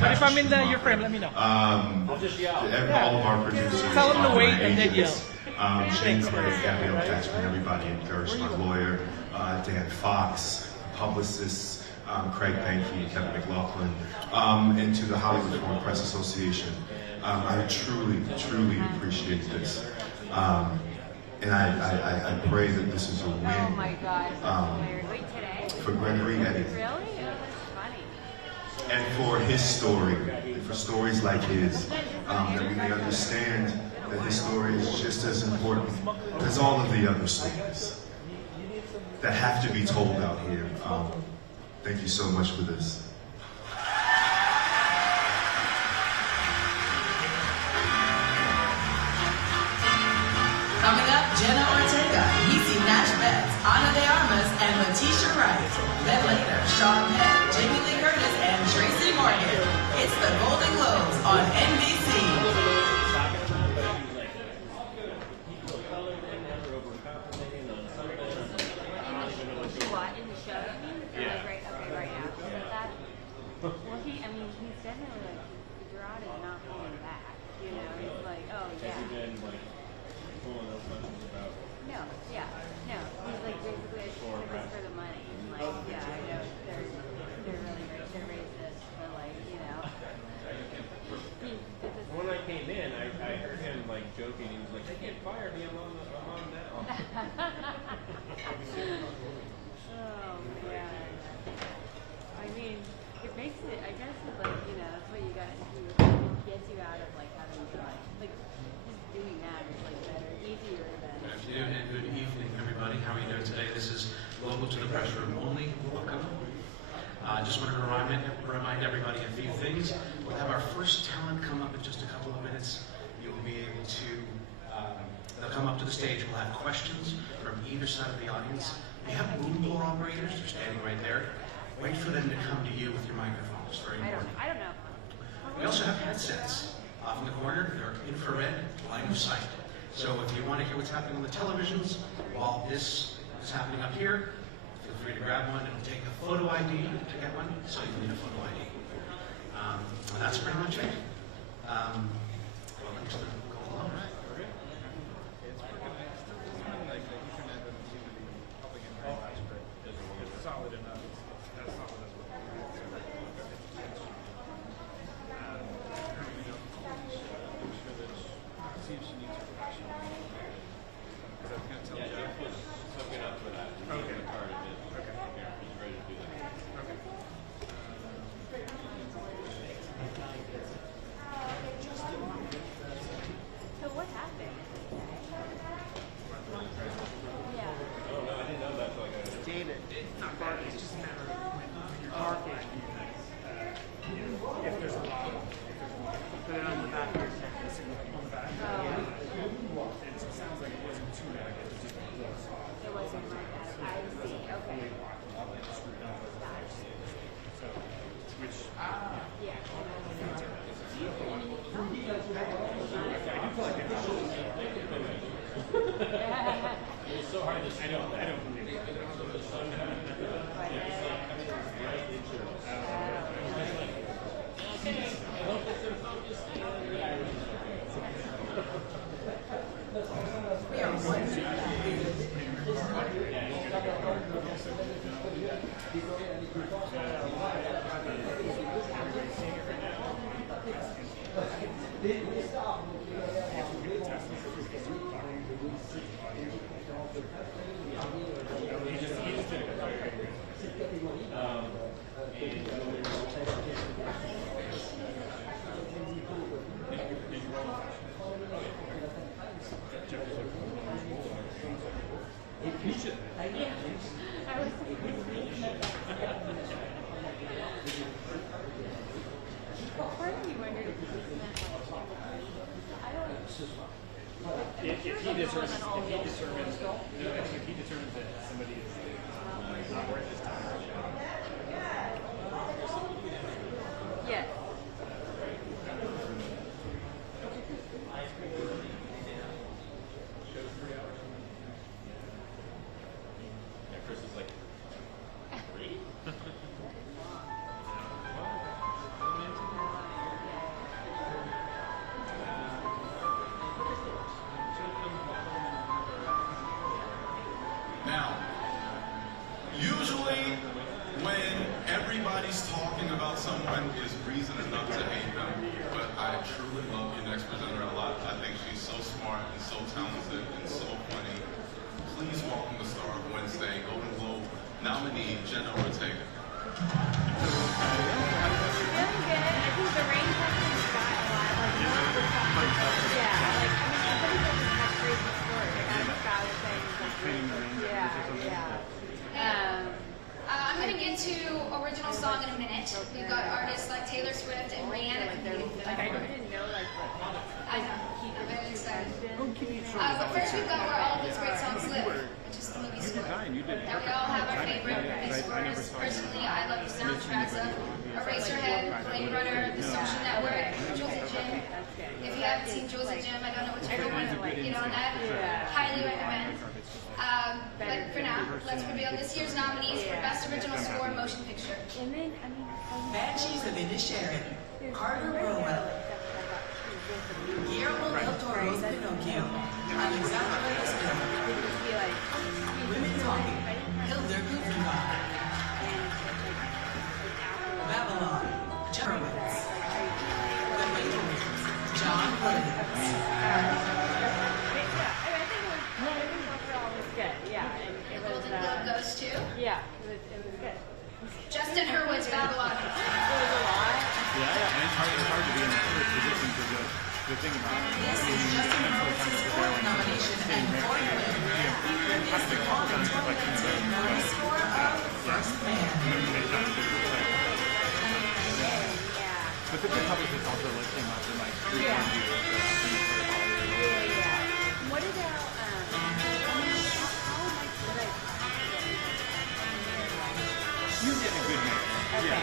But if I'm in your frame, let me know. I'll just yell. All of our producers. Tell them to wait and then yell. Shane Clay, Gabrielle Cashman, everybody in Gersh, my lawyer, Dan Fox, publicists, Craig Banky, Kevin McLaughlin, and to the Hollywood Foreign Press Association. I truly, truly appreciate this. And I pray that this is a win for Gregory Eddie. And for his story, and for stories like his, that we may understand that his story is just as important as all of the other stories that have to be told out here. Thank you so much for this. Coming up, Jenna Ortega, Niecy Nash Betts, Ana de Armas, and Letitia Wright. Then later, Sean Penn, Jamie Lee Curtis, and Tracy Morgan. It's the Golden Globes on NBC. He's definitely like, Jerrod is not holding back. You know, he's like, oh yeah. Has he been like pulling those questions about? No, yeah, no. He's like basically for the money. Like, yeah, I know they're really rich, they're racist, but like, you know. When I came in, I heard him like joking. He was like, "They can't fire me. I'm on now." Oh man. I mean, it makes it. I guess it's like, you know, that's what you got to do. It gets you out of like having to like just doing that is like better, easier than. Good afternoon and good evening, everybody. How are you doing today? This is Local to the Press Room Only. Welcome. I just want to remind everybody a few things. We'll have our first talent come up in just a couple of minutes. You'll be able to, they'll come up to the stage. We'll have questions from either side of the audience. We have boom blower operators. They're standing right there. Wait for them to come to you with your microphones. Very important. I don't know. We also have headsets off in the corner. They're infrared, line of sight. So if you want to hear what's happening on the televisions while this is happening up here, feel free to grab one. It'll take a photo ID to get one, so you need a photo ID. And that's pretty much it. Welcome to the Golden Globes. on that. Highly recommend. But for now, let's reveal this year's nominees for Best Original Score Motion Picture. And then, I mean, Banshees of Inisherin, Carter Burwell, Guillermo del Toro's Pinocchio, Alexandra Espino, Women Talking, Hilda Gufenbach, Babylon, Jerowitz, The Waiters, John Williams. The Golden Globe goes to Yeah, it was good. Justin Hurwitz's Babylon. It was a lot. Yeah, and it's hard to be in the first position because the thing about it. This is Justin Hurwitz's fourth nomination and fourth win. He is the one in 2019 Norris score of First Man. But the publicist also like came up and like three Yeah. reviews. What about, how much did I You did a good name. Okay.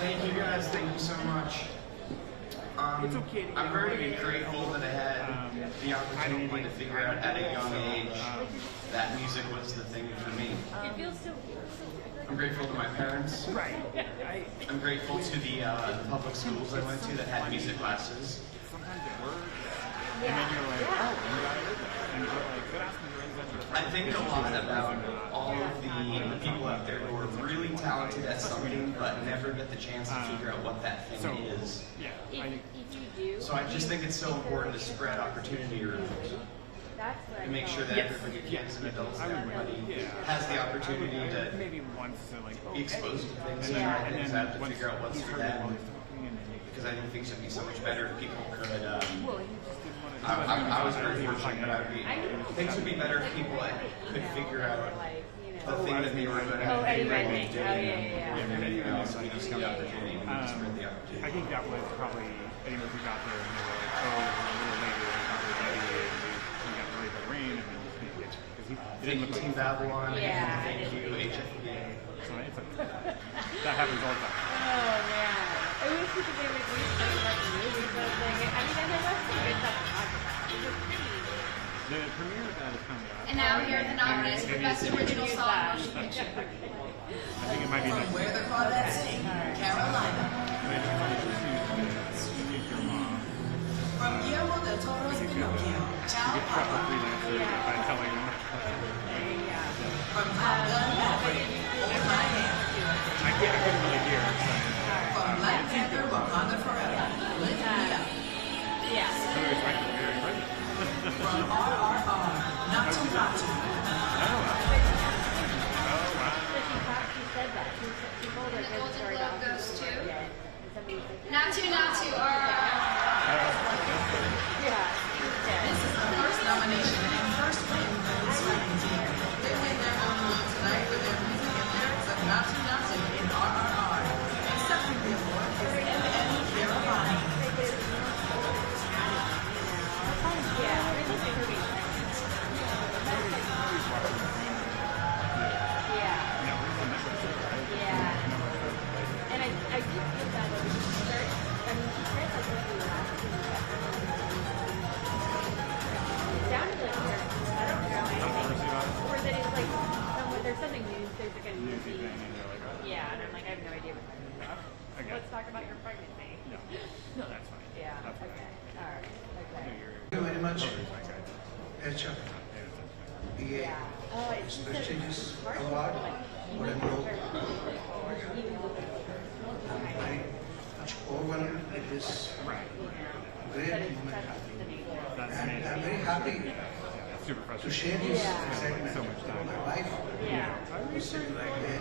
Thank you guys, thank you so much. It's okay to I'm very grateful that I had the opportunity to figure out at a young age that music was the thing for me. It feels so I'm grateful to my parents. Right. I'm grateful to the public schools I went to that had music classes. Sometimes it works. And then you're like, oh, you got it. And you're like, good afternoon. I think a lot about all of the people out there who are really talented at something but never get the chance to figure out what that thing is. Yeah. if you do. So I just think it's so important to spread opportunity around. That's what I And make sure that everybody, kids and adults, and everybody has the opportunity to maybe once to like be exposed to things and try things out to figure out what's for them. Because I think things would be so much better if people could. I was very fortunate, but things would be better if people could figure out the thing that they were good at. Oh, and anything. doing, and everything else. We just need the opportunity. We need to spread the opportunity. I think that was probably, I think if we got there and they were like, oh, a little later, we got ready, and we got really bad rain, and then we just didn't get to it. Because he didn't look Team like Babylon, Yeah. thank you, HFB. So it's like, that happens all the time. Oh man. I wish we could say like we talked about the movie, but like I mean I love some good stuff to talk about. It was pretty. The premiere of that is coming up. And now here are the nominees for Best Original Song Motion Picture. I think it might be From next Where the Crawdads Sing, Carolina. From Guillermo del Toro's Pinocchio, Ciao Papa. From Top Gun Maverick, Hold My Hand. I couldn't really hear. From Black Panther, Wakanda Forever, Lift Me Up. Yeah. From RRR, Natu Natu. She said that. She told her The good Golden story Globe about goes to somebody said, Natu Natu. This is the first nomination and first win for the screening team. They win their own globe tonight with their music and lyrics of Natu Natu in RRR. Accepting the award is M.M. Kiravani. And I did feel that way because she started, I mean, she said like what we were asking. It sounded like her, I don't know anything, or that it's like, there's something new, there's like a new thing. Yeah, and I'm like, I have no idea what that is. Let's talk about your pregnancy. No, that's fine. Yeah, That's fine. okay, alright, okay. Thank you very much. Hecha. The Oh, it's just prestigious a award, Golden Globe. Right. Very much overwhelmed with this great moment. And I'm very happy Super to frustrating. share this excitement So much time. with my wife, Yeah. who's sitting right there.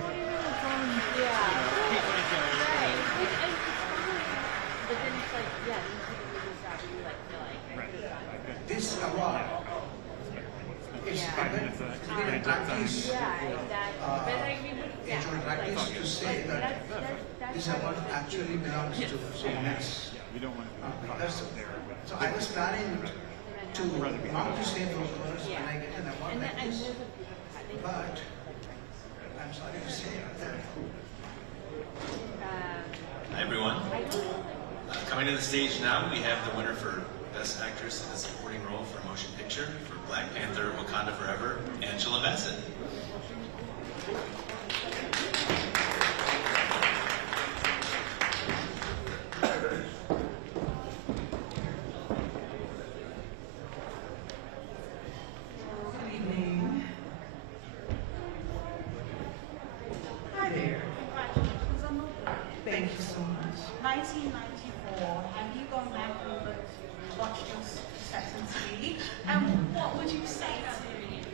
Yeah. Right. Which, and it's fine. But then it's like, yeah, then you do this job and you like feel like I could have done it. This award is been a practice. Yeah, exactly. But I mean, yeah. It's a practice to say that this award actually belongs to someone else. You don't want to be caught That's, out there. so I was planning to not to say those words when I get an award And then like I this, know that people, but I'm sorry to say that Hi everyone. Coming to the stage now, we have the winner for Best Actress in a Supporting Role for a Motion Picture for Black Panther: Wakanda Forever, Angela Bassett. Good evening. Hi there. Congratulations on the award. Thank you so much. 1994. Have you gone back and watched your Sex and City? And what would you say to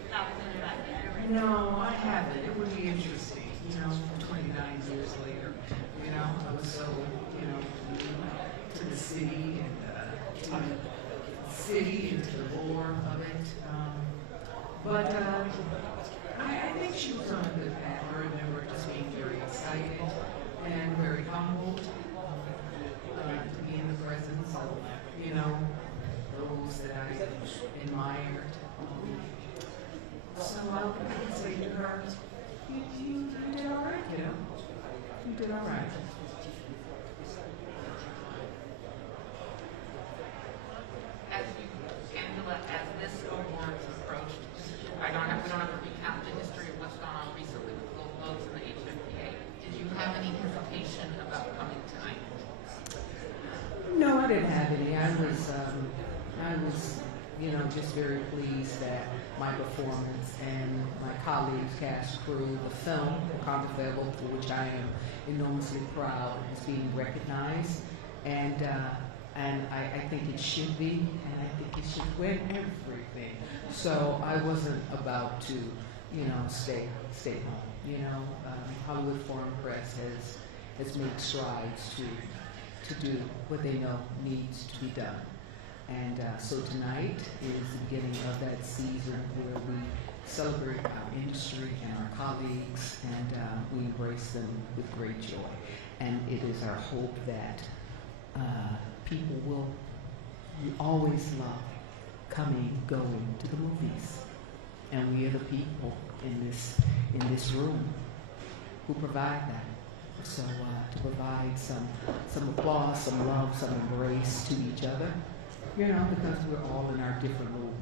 that woman back there? No, I haven't. It would be interesting, 29 years later. I was so, to the city and to the lore of it. But I think she was on a good path. I remember just being very excited and very humbled to be in the presence of, those that I admired. So I would say to her, you did all right, You did all right. Angela, as this award approached, we don't have to recount the history of what's gone on recently with Global Globes and the HFPA. Did you have any hesitation about coming tonight? No, I didn't have any. I was, just very pleased that my performance and my colleagues, cast, crew, the film, Wakanda Forever, for which I am enormously proud, is being recognized, and I think it should be, and I think it should win everything. So I wasn't about to, stay home. Hollywood Foreign Press has made strides to do what they know needs to be done. And so tonight is the beginning of that season where we celebrate our industry and our colleagues, and we embrace them with great joy. And it is our hope that people will always love coming, going to the movies. And we are the people in this room who provide that. So to provide some applause, some love, some embrace to each other, because we're all in our different little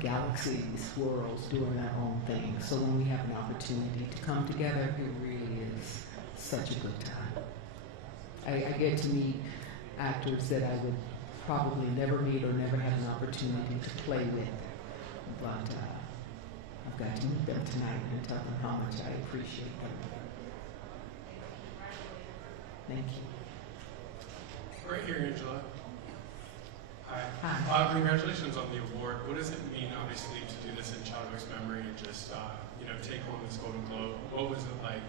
galaxies, worlds, doing our own thing. So when we have an opportunity to come together, it really is such a good time. I get to meet actors that I would probably never meet or never have an opportunity to play with, but I've got to meet them tonight and tell them how much I appreciate them. Thank you. Right here, Angela. Hi. Hi. Congratulations on the award. What does it mean, obviously, to do this in Chadwick's memory and just, take home this Golden Globe? What was it like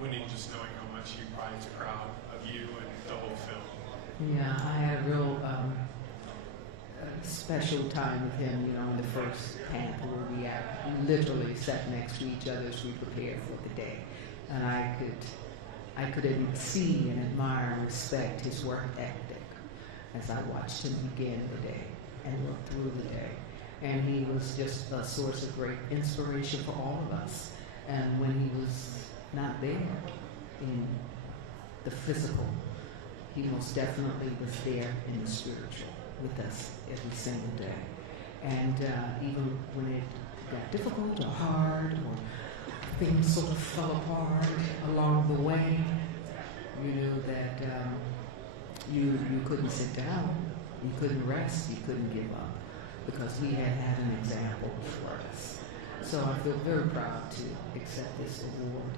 winning, just knowing how much you probably is proud of you and the whole film? Yeah, I had a real special time with him, in the first panel where we literally sat next to each other as we prepared for the day. And I could see and admire and respect his work ethic as I watched him begin the day and work through the day. And he was just a source of great inspiration for all of us. And when he was not there in the physical, he most definitely was there in the spiritual with us every single day. And even when it got difficult or hard or things sort of fell apart along the way, you knew that you couldn't sit down, you couldn't rest, you couldn't give up, because he had an example for us. So I feel very proud to accept this award,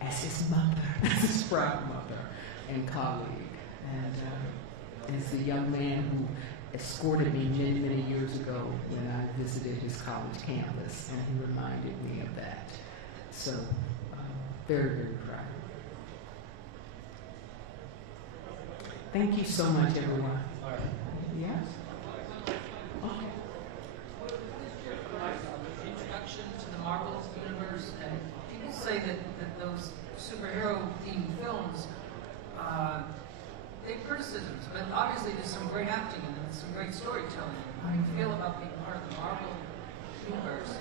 as his mother, as his proud mother and colleague, and as the young man who escorted me many, many years ago when I visited his college campus, and he reminded me of that. So, very, very proud. Thank you so much, everyone. Yeah? Okay. Introduction to the Marvel universe, and people say that those superhero-themed films, they have criticisms, but obviously there's some great acting in them, and some great storytelling. How do you feel about being part of the Marvel universe?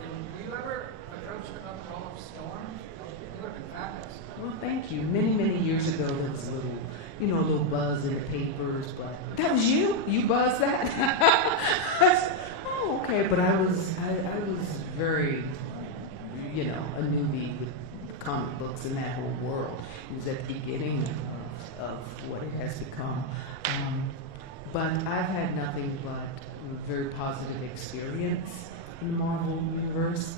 And were you ever approached about the role of Storm? It would have been fabulous. Well, thank you. Many, many years ago, there was a little you know, a little buzz in the papers, but that was you? You buzzed that? I said, oh, okay, but I was very, you know, a newbie with comic books and that whole world. It was at the beginning of what it has become. But I've had nothing but a very positive experience in the Marvel Universe.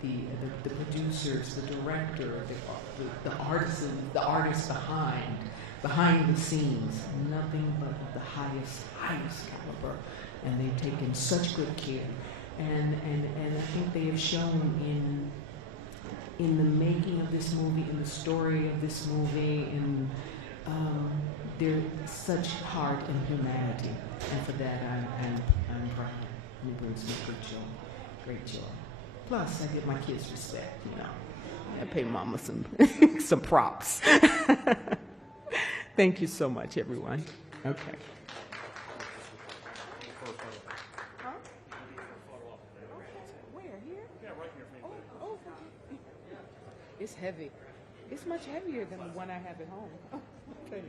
The producers, the director, the artisans, the artists behind the scenes, nothing but the highest caliber, and they've taken such good care. And I think they have shown in the making of this movie, in the story of this movie, in there's such heart and humanity, and for that I'm proud. It brings me great joy. Plus, I give my kids respect. You know, I pay Mama some some props. Thank you so much, everyone. Okay. Huh? Where? Here? Yeah, right here. Oh. It's heavy. It's much heavier than the one I have at home. I'll tell you.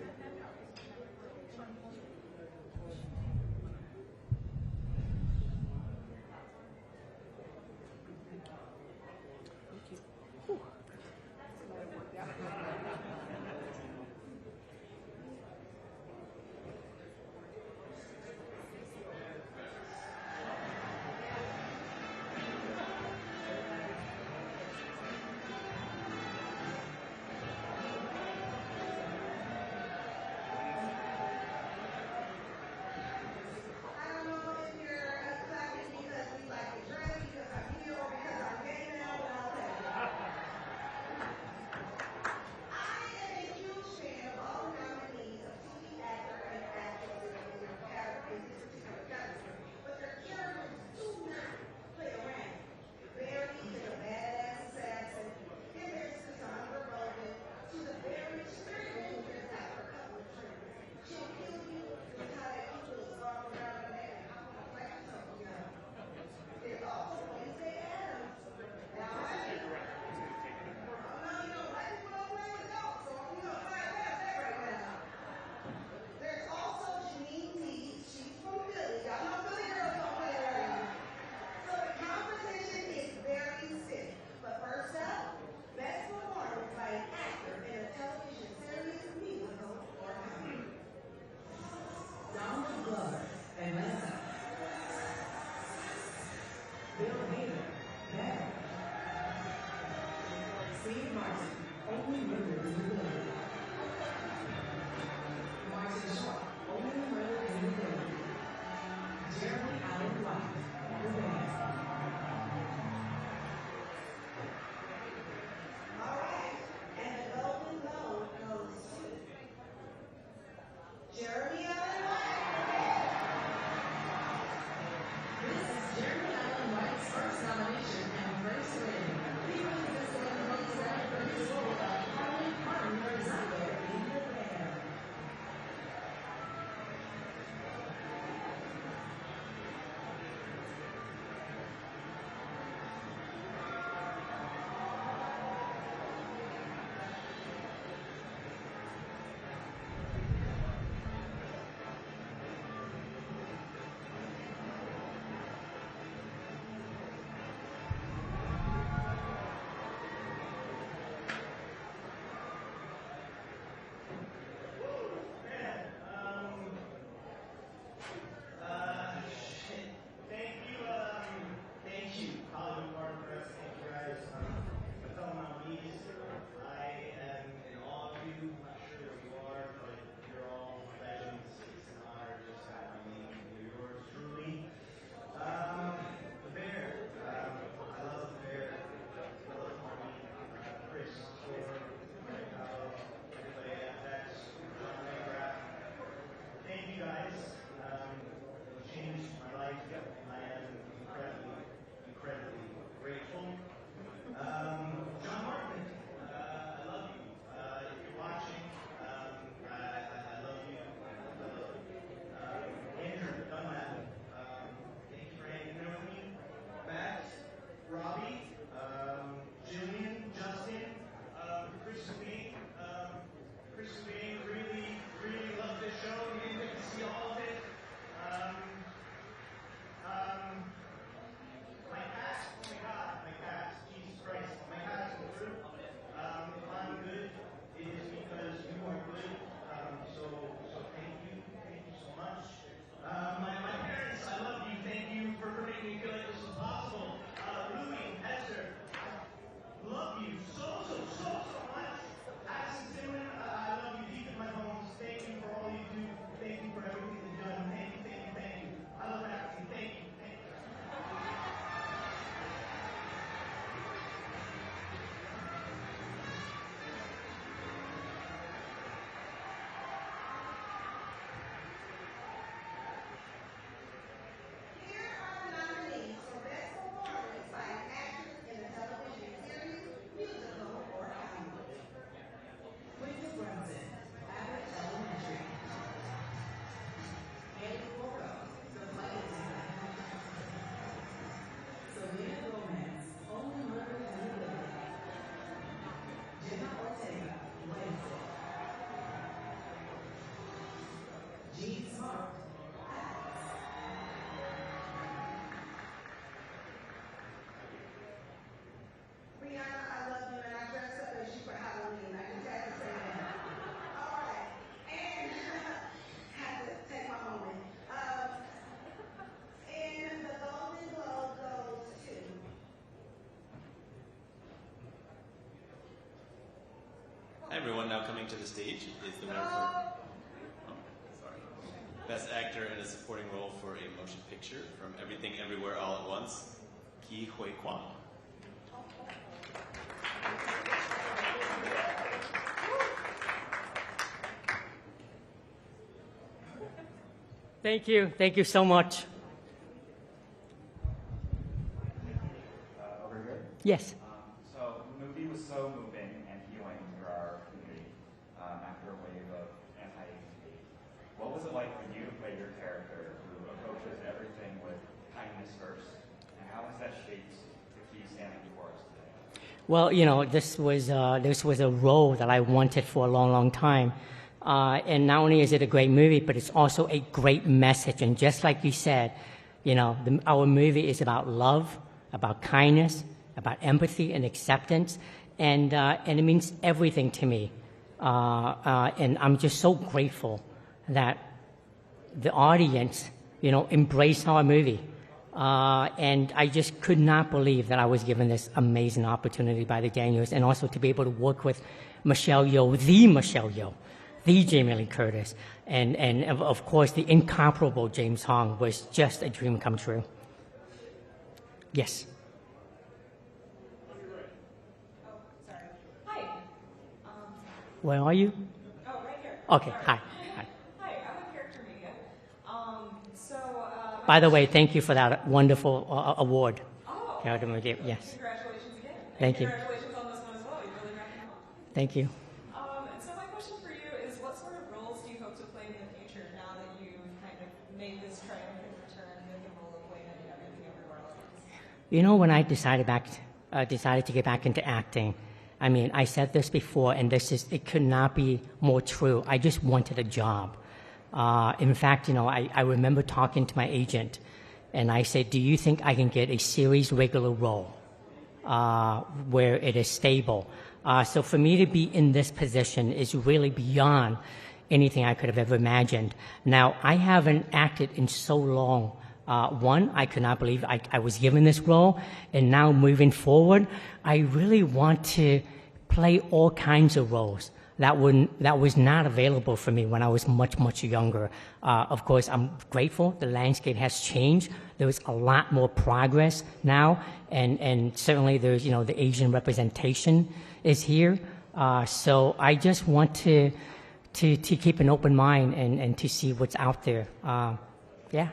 everyone. Now coming to the stage is the winner for Best Actor in a Supporting Role for a Motion Picture from Everything Everywhere All at Once, Ki Hui Kwan. Thank you so much. Over here? Yes. So the movie was so moving and healing for our community after a wave of anti-ACP. What was it like for you to play your character who approaches everything with kindness first? And how has that shaped the key standing before us today? Well, you know, this was a role that I wanted for a long, long time. And not only is it a great movie, but it's also a great message. And just like you said, you know, our movie is about love, about kindness, about empathy and acceptance, and it means everything to me. And I'm just so grateful that the audience, you know, embraced our movie. And I just could not believe that I was given this amazing opportunity by the Daniels, and also to be able to work with Michelle Yeoh, the Jamie Lee Curtis, and of course the incomparable James Hong was just a dream come true. Yes. Hi. Where are you? Oh, right here. Okay, Sorry. hi. Hi, I'm with Character Media. By the way, thank you for that wonderful award. Oh, Character Media, yes. Congratulations again. Thank you. Congratulations on this one as well. You really wrapped it up. Thank you. So my question for you is, what sort of roles do you hope to play in the future now that you've kind of made this triumphant return with the role of Wayne and Everything Everywhere All at Once? You know, when I decided to get back into acting, I mean, I said this before, and it could not be more true. I just wanted a job. In fact, you know, I remember talking to my agent, and I said, do you think I can get a series regular role where it is stable? So for me to be in this position is really beyond anything I could have ever imagined. Now, I haven't acted in so long. One, I could not believe I was given this role, and now moving forward, I really want to play all kinds of roles that was not available for me when I was much, much younger. Of course, I'm grateful the landscape has changed. There's a lot more progress now, and certainly there's, you know, the Asian representation is here. So I just want to keep an open mind and to see what's out there. Yeah.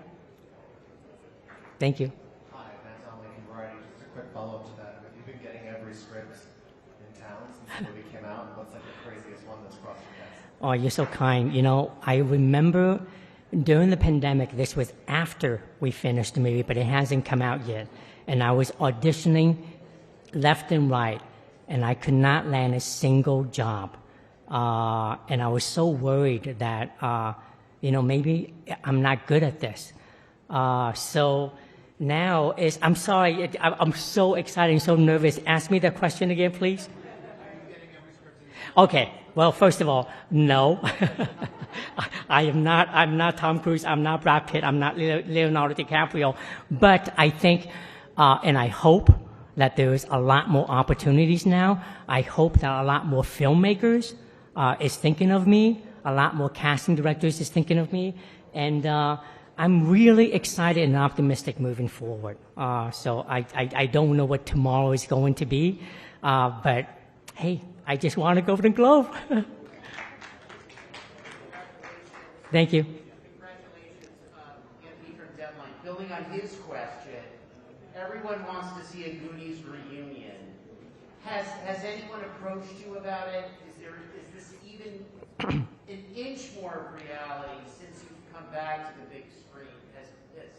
Thank you. Hi, Matt Donnelly from Variety. Just a quick follow-up to that. Have you been getting every script in town since the movie came out? What's like the craziest one that's crossed your desk? Oh, you're so kind. You know, I remember during the pandemic, this was after we finished the movie, but it hasn't come out yet. And I was auditioning left and right, and I could not land a single job. And I was so worried that, you know, maybe I'm not good at this. So now I'm sorry, I'm so excited and so nervous. Ask me the question again, please. Okay, well, first of all, no. I'm not Tom Cruise, I'm not Brad Pitt, I'm not Leonardo DiCaprio, but I think, and I hope that there's a lot more opportunities now. I hope that a lot more filmmakers is thinking of me, a lot more casting directors is thinking of me, and I'm really excited and optimistic moving forward. So I don't know what tomorrow is going to be, but hey, I just want to go for the Globe. Thank you. Congratulations, Anthony from Deadline. Building on his question, everyone wants to see a Goonies reunion. Has anyone approached you about it? Is this even an inch more of reality since you've come back to the big screen? Has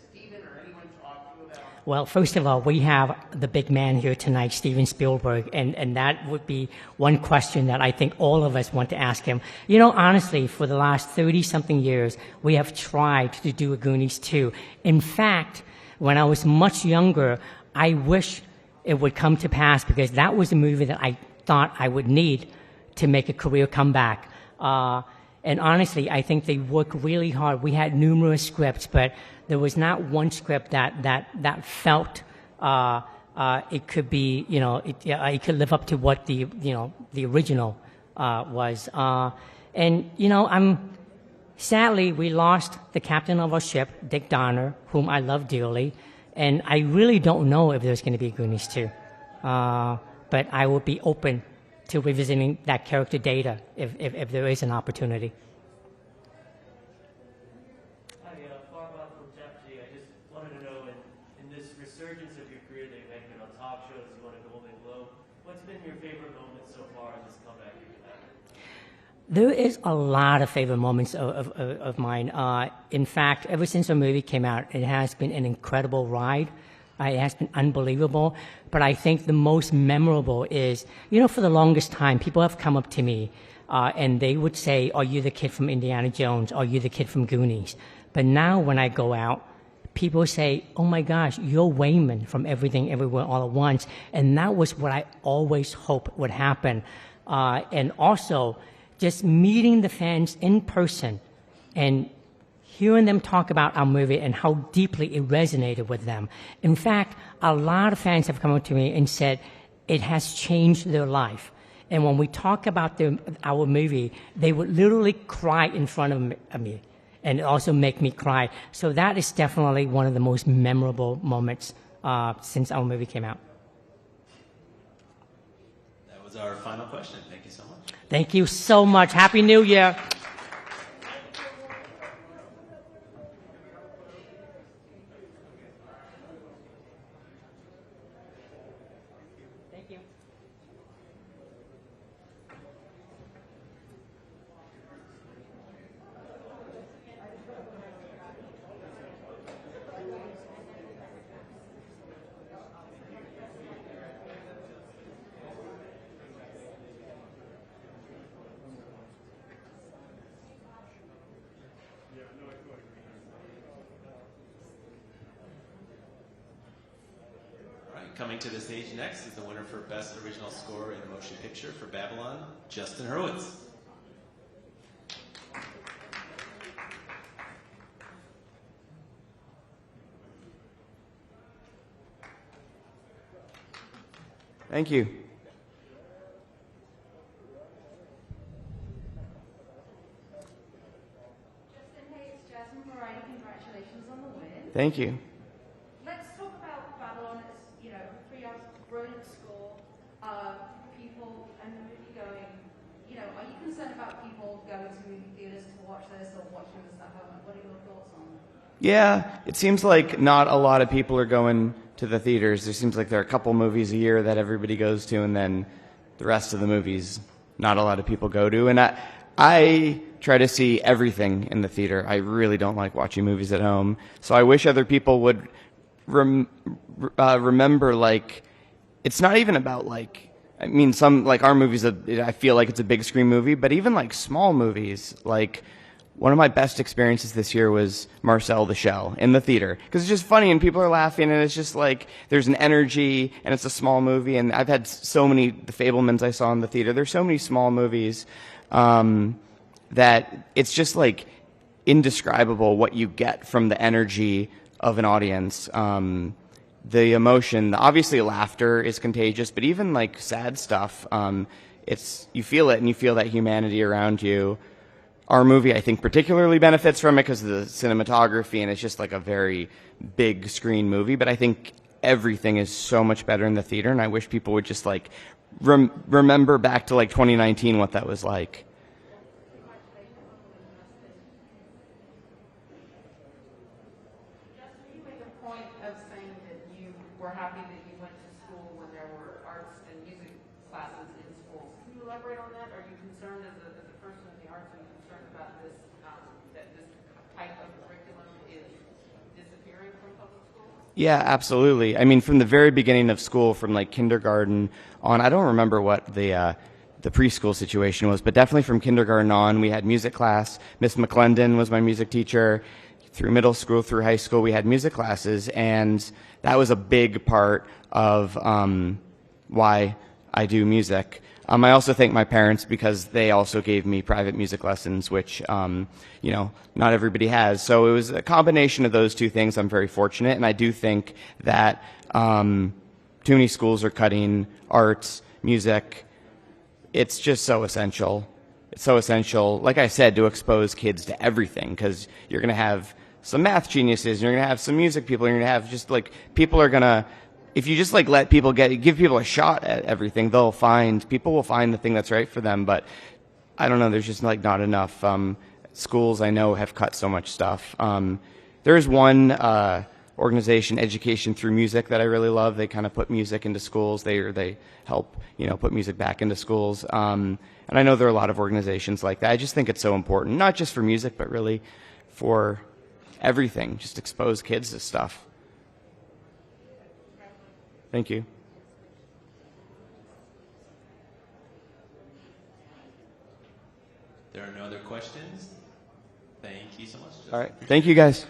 Steven or anyone talked to you about it? Well, first of all, we have the big man here tonight, Steven Spielberg, and that would be one question that I think all of us want to ask him. You know, honestly, for the last 30-something years, we have tried to do a Goonies 2. In fact, when I was much younger, I wish it would come to pass, because that was a movie that I thought I would need to make a career comeback. And honestly, I think they worked really hard. We had numerous scripts, but there was not one script that felt it could be, you know, it could live up to what the original was. And, you know, sadly, we lost the captain of our ship, Dick Donner, whom I love dearly, and I really don't know if there's going to be Goonies 2. But I will be open to revisiting that character data if there is an opportunity. Hi, Farba from Jeopardy. I just wanted to know, in this resurgence of your career that you're making on talk shows, you won a Golden Globe, what's been your favorite moment so far in this comeback you've had? There is a lot of favorite moments of mine. In fact, ever since the movie came out, it has been an incredible ride. It has been unbelievable. But I think the most memorable is, you know, for the longest time, people have come up to me and they would say, are you the kid from Indiana Jones? Are you the kid from Goonies? But now when I go out, people say, oh my gosh, you're Wayman from Everything Everywhere All at Once. And that was what I always hoped would happen. And also, just meeting the fans in person and hearing them talk about our movie and how deeply it resonated with them. In fact, a lot of fans have come up to me and said it has changed their life. And when we talk about our movie, they would literally cry in front of me and also make me cry. So that is definitely one of the most memorable moments since our movie came out. That was our final question. Thank you so much. Thank you so much. Happy New Year. Thank you. Coming to the stage next is the winner for Best Original Score in a Motion Picture for Babylon, Justin Hurwitz. Thank you. Justin, hey, it's Jasmine Variety. Congratulations on the win. Thank you. Let's talk about Babylon. It's, you know, 3 hours, brilliant score, people and the movie going. You know, are you concerned about people going to movie theaters to watch this or watching this at home? What are your thoughts on that? Yeah, it seems like not a lot of people are going to the theaters. There seems like there are a couple movies a year that everybody goes to, and then the rest of the movies not a lot of people go to. And I try to see everything in the theater. I really don't like watching movies at home. So I wish other people would remember, like, it's not even about, like, I mean, some, like, our movies, I feel like it's a big screen movie, but even, like, small movies, like, one of my best experiences this year was Marcel the Shell in the theater, because it's just funny and people are laughing and it's just like there's an energy and it's a small movie. And I've had so many, the Fablemans I saw in the theater, there's so many small movies that it's just like indescribable what you get from the energy of an audience. The emotion, obviously laughter is contagious, but even like sad stuff, you feel it and you feel that humanity around you. Our movie, I think, particularly benefits from it because of the cinematography, and it's just like a very big screen movie. But I think everything is so much better in the theater, and I wish people would just like remember back to like 2019 what that was like. Justin, you make a point of saying that you were happy that you went to school when there were arts and music classes in schools. Can you elaborate on that? Are you concerned as a person in the arts? About this, that this type of curriculum is disappearing from public schools? Yeah, absolutely. I mean, from the very beginning of school, from like kindergarten on, I don't remember what the preschool situation was, but definitely from kindergarten on, we had music class. Miss McClendon was my music teacher. Through middle school, through high school, we had music classes, and that was a big part of why I do music. I also thank my parents because they also gave me private music lessons, which, you know, not everybody has. So it was a combination of those two things. I'm very fortunate, and I do think that too many schools are cutting arts, music, it's just so essential. It's so essential, like I said, to expose kids to everything, because you're going to have some math geniuses, you're going to have some music people, you're going to have just like, people are going to, if you just like let people give people a shot at everything, people will find the thing that's right for them. But I don't know, there's just like not enough. Schools I know have cut so much stuff. There's one organization, Education Through Music, that I really love. They kind of put music into schools. They help, put music back into schools. And I know there are a lot of organizations like that. I just think it's so important, not just for music, but really for everything. Just expose kids to stuff. Thank you. There are no other questions. Thank you so much, Justin. All right. Thank you, guys.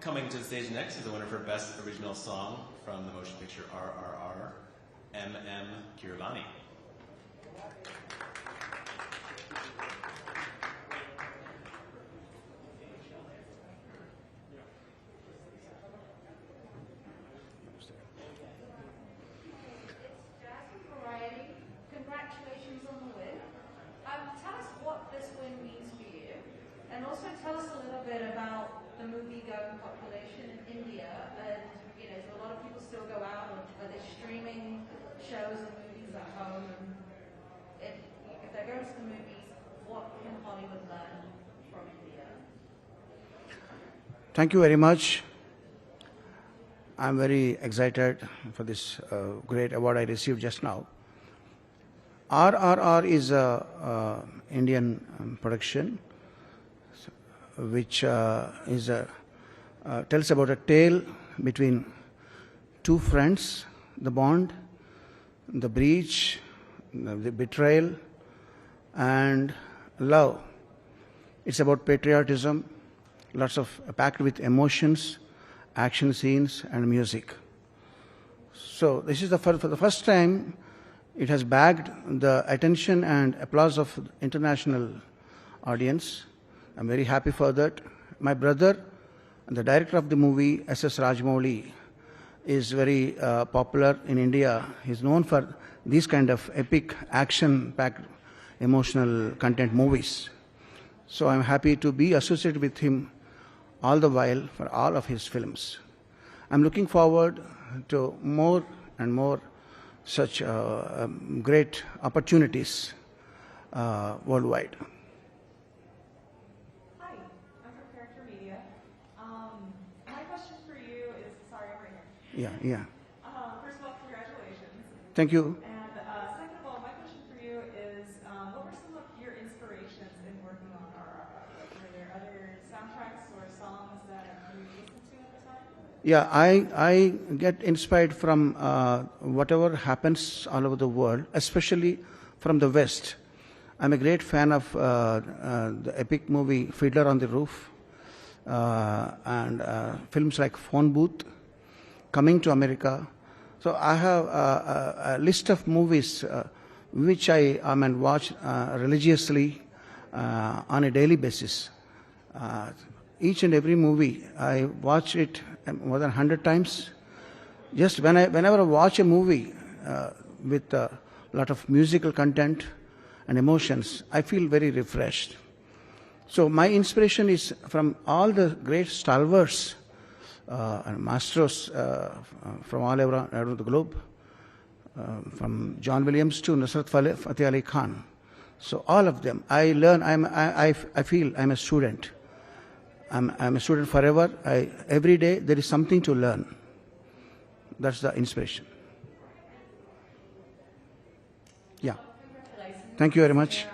Coming to the stage next is the winner for Best Original Song from the motion picture RRR, M.M. Kiravani. Congratulations on the win. Tell us what this win means for you, and also tell us a little bit about the movie-going population in India. And do a lot of people still go out, or are they streaming shows and movies at home? And if they're going to the movies, what can Hollywood learn from India? Thank you very much. I'm very excited for this great award I received just now. RRR is a Indian production which tells about a tale between two friends, the bond, the breach, the betrayal, and love. It's about patriotism, lots of packed with emotions, action scenes, and music. So this is for the first time it has bagged the attention and applause of the international audience. I'm very happy for that. My brother, the director of the movie, S.S. Rajamouli, is very popular in India. He's known for these kind of epic, action-packed, emotional content movies. So I'm happy to be associated with him all the while for all of his films. I'm looking forward to more and more such great opportunities worldwide. Hi, I'm from Character Media. My question for you is, sorry, I'm right here. Yeah. First of all, congratulations. Thank you. And second of all, my question for you is, what were some of your inspirations in working on RRR? Were there other soundtracks or songs that you listened to at the time? Yeah, I get inspired from whatever happens all over the world, especially from the West. I'm a great fan of the epic movie Fiddler on the Roof and films like Phone Booth, Coming to America. So I have a list of movies which I watch religiously on a daily basis. Each and every movie, I watch it more than 100 times. Just whenever I watch a movie with a lot of musical content and emotions, I feel very refreshed. So my inspiration is from all the great stalwarts and masters from all around the globe, from John Williams to Nusrat Fateh Ali Khan. So all of them, I learn. I feel I'm a student. I'm a student forever. Every day there is something to learn. That's the inspiration. Yeah. Thank you very much.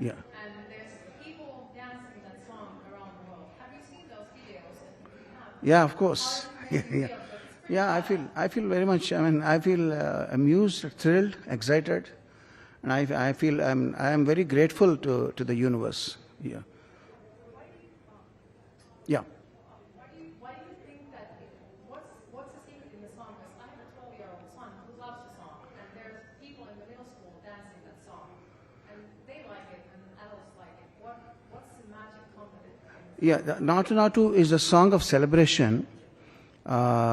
Yeah. And there's people dancing that song around the world. Have you seen those videos? And if you have, Yeah, of course. Yeah. I feel very much. I mean, I feel amused, thrilled, excited, and I feel I am very grateful to the universe. Yeah. Yeah. Why do you think that? What's the secret in the song? Because I have a 12-year-old son who loves the song, and there's people in the middle school dancing that song, and they like it, and adults like it. What's the magic component? Yeah, Natu Natu is a song of celebration,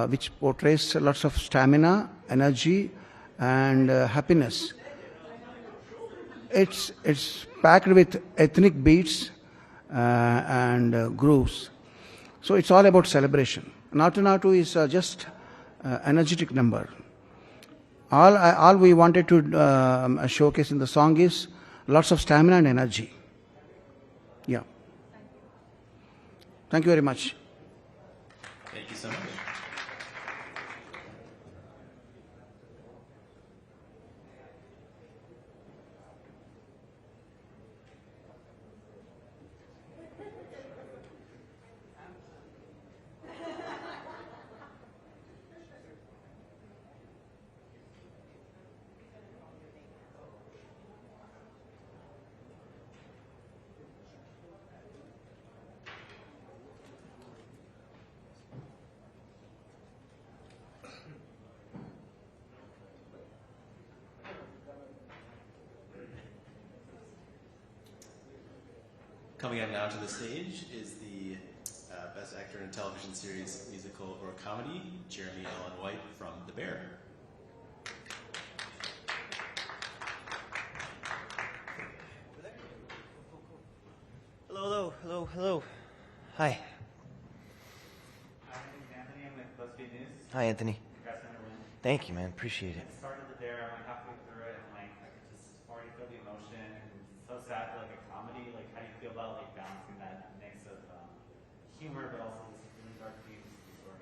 which portrays lots of stamina, energy, and happiness. It's packed with ethnic beats and grooves. So it's all about celebration. Natu Natu is just energetic number. All we wanted to showcase in the song is lots of stamina and energy. Yeah. Thank you very much. Thank you so much. Coming up now to the stage is the Best Actor in a Television Series, Musical, or Comedy, Jeremy Allen White from The Bear. Hello. Hi. Hi, Anthony. I'm with BuzzFeed News. Hi, Anthony. Congrats on your win. Thank you, man. Appreciate it. I started The Dare, I'm like halfway through it, and like I could just already feel the emotion. It's so sad for like a comedy. Like, how do you feel about like balancing that mix of humor, but also this really dark themes of the story?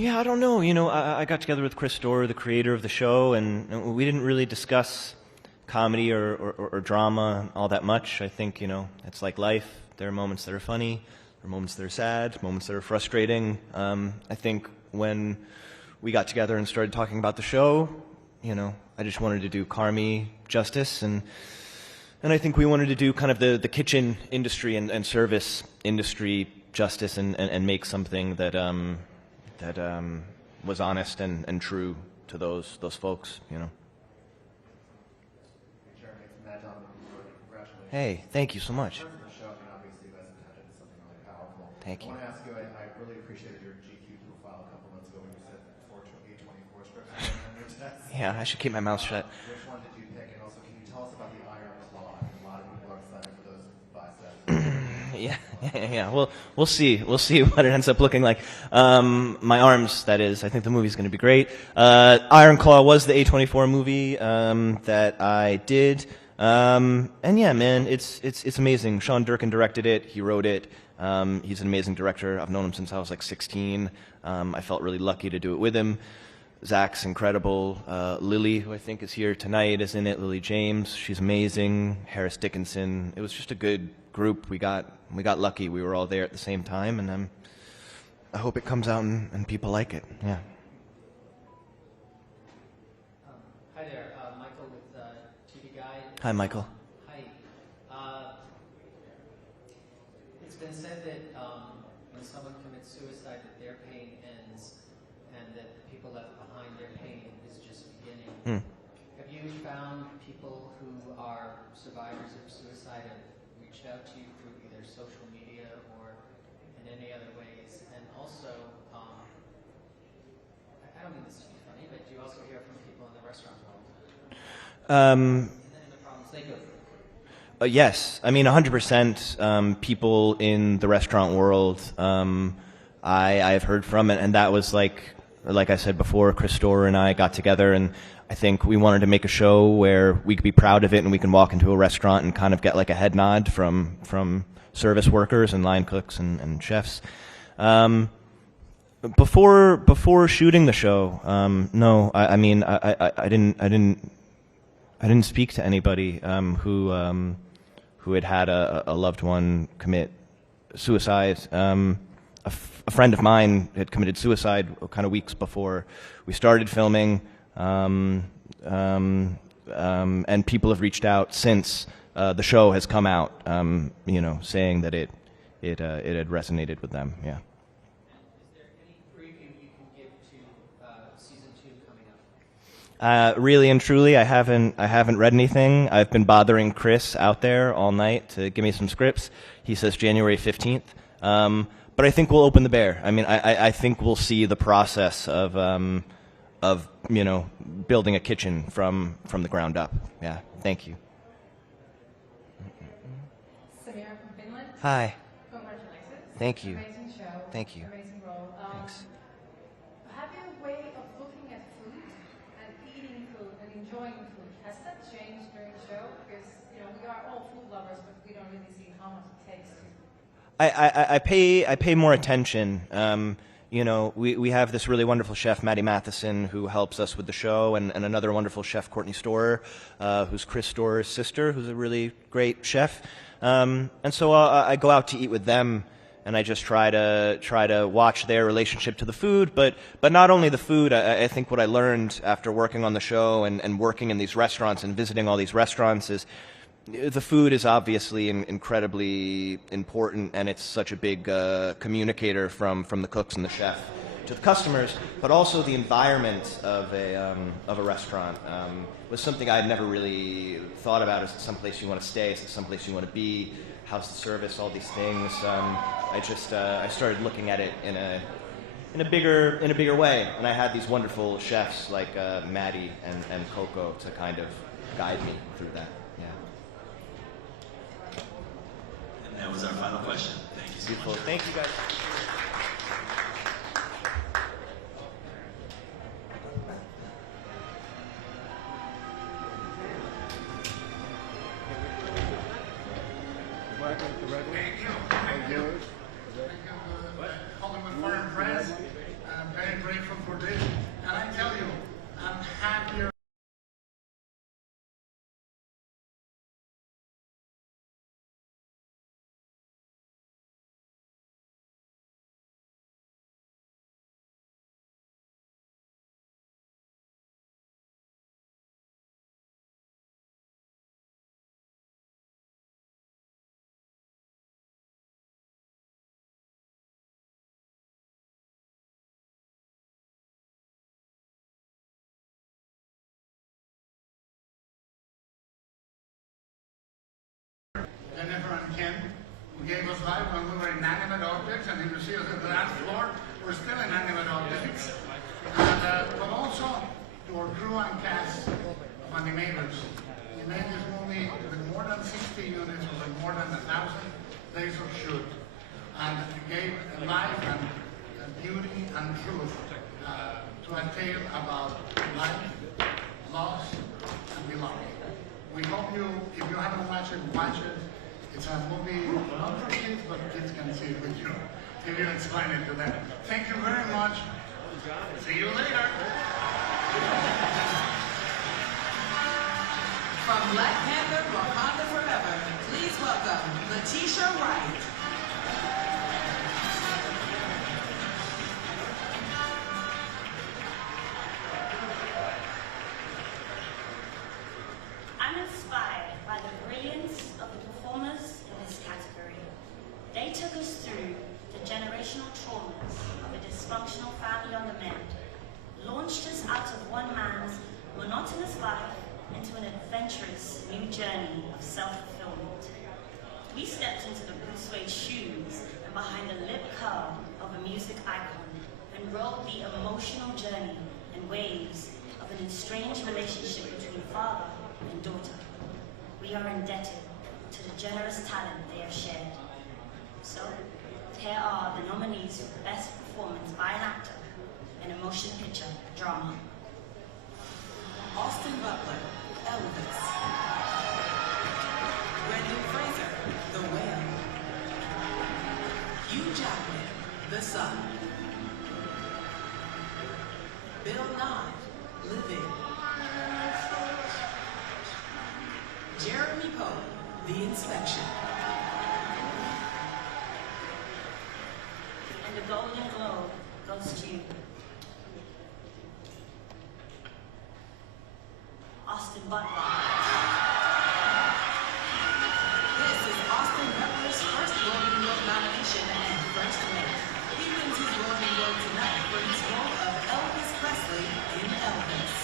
Yeah, I don't know. You know, I got together with Chris Dorr, the creator of the show, and we didn't really discuss comedy or drama all that much. I think, you know, it's like life. There are moments that are funny, there are moments that are sad, moments that are frustrating. I think when we got together and started talking about the show, you know, I just wanted to do Carmi justice, and I think we wanted to do kind of the kitchen industry and service industry justice, and make something that was honest and true to those folks, you know. Hey, thank you so much. Thank you. I want to ask you, I really appreciated your GQ profile a couple months ago when you said 4 A24 scripts on your test. Yeah, I should keep my mouth shut. Which one did you pick? And also, can you tell us about the Iron Claw? A lot of people are excited for those biceps. Yeah. Well, we'll see. We'll see what it ends up looking like. My arms, that is. I think the movie's going to be great. Iron Claw was the A24 movie that I did. And yeah, man, it's amazing. Sean Durkin directed it. He wrote it. He's an amazing director. I've known him since I was like 16. I felt really lucky to do it with him. Zach's incredible. Lily, who I think is here tonight, is in it. Lily James, she's amazing. Harris Dickinson. It was just a good group. We got lucky. We were all there at the same time, and I hope it comes out and people like it. Yeah. Hi there, Michael with TV Guide. Hi, Michael. Hi. It's been said that when someone commits suicide, that their pain ends, and that the people people left behind, their pain is just beginning. Hmm. Have you found people who are survivors of suicide have reached out to you through either social media or in any other ways? And also, I don't mean this to be funny, but do you also hear from people in the restaurant world? And the problems they go through? Yes, I mean 100%. People in the restaurant world, I've heard from it, and that was like I said before, Chris Storer and I got together, and I think we wanted to make a show where we could be proud of it, and we can walk into a restaurant and kind of get like a head nod from service workers and line cooks and chefs. Before shooting the show, no, I mean I didn't speak to anybody who had a loved one commit suicide. A friend of mine had committed suicide kind of weeks before we started filming, and people have reached out since the show has come out, saying that it had resonated with them. Yeah. Really and truly, I haven't read anything. I've been bothering Chris out there all night to give me some scripts. He says January 15th. But I think we'll open the bear. I mean, I think we'll see the process of building a kitchen from the ground up. Yeah. Thank you. Samira from Finland. Hi. Congratulations. Thank you. Amazing show. Thank you. Amazing role. Thanks. Have your way of looking at food and eating food and enjoying food, has that changed during the show? Because, we are all food lovers, but we don't really see how much it takes to... I pay more attention. We have this really wonderful chef, Maddie Matheson, who helps us with the show, and another wonderful chef, Courtney Storer, who's Chris Storer's sister, who's a really great chef. And so I go out to eat with them, and I just try to watch their relationship to the food, but not only the food. I think what I learned after working on the show and working in these restaurants and visiting all these restaurants is the food is obviously incredibly important, and it's such a big communicator from the cooks and the chef to the customers, but also the environment of a restaurant was something I had never really thought about. Is it someplace you want to stay? Is it someplace you want to be? How's the service? All these things. I started looking at it in a bigger way, and I had these wonderful chefs like Maddie and Coco to kind of guide me through that. Yeah. And that was our final question. Thank you so Beautiful. much. Thank you, guys. Thank you. Hollywood Foreign Press. I'm very grateful for this. And I tell you, I'm happier. Jennifer and Ken, who gave us life when we were inanimate objects, and if you see us at the dance floor, we're still inanimate objects. And, but also to our crew and cast of animators. We made this movie with more than 60 units, with more than 1,000 days of shoot, and it gave life and beauty and truth to a tale about life, loss, and belonging. We hope you, if you haven't watched it, watch it. It's a movie not for kids, but kids can see it with you if you explain it to them. Thank you very much. See you later. From Black Panther, Wakanda Forever, please welcome Letitia Wright. I'm inspired by the brilliance of the performers in this category. They took us through the generational traumas of a dysfunctional family on the mend, launched man's monotonous life into an adventurous new journey of self-fulfillment. We stepped into the blue suede shoes and behind the lip curve of a music icon and rode the emotional journey and waves of an estranged relationship between father and daughter. We are indebted to the generous talent they have shared. So, here are the nominees for Best Performance by an Actor in a Motion Picture Drama. Austin Butler, Elvis. Brendan Fraser, The Whale. Hugh Jackman, The Sun. Bill Nye, Living. Jeremy Pope, The Inspection. And the Golden Globe goes to Austin Butler. This is Austin Butler's first Golden Globe nomination and first win. He wins his Golden Globe tonight for his role of Elvis Presley in Elvis.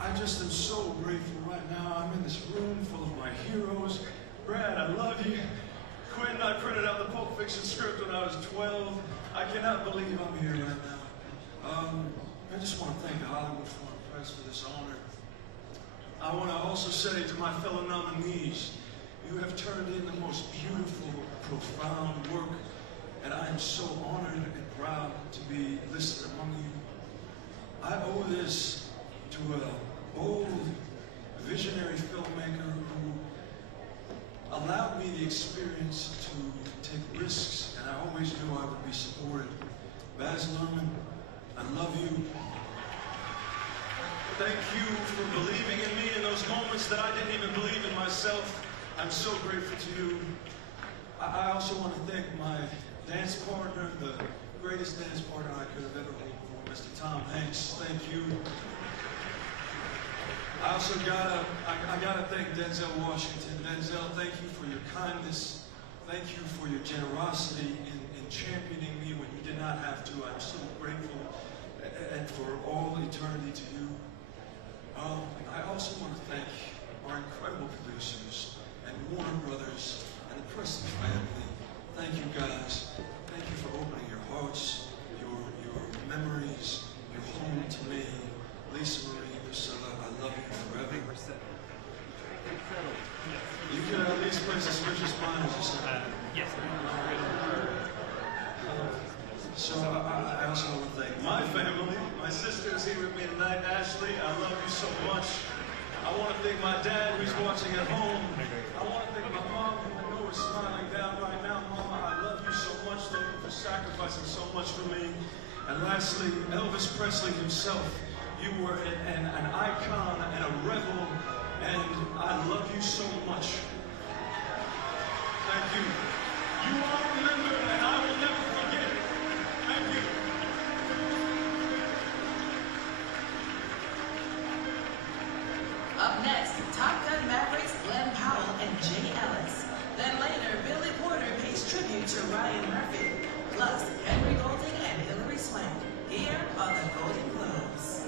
I just am so grateful right now. I'm in this room full of my heroes. Brad, I love you. Quentin, I printed out the Pulp Fiction script when I was 12. I cannot believe I'm here right now. I just want to thank the Hollywood Foreign Press for this honor. I want to also say to my fellow nominees, you have turned in the most beautiful, profound work, and I am so honored and proud to be listed among you. I owe this to a bold, visionary filmmaker who allowed me the experience to take risks, and I always knew I would be supported. Baz Luhrmann, I love you. Thank you for believing in me in those moments that I didn't even believe in myself. I'm so grateful to you. I also want to thank my dance partner, the greatest dance partner I could have ever hoped for, Mr. Tom Hanks. Thank you. I also gotta thank Denzel Washington. Denzel, thank you for your kindness. Thank you for your generosity in championing me when you did not have to. I'm so grateful, and for all eternity to you. I also want to thank our incredible producers and Warner Brothers and the Preston family. Thank you guys. Thank you for opening your hearts, your memories, your home to me. Lisa Marie, Priscilla, I love you forever. You can at least place a switch smiles or something. Yes. So I also want to thank my family. My sister is here with me tonight, Ashley. I love you so much. I want to thank my dad who's watching at home. I want to thank my mom who I know is smiling down right now. Mama, I love you so much. Thank you for sacrificing so much for me. And lastly, Elvis Presley himself. You were an icon and a rebel, and I love you so much. Thank you. You are remembered, and I will never forget. Thank you. Up next, Top Gun Mavericks Glenn Powell and Jay Ellis. Then later, Billy Porter pays tribute to Ryan Murphy. Plus, Henry Golding and Hilary Swank. Here on the Golden Globes.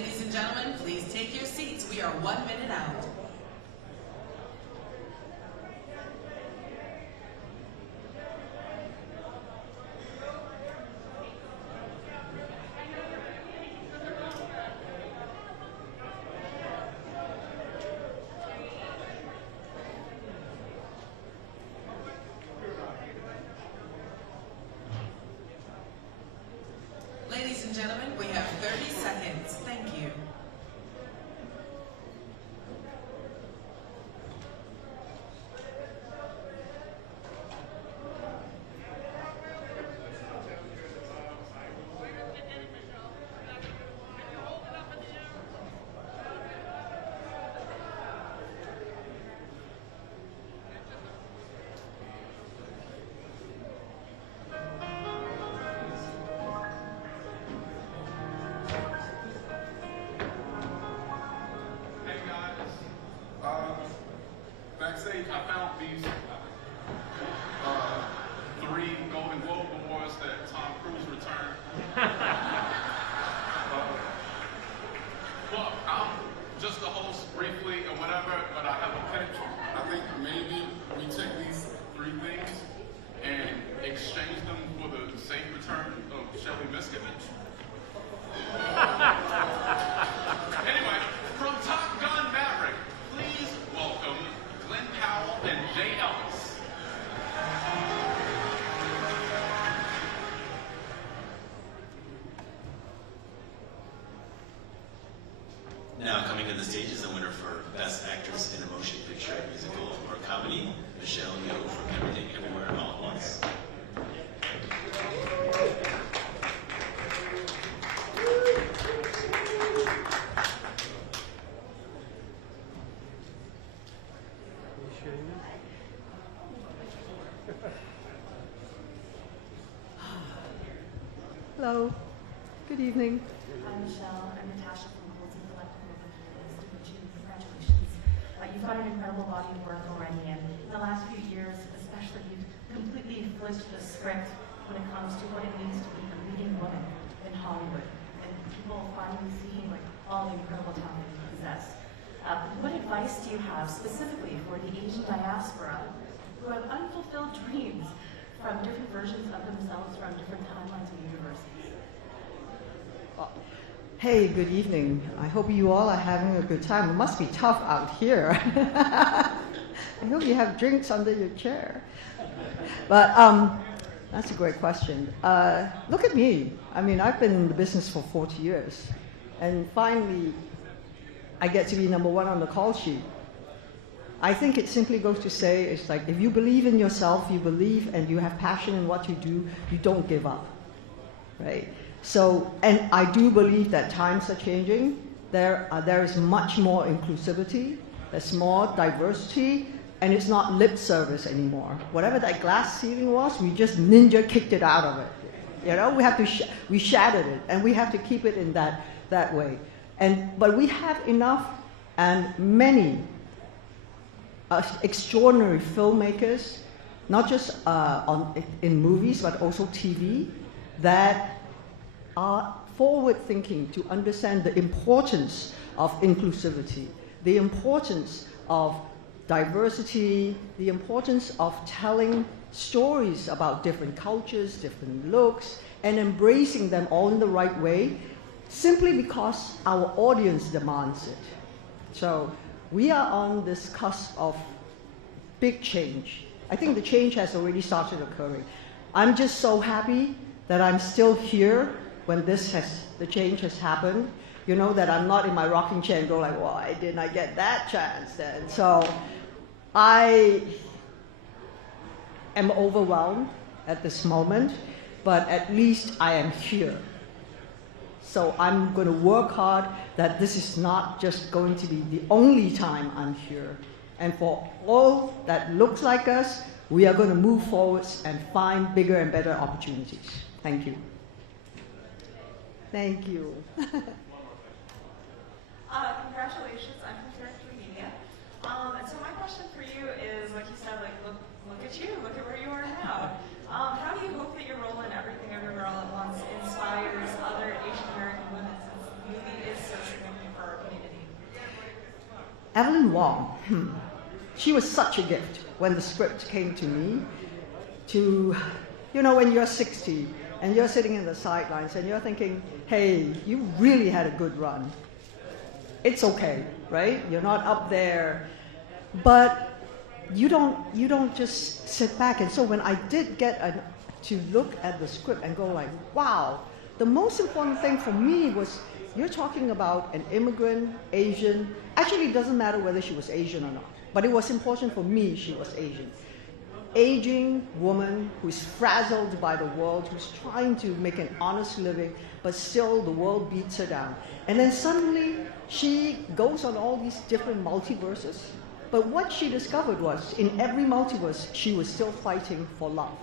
Ladies and gentlemen, please take your seats. We are 1 minute out. Ladies and gentlemen, we have 30 seconds. Thank you. Backstage, I found these 3 Golden Globe Awards that Tom Cruise returned. Well, I'm just a host briefly or whatever, but I have a pitch. I think maybe we take these 3 things and exchange them for the safe return of Shelly Miscavige. Anyway, from Top Gun Maverick, please welcome Glenn Powell and Jay Ellis. Now coming to the stage is the winner for Best Actress in a Motion Picture, Musical, or Comedy, Michelle Yeoh from Everything Everywhere All at Once. Hello. Good evening. I'm Michelle. I'm Natasha from Colton Collective Movement. Congratulations. You've got an incredible body of work already, and in the last few years, especially, you've completely flipped the script when it comes to what it means to be a leading woman in Hollywood, and people finally seeing all the incredible talent you possess. What advice do you have specifically for the Asian diaspora who have unfulfilled dreams from different versions of themselves from different timelines and universes? Hey, good evening. I hope you all are having a good time. It must be tough out here. I hope you have drinks under your chair. But that's a great question. Look at me. I mean, I've been in the business for 40 years. And finally, I get to be #1 on the call sheet. I think it simply goes to say, it's like, if you believe in yourself, you believe and you have passion in what you do, you don't give up, right? So, and I do believe that times are changing. There is much more inclusivity, there's more diversity, and it's not lip service anymore. Whatever that glass ceiling was, we just ninja kicked it out of it. You know, we shattered it, and we have to keep it in that way. But we have enough and many extraordinary filmmakers, not just in movies, but also TV, that are forward-thinking to understand the importance of inclusivity, the importance of diversity, the importance of telling stories about different cultures, different looks, and embracing them all in the right way, simply because our audience demands it. So we are on this cusp of big change. I think the change has already started occurring. I'm just so happy that I'm still here when the change has happened. You know, that I'm not in my rocking chair and go like, why didn't I get that chance then? So I am overwhelmed at this moment, but at least I am here. So I'm going to work hard that this is not just going to be the only time I'm here. And for all that looks like us, we are going to move forwards and find bigger and better opportunities. Thank you. Thank you. Congratulations, I'm from Directory Media. And so my question for you is, like you said, like look at you, look at where you are now. How do you hope that your role in Everything Everywhere All at Once inspires other Asian American women, since the movie is so Evelyn Wong, she was such a gift when the script came to me. To, you know, when you're 60 and you're sitting in the sidelines and you're thinking, hey, you really had a good run. It's okay, right? You're not up there, but you don't just sit back. And so when I did get to look at the script and go like, wow, the most important thing for me was, you're talking about an immigrant, Asian. Actually, it doesn't matter whether she was Asian or not, but it was important for me she was Asian. Aging woman who's frazzled by the world, who's trying to make an honest living, but still the world beats her down. And then suddenly she goes on all these different multiverses. But what she discovered was, in every multiverse, she was still fighting for love,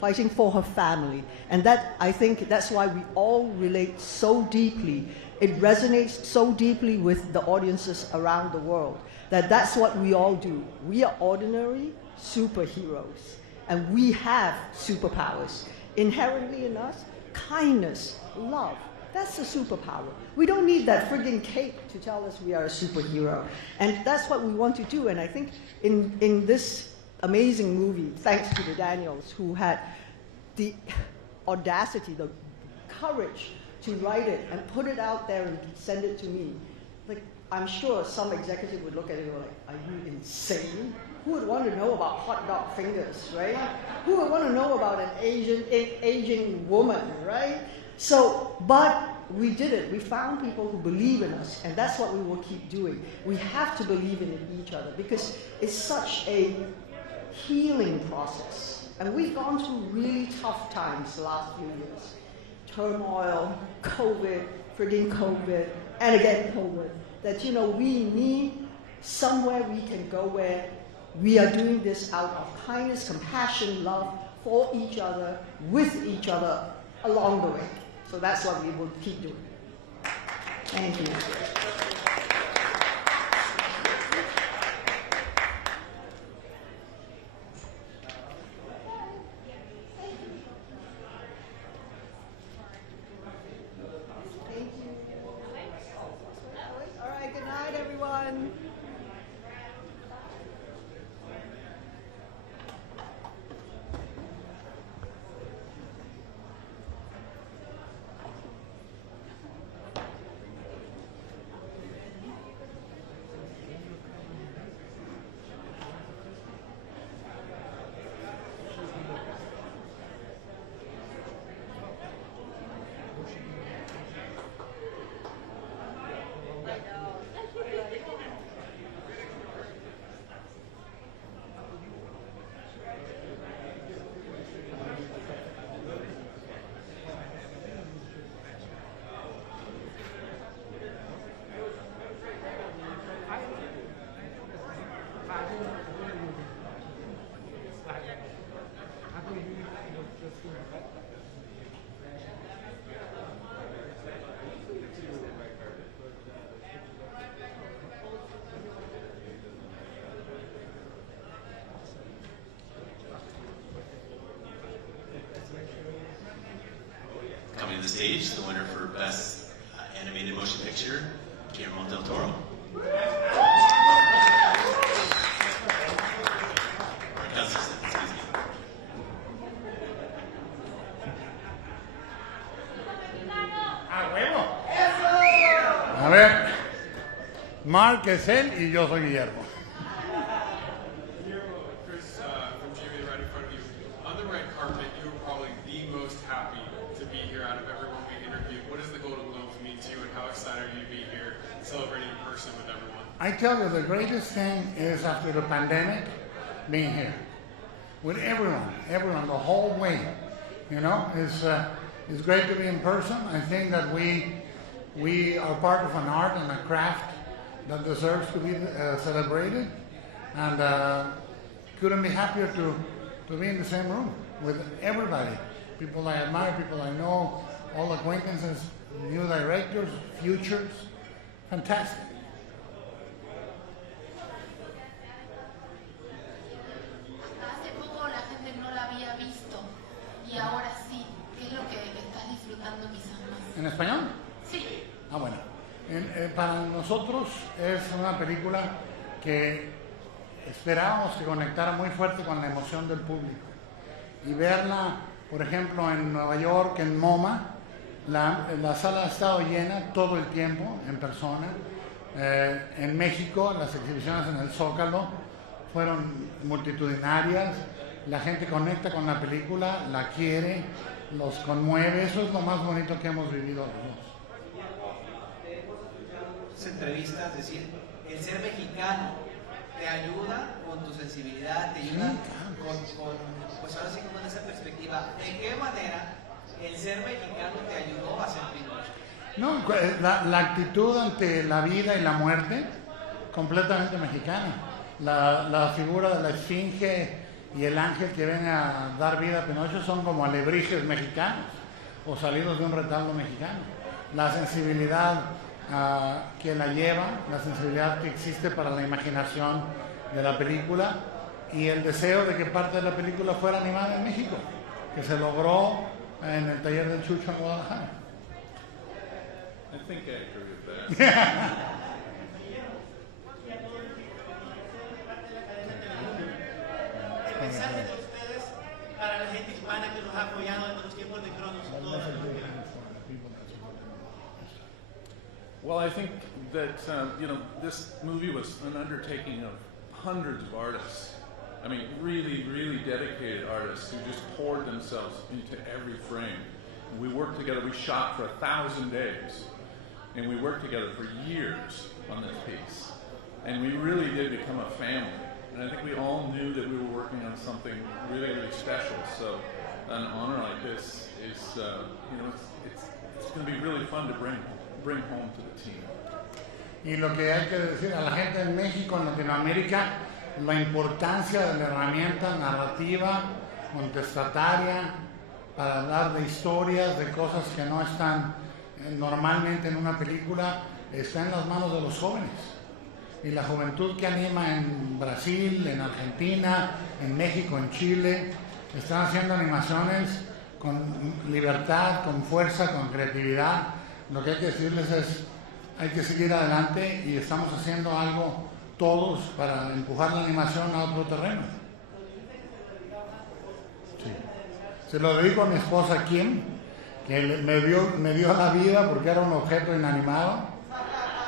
fighting for her family. And that, I think, that's why we all relate so deeply. It resonates so deeply with the audiences around the world, that's what we all do. We are ordinary superheroes, and we have superpowers. Inherently in us, kindness, love, that's the superpower. We don't need that frigging cape to tell us we are a superhero. And that's what we want to do. And I think in this amazing movie, thanks to the Daniels, who had the audacity, the courage to write it and put it out there and send it to me. Like, I'm sure some executive would look at it and go like, are you insane? Who would want to know about hot dog fingers, right? Who would want to know about an aging woman, right? So, but we did it. We found people who believe in us, and that's what we will keep doing. We have to believe in each other because it's such a healing process. And we've gone through really tough times the last few years. Turmoil, COVID, frigging COVID, and again COVID. That, you know, we need somewhere we can go where we are doing this out of kindness, compassion, love for each other, with each other along the way. So that's what we will keep doing. Thank you. All right, good night, everyone. Coming to the stage, the winner for Best Animated Motion Picture, Guillermo del Toro. A ver, Mark es él y yo soy Guillermo. Chris, from Jamie, right in front of you. On the red carpet, you were probably the most happy to be here out of everyone we interviewed. What does the Golden Globes mean to you, and how excited are you to be here celebrating in person with everyone? I tell you, the greatest thing is after the pandemic, being here with everyone, the whole way. You know, it's great to be in person. I think that we are part of an art and a craft that deserves to be celebrated, and couldn't be happier to be in the same room with everybody. People I admire, people I know, all acquaintances, new directors, futures. Fantastic. Hace poco la gente no la había visto y ahora sí. ¿Qué es lo que estás disfrutando quizás más? ¿En español? Sí. Ah, bueno. Para nosotros es una película que esperábamos que conectara muy fuerte con la emoción del público. Y verla, por ejemplo, en Nueva York, en MoMA, la sala ha estado llena todo el tiempo, en persona. En México, las exhibiciones en el Zócalo fueron multitudinarias. La gente conecta con la película, la quiere, los conmueve. Eso es lo más bonito que hemos vivido los dos. Entrevistas, es decir, el ser mexicano te ayuda con tu sensibilidad, te ayuda pues ahora sí con esa perspectiva. ¿De qué manera el ser mexicano te ayudó a ser Pinocho? No, la actitud ante la vida y la muerte, completamente mexicana. La figura de la esfinge y el ángel que viene a dar vida a Pinocho son como alebrijes mexicanos o salidos de un retablo mexicano. La sensibilidad que la lleva, la sensibilidad que existe para la imaginación de la película y el deseo de que parte de la película fuera animada en México, que se logró en el taller del Chucho en Guadalajara. I think I agree with that. El mensaje de ustedes para la gente hispana que nos ha apoyado en los tiempos de Cronos. Well, I think that this movie was an undertaking of hundreds of artists. I mean, really, really dedicated artists who just poured themselves into every frame. We worked together. We shot for 1,000 days, and we worked together for years on this piece. And we really did become a family. And I think we all knew that we were working on something really, really special. So, an honor like this is, it's going to be really fun to bring home to the team. Y lo que hay que decir a la gente en México, en Latinoamérica, la importancia de la herramienta narrativa, contestataria, para hablar de historias, de cosas que no están normalmente en una película, está en las manos de los jóvenes. Y la juventud que anima en Brasil, en Argentina, en México, en Chile, están haciendo animaciones con libertad, con fuerza, con creatividad. Lo que hay que decirles es, hay que seguir adelante y estamos haciendo algo todos para empujar la animación a otro terreno. Sí. Se lo dedico a mi esposa Kim, que me dio la vida porque era un objeto inanimado.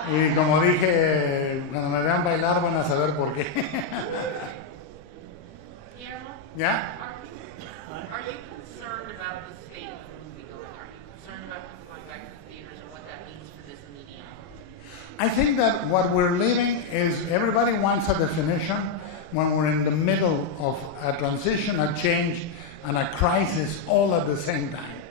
Y como dije, cuando me vean bailar van a saber por qué. ¿Ya? Are you concerned about the state of the moviegoing? Are you concerned about people going back to the theaters and what that means for this medium? I think that what we're living is everybody wants a definition when we're in the middle of a transition, a change, and a crisis all at the same time.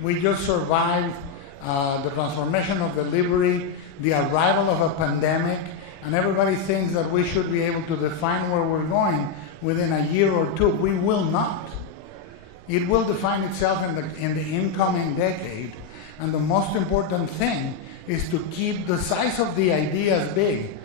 We just survived the transformation of delivery, the arrival of a pandemic, and everybody thinks that we should be able to define where we're going within a year or two. We will not. It will define itself in the incoming decade, and the most important thing is to keep the size of the ideas big.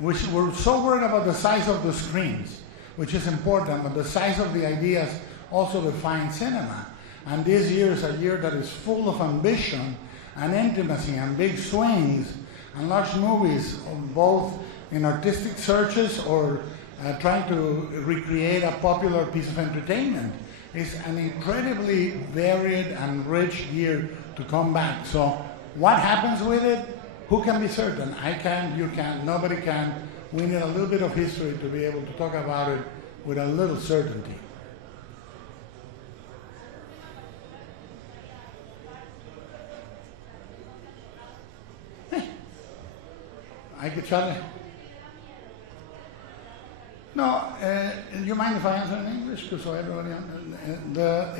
We're so worried about the size of the screens, which is important, but the size of the ideas also defines cinema. And this year is a year that is full of ambition and intimacy and big swings and large movies, both in artistic searches or trying to recreate a popular piece of entertainment. It's an incredibly varied and rich year to come back. So what happens with it? Who can be certain? I can, you can, nobody can. We need a little bit of history to be able to talk about it with a little certainty. I could tell you. No, you mind if I answer in English? So everybody,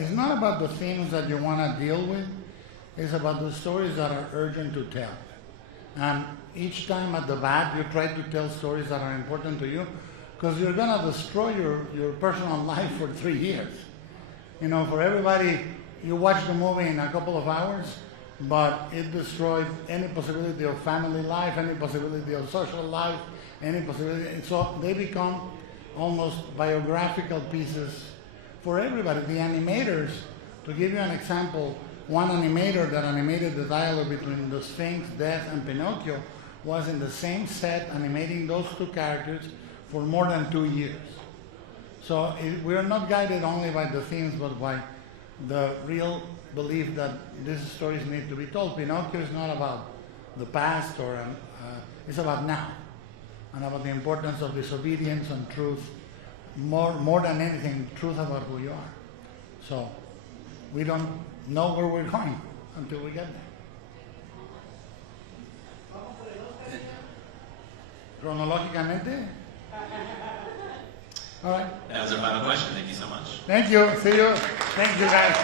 it's not about the themes that you want to deal with. It's about the stories that are urgent to tell. And each time at the bat, you try to tell stories that are important to you, because you're going to destroy your personal life for 3 years. You know, for everybody, you watch the movie in a couple of hours, but it destroys any possibility of family life, any possibility of social life, any possibility. So they become almost biographical pieces for everybody. The animators, to give you an example, one animator that animated the dialogue between the Sphinx, Death, and Pinocchio was in the same set animating those two characters for more than 2 years. So we are not guided only by the themes, but by the real belief that these stories need to be told. Pinocchio is not about the past, it's about now, and about the importance of disobedience and truth, more than anything, truth about who you are. So we don't know where we're going until we get there. Cronológicamente? All right. That was our final question. Thank you so much. Thank you. See you. Thank you, guys.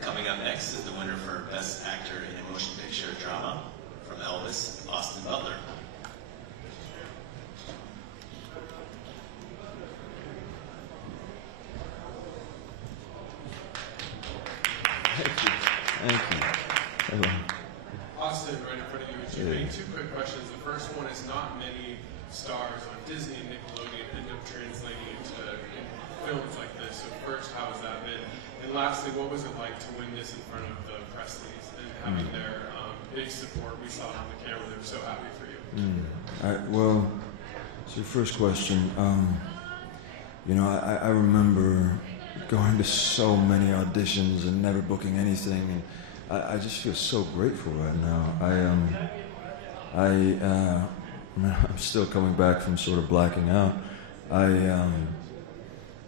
Coming up next is the winner for Best Actor in a Motion Picture Drama from Elvis, Austin Butler. Thank you. Hello. Austin, right in front of you is Jimmy. Two quick questions. The first one is not many stars on Disney and Nickelodeon end up translating into films like this. So first, how has that been? And lastly, what was it like to win this in front of the Presleys and having their big support? We saw it on the camera. They were so happy for you. Well, so your first question, you know, I remember going to so many auditions and never booking anything, and I just feel so grateful right now. I'm still coming back from sort of blacking out.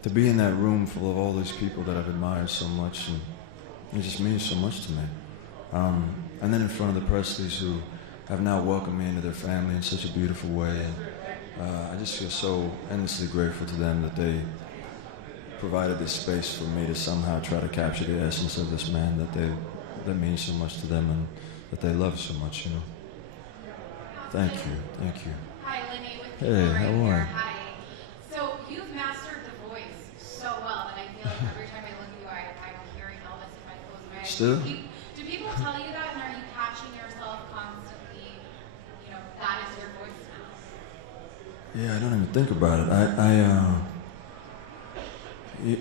To be in that room full of all these people that I've admired so much, and it just means so much to me. And then in front of the Presleys, who have now welcomed me into their family in such a beautiful way, and I just feel so endlessly grateful to them that they provided this space for me to somehow try to capture the essence of this man that means so much to them and that they love so much, you know. Thank you. Hi, Lenny. With Hey, right how are here. you? Hi. So you've mastered the voice so well that I feel like every time I look at you, I'm hearing Elvis if I close my eyes. Still? Do people tell you that, and are you catching yourself constantly? You know, that is your voice now. Yeah, I don't even think about it.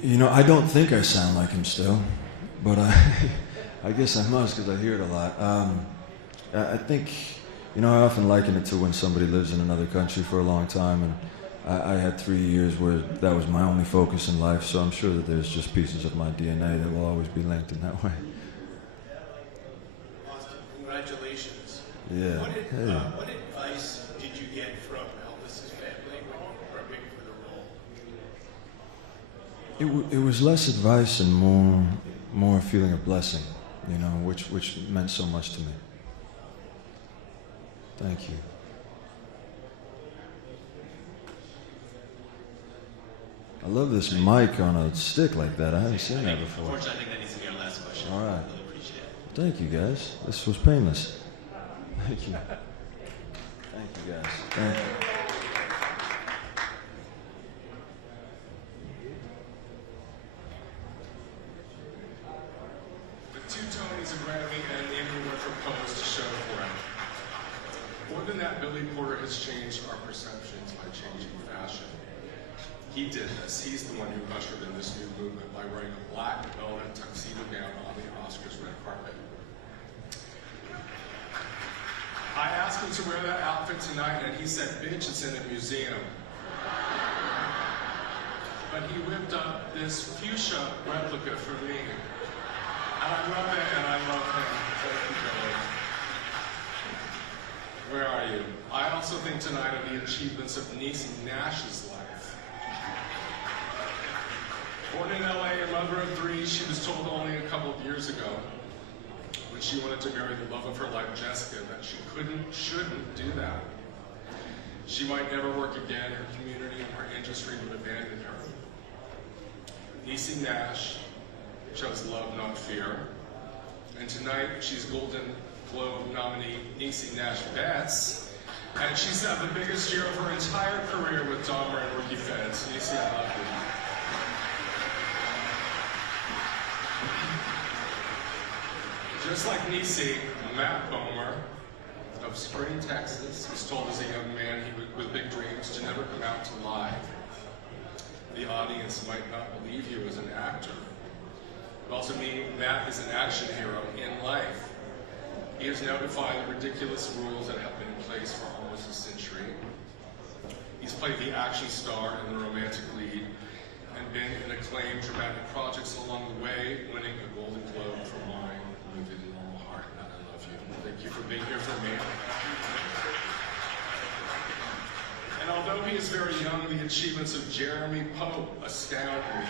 You know, I don't think I sound like him still, but I guess I must because I hear it a lot. I think, you know, I often liken it to when somebody lives in another country for a long time, and I had 3 years where that was my only focus in life, so I'm sure that there's just pieces of my DNA that will always be linked in that way. Austin, congratulations. Yeah. What advice did you get from Elvis's family when you were prepping for the role? It was less advice and more a feeling of blessing, you know, which meant so much to me. Thank you. I love this mic on a stick like that. I haven't seen that before. Unfortunately, I think that needs to be our last question. All right. Really appreciate it. Thank you, guys. This was painless. Thank you. Thank you, guys. Thank you. The two Tonys, a Grammy, and an Emmy were proposed to show for him. More than that, Billy Porter has changed our perceptions by changing fashion. He did this. He's the one who ushered in this new movement by wearing a black velvet tuxedo gown on the Oscars red carpet. I asked him to wear that outfit tonight, and he said, "Bitch, it's in a museum." But he whipped up this fuchsia replica for me. And I love it, and I love him. Thank you, Billy. Where are you? I also think tonight of the achievements of Niecy Nash's life. Born in LA, a mother of three, she was told only a couple of years ago, when she wanted to marry the love of her life, Jessica, that she shouldn't do that. She might never work again, her community and her industry would abandon her. Niecy Nash chose love, not fear. And tonight, she's Globe nominee Niecy Nash-Betts, and she's had the biggest year of her entire career with Dahmer and Rookie Feds. Niecy, I love you. Just like Niecy, Matt Bomer of Spring, Texas, was told as a young man with big dreams to never come out to live. The audience might not believe you as an actor. It also means Matt is an action hero in life. He has now defied the ridiculous rules that have been in place for almost a century. He's played the action star and the romantic lead, and been in acclaimed dramatic projects along the way, winning a Golden Globe for my movie, The Normal Heart. And I love you. Thank you for being here for me. And although he is very young, the achievements of Jeremy Pope astound me.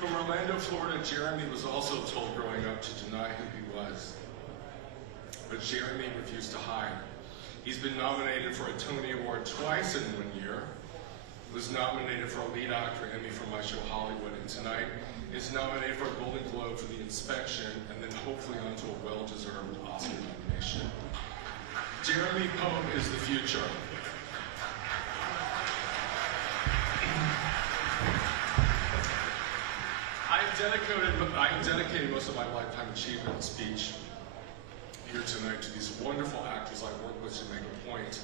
From Orlando, Florida, Jeremy was also told growing up to deny who he was. But Jeremy refused to hide. He's been nominated for a Tony Award twice in 1 year, was nominated for a lead actor Emmy for my show Hollywood, and tonight is nominated for a Golden Globe for The Inspection, and then hopefully onto a well-deserved Oscar nomination. Jeremy Pope is the future. I've dedicated most of my lifetime achievement speech here tonight to these wonderful actors I work with to make a point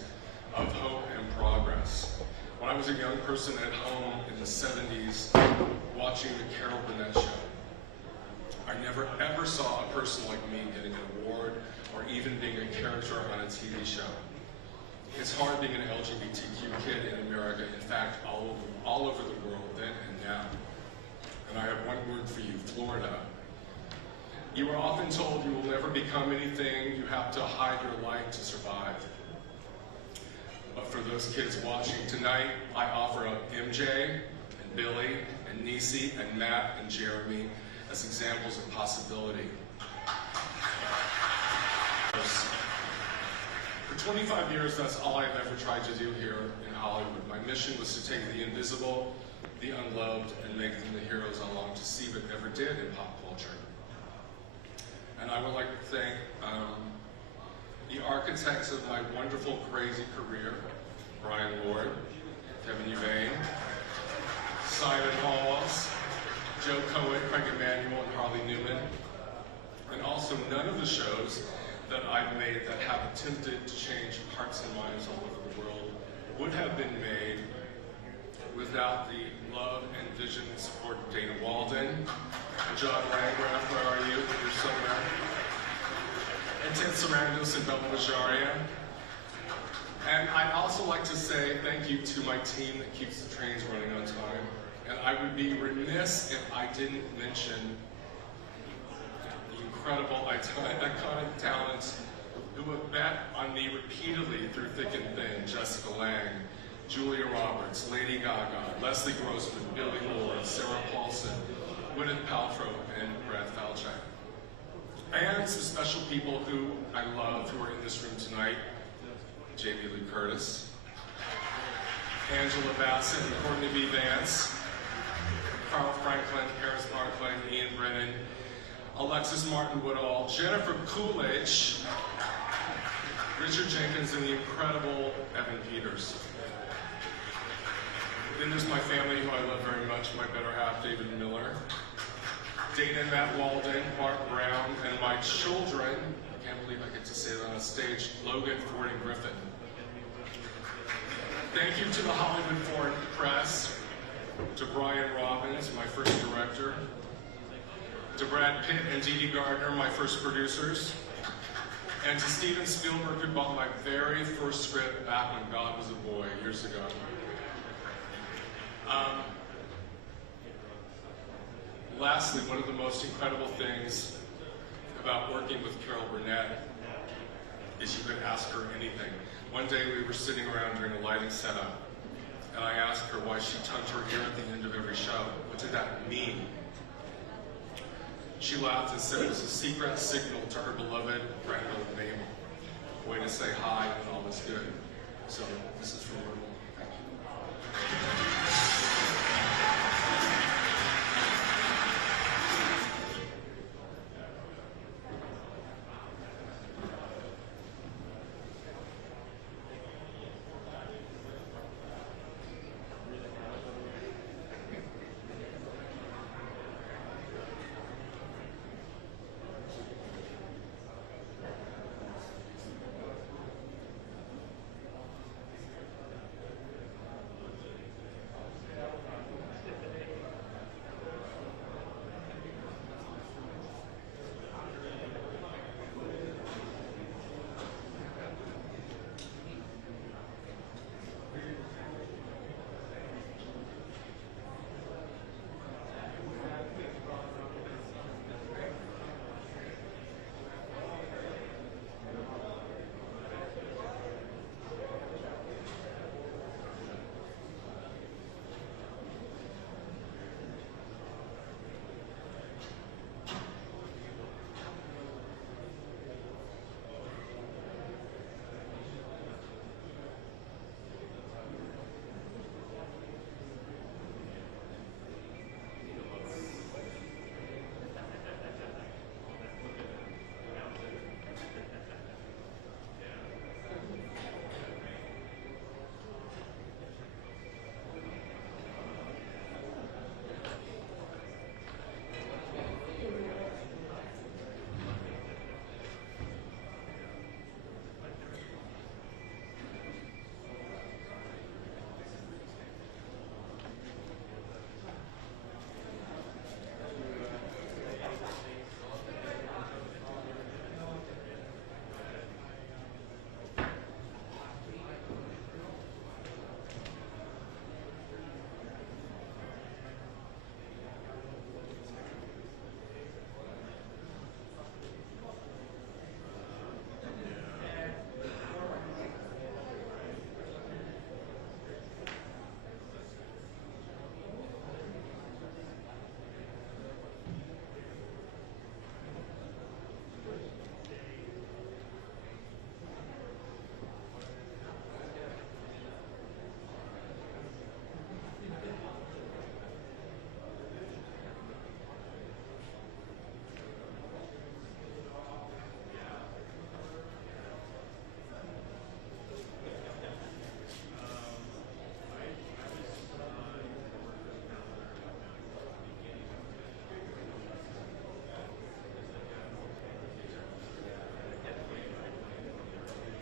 of hope and progress. When I was a young person at home in the 70s watching the Carol Burnett show, I never ever saw a person like me getting an award or even being a character on a TV show. It's hard being an LGBTQ kid in America, in fact, all over the world then and now. And I have one word for you, Florida. You are often told you will never become anything, you have to hide your light to survive. But for those kids watching tonight, I offer up MJ and Billy and Niecy and Matt and Jeremy as examples of possibility. For 25 years, that's all I've ever tried to do here in Hollywood. My mission was to take the invisible, the unloved, and make them the heroes I longed to see but never did in pop culture. And I would like to thank the architects of my wonderful, crazy career, Brian Lord, Kevin Uvain, Simon Halls, Joe Cohen, Craig Emanuel, and Harley Newman, and also none of the shows that I've made that have attempted to change hearts and minds all over the world would have been made without the love and vision and support of Dana Walden, and John Landgraf, where are you? You're somewhere. And Ted Sarandos and Bella Bajaria. And I'd also like to say thank you to my team that keeps the trains running on time. And I would be remiss if I didn't mention the incredible, iconic talents who have bet on me repeatedly through thick and thin. Jessica Lange, Julia Roberts, Lady Gaga, Leslie Grossman, Billy Lord, Sarah Paulson, Gwyneth Paltrow, and Brad Falchuk. And some special people who I love who are in this room tonight. Jamie Lee Curtis, Angela Bassett and Courtney B. Vance, Carl Franklin, Harris Barclay, Ian Brennan, Alexis Martin Woodall, Jennifer Coolidge, Richard Jenkins, and the incredible Evan Peters. Then there's my family, who I love very much, my better half, David Miller, Dana and Matt Walden, Mark Brown, and my children, I can't believe I get to say that on stage, Logan, Ford, and Griffin. Thank you to the Hollywood Foreign Press, to Brian Robbins, my first director, to Brad Pitt and Dee Dee Gardner, my first producers, and to Steven Spielberg, who bought my very first script back when God was a boy, years ago. Lastly, one of the most incredible things about working with Carol Burnett is you could ask her anything. One day we were sitting around during a lighting setup, and I asked her why she tucked her ear at the end of every show. What did that mean? She laughed and said it was a secret signal to her beloved Randall Mabel. Way to say hi and all is good. So this is from Randall. Thank you.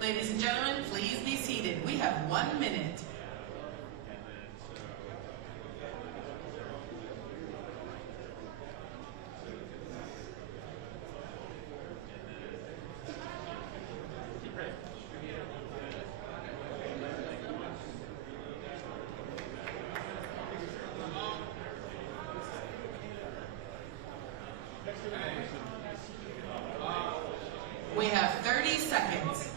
Ladies and gentlemen, please be seated. We have 1 minute. We have 30 seconds.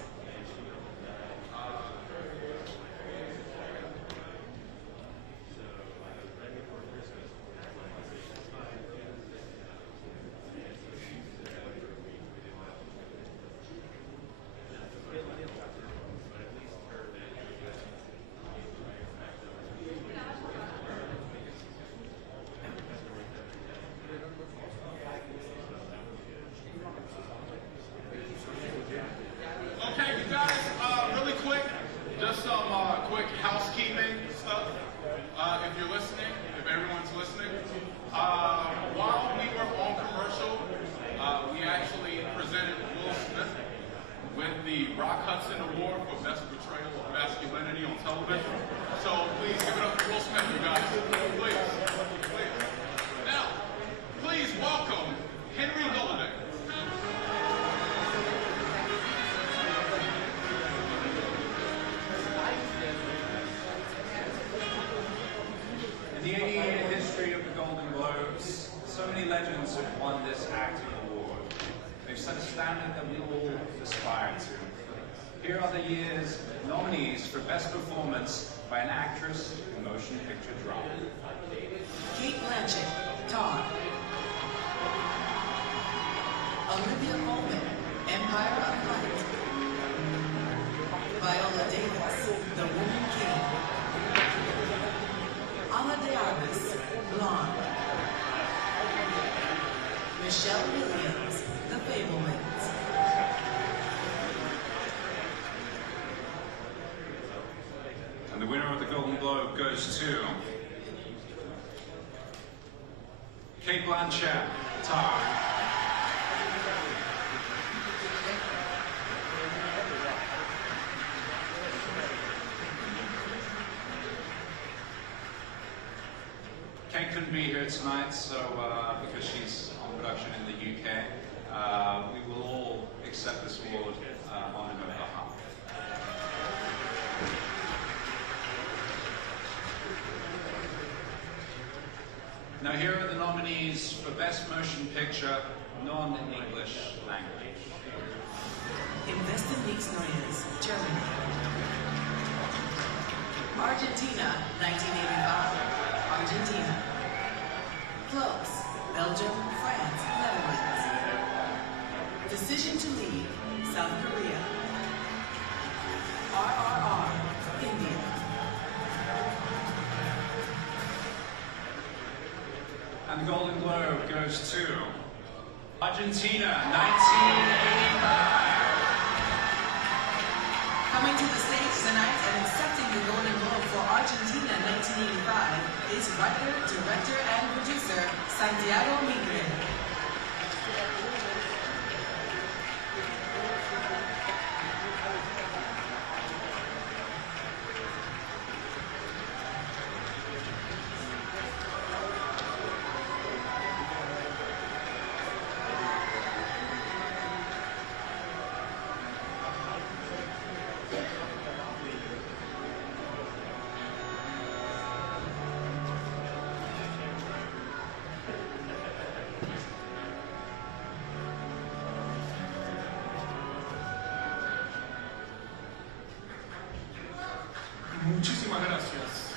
Okay, you guys, really quick, just some quick housekeeping stuff. If you're listening, if everyone's listening, while we were on commercial, we actually presented Will Smith with the Rock Hudson Award for Best Portrayal of Masculinity on Television. So please give it up for Will Smith, you guys. Please. Now, please welcome Henry Holiday. In the 80-year history of the Golden Globes, so many legends have won this acting award. They've set a standard that we all aspire to. Here are the year's nominees for Best Performance by an Actress in Motion Picture Drama. Kate Blanchett, Tar. Olivia Colman, Empire of Light. Viola Davis, The Woman King. Ana de Armas, Blonde. Michelle Williams, The Fablemans. And the winner of the Golden Globe goes to Kate Blanchett, Tar. Kate couldn't be here tonight, so because she's on production in the UK, we will all accept this award on her behalf. Now here are the nominees for Best Motion Picture, non-English language. Invest in Weeks Noyes, Germany. Argentina, 1985. Argentina. Close, Belgium, France, Netherlands. Decision to Leave, South Korea. RRR, India. And the Golden Globe goes to Argentina, 1985. Coming to the stage tonight and accepting the Golden Globe for Argentina 1985 is writer, director, and producer Santiago Miguel. Muchísimas gracias.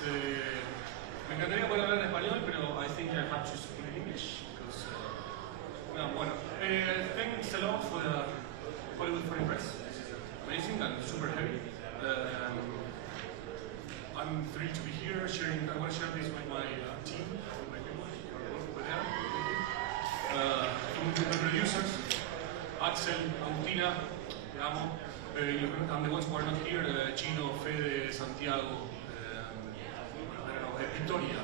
Me encantaría poder hablar en español, pero I think I have to speak in English. Because, bueno, thanks a lot for the Hollywood Foreign Press. This is amazing and super heavy. I'm thrilled to be here sharing. I want to share this with my team, with my people over there. With the producers, Axel, Agustina, te amo. And the ones who are not here, Chino, Fede, Santiago, Victoria.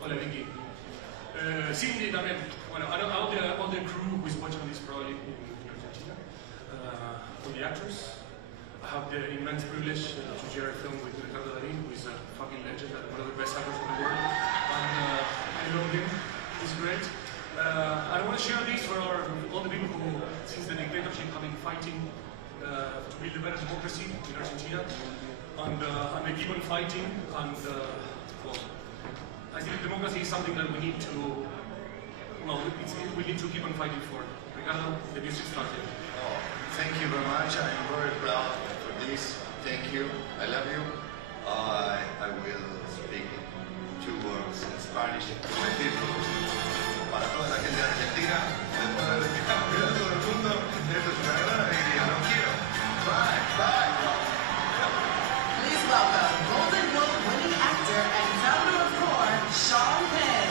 Hola Vicky. Cindy también. Bueno, all the crew who is watching this project in Argentina. For the actors. have the immense privilege to share a film with Ricardo Darín, who is a fucking legend and one of the best actors in the world. And I love him. He's great. I want to share this for all the people who, since the dictatorship, have been fighting to build a better democracy in Argentina. And they keep on fighting. And well, I think democracy is something that we need to, well, we need to keep on fighting for. Ricardo, the music started. Oh, thank you very much. I am very proud for this. Thank you. I love you. I will speak 2 words in Spanish to my people. Para toda la gente de Argentina, después de este campeonato del mundo, esto es una gran alegría. Los quiero. Bye, bye. Please welcome Golden Globe winning actor and founder of CORE, Sean Penn.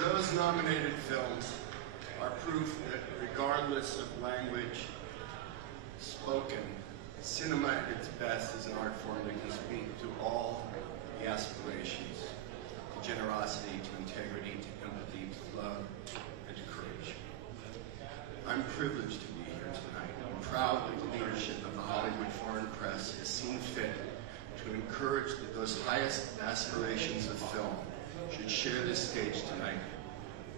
Those nominated films are proof that regardless of language spoken, cinema at its best is an art form that can speak to all the aspirations, to generosity, to integrity, to empathy, to love, and to courage. I'm privileged to be here tonight. I'm proud that the leadership of the Hollywood Foreign Press has seen fit to encourage that those highest aspirations of film should share this stage tonight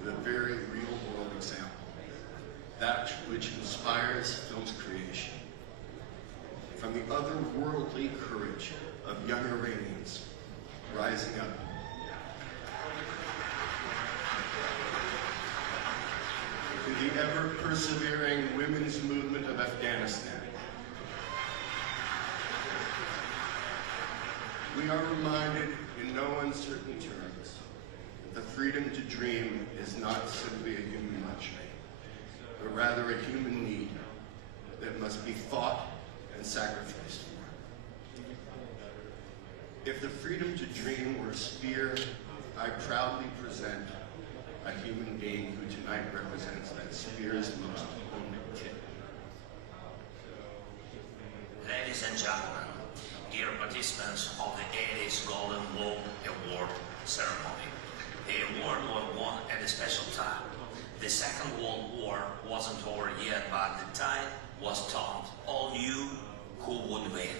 with a very real-world example, that which inspires film's creation. From the otherworldly courage of young Iranians rising up to the ever-persevering women's movement of Afghanistan. We are reminded in no uncertain terms that the freedom to dream is not simply a human luxury, but rather a human need that must be fought and sacrificed for. If the freedom to dream were a spear, I proudly present a human being who tonight represents that spear's most pointed tip. Ladies and gentlemen, dear participants of the 80s Golden Globe Award ceremony, the award was won at a special time. The Second World War wasn't over yet, but the tide was turned. All knew who would win.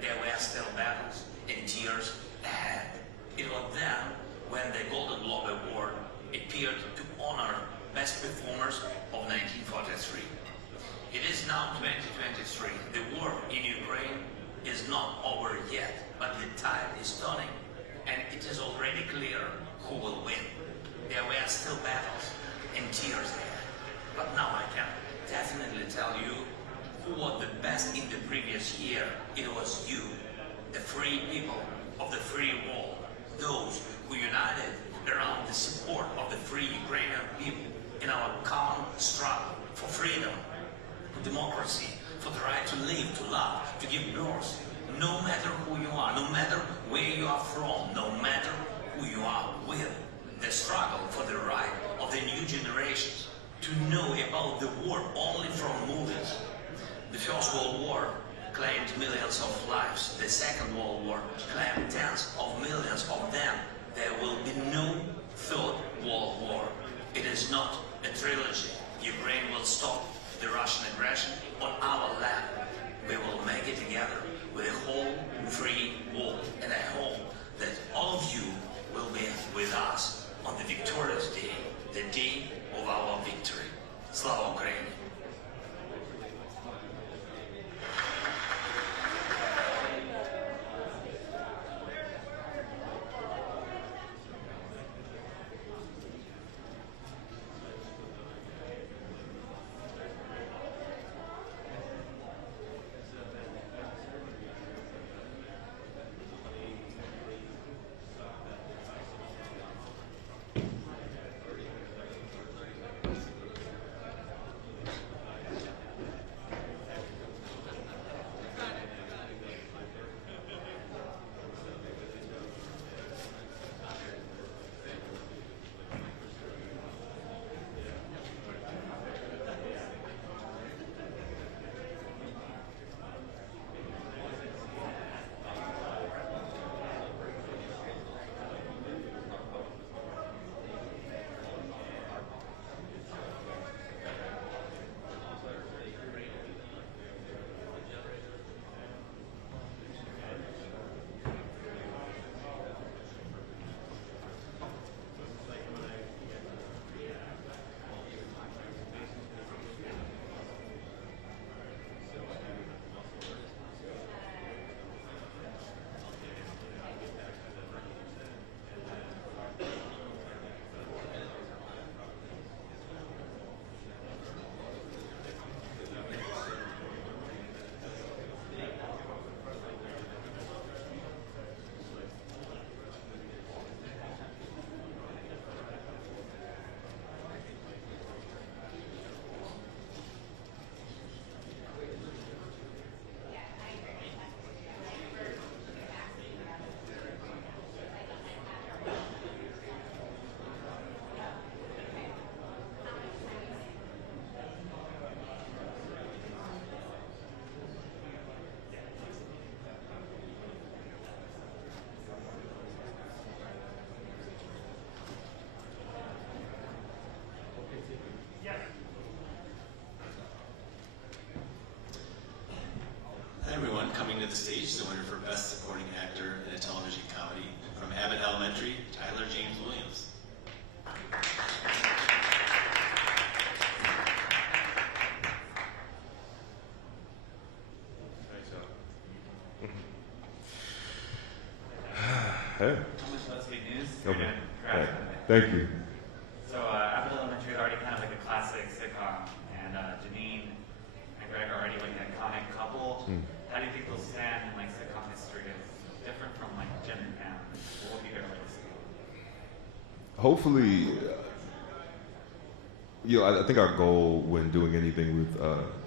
There were still battles and tears ahead. It was then when the Golden Globe Award appeared to honor best performers of 1943. It is now 2023. The war in Ukraine is not over yet, but the tide is turning, and it is already clear who will win. There were still battles and tears ahead, but now I can definitely tell you who was the best in the previous year. It was you, the free people of the free world, those who united around the support of the free Ukrainian people in our common struggle for freedom, for democracy, for the right to live, to love, to give birth. No matter who you are, no matter where you are from, no matter who you are with, the struggle for the right of the new generations to know about the war only from movies. The First World War claimed millions of lives. The Second World War claimed tens of millions of them. There will be no Third World War. It is not a trilogy. Ukraine will stop the Russian aggression on our land. We will make it together with a whole free world. And I hope that all of you will be with us on the victorious day, the day of our victory. Slava Ukraini! coming to the stage, the winner for Best Supporting Actor in a Television Comedy from Abbott Elementary, Tyler James Williams. Hey. That's good news. Okay. And Hey. congrats on it. Thank you. So Abbott Elementary is already kind of like a classic sitcom, and Janine and Greg are already like an iconic couple. How do you think they'll stand in like sitcom history? It's different from like Jen and Pam. What would be their legacy? Hopefully, I think our goal when doing anything with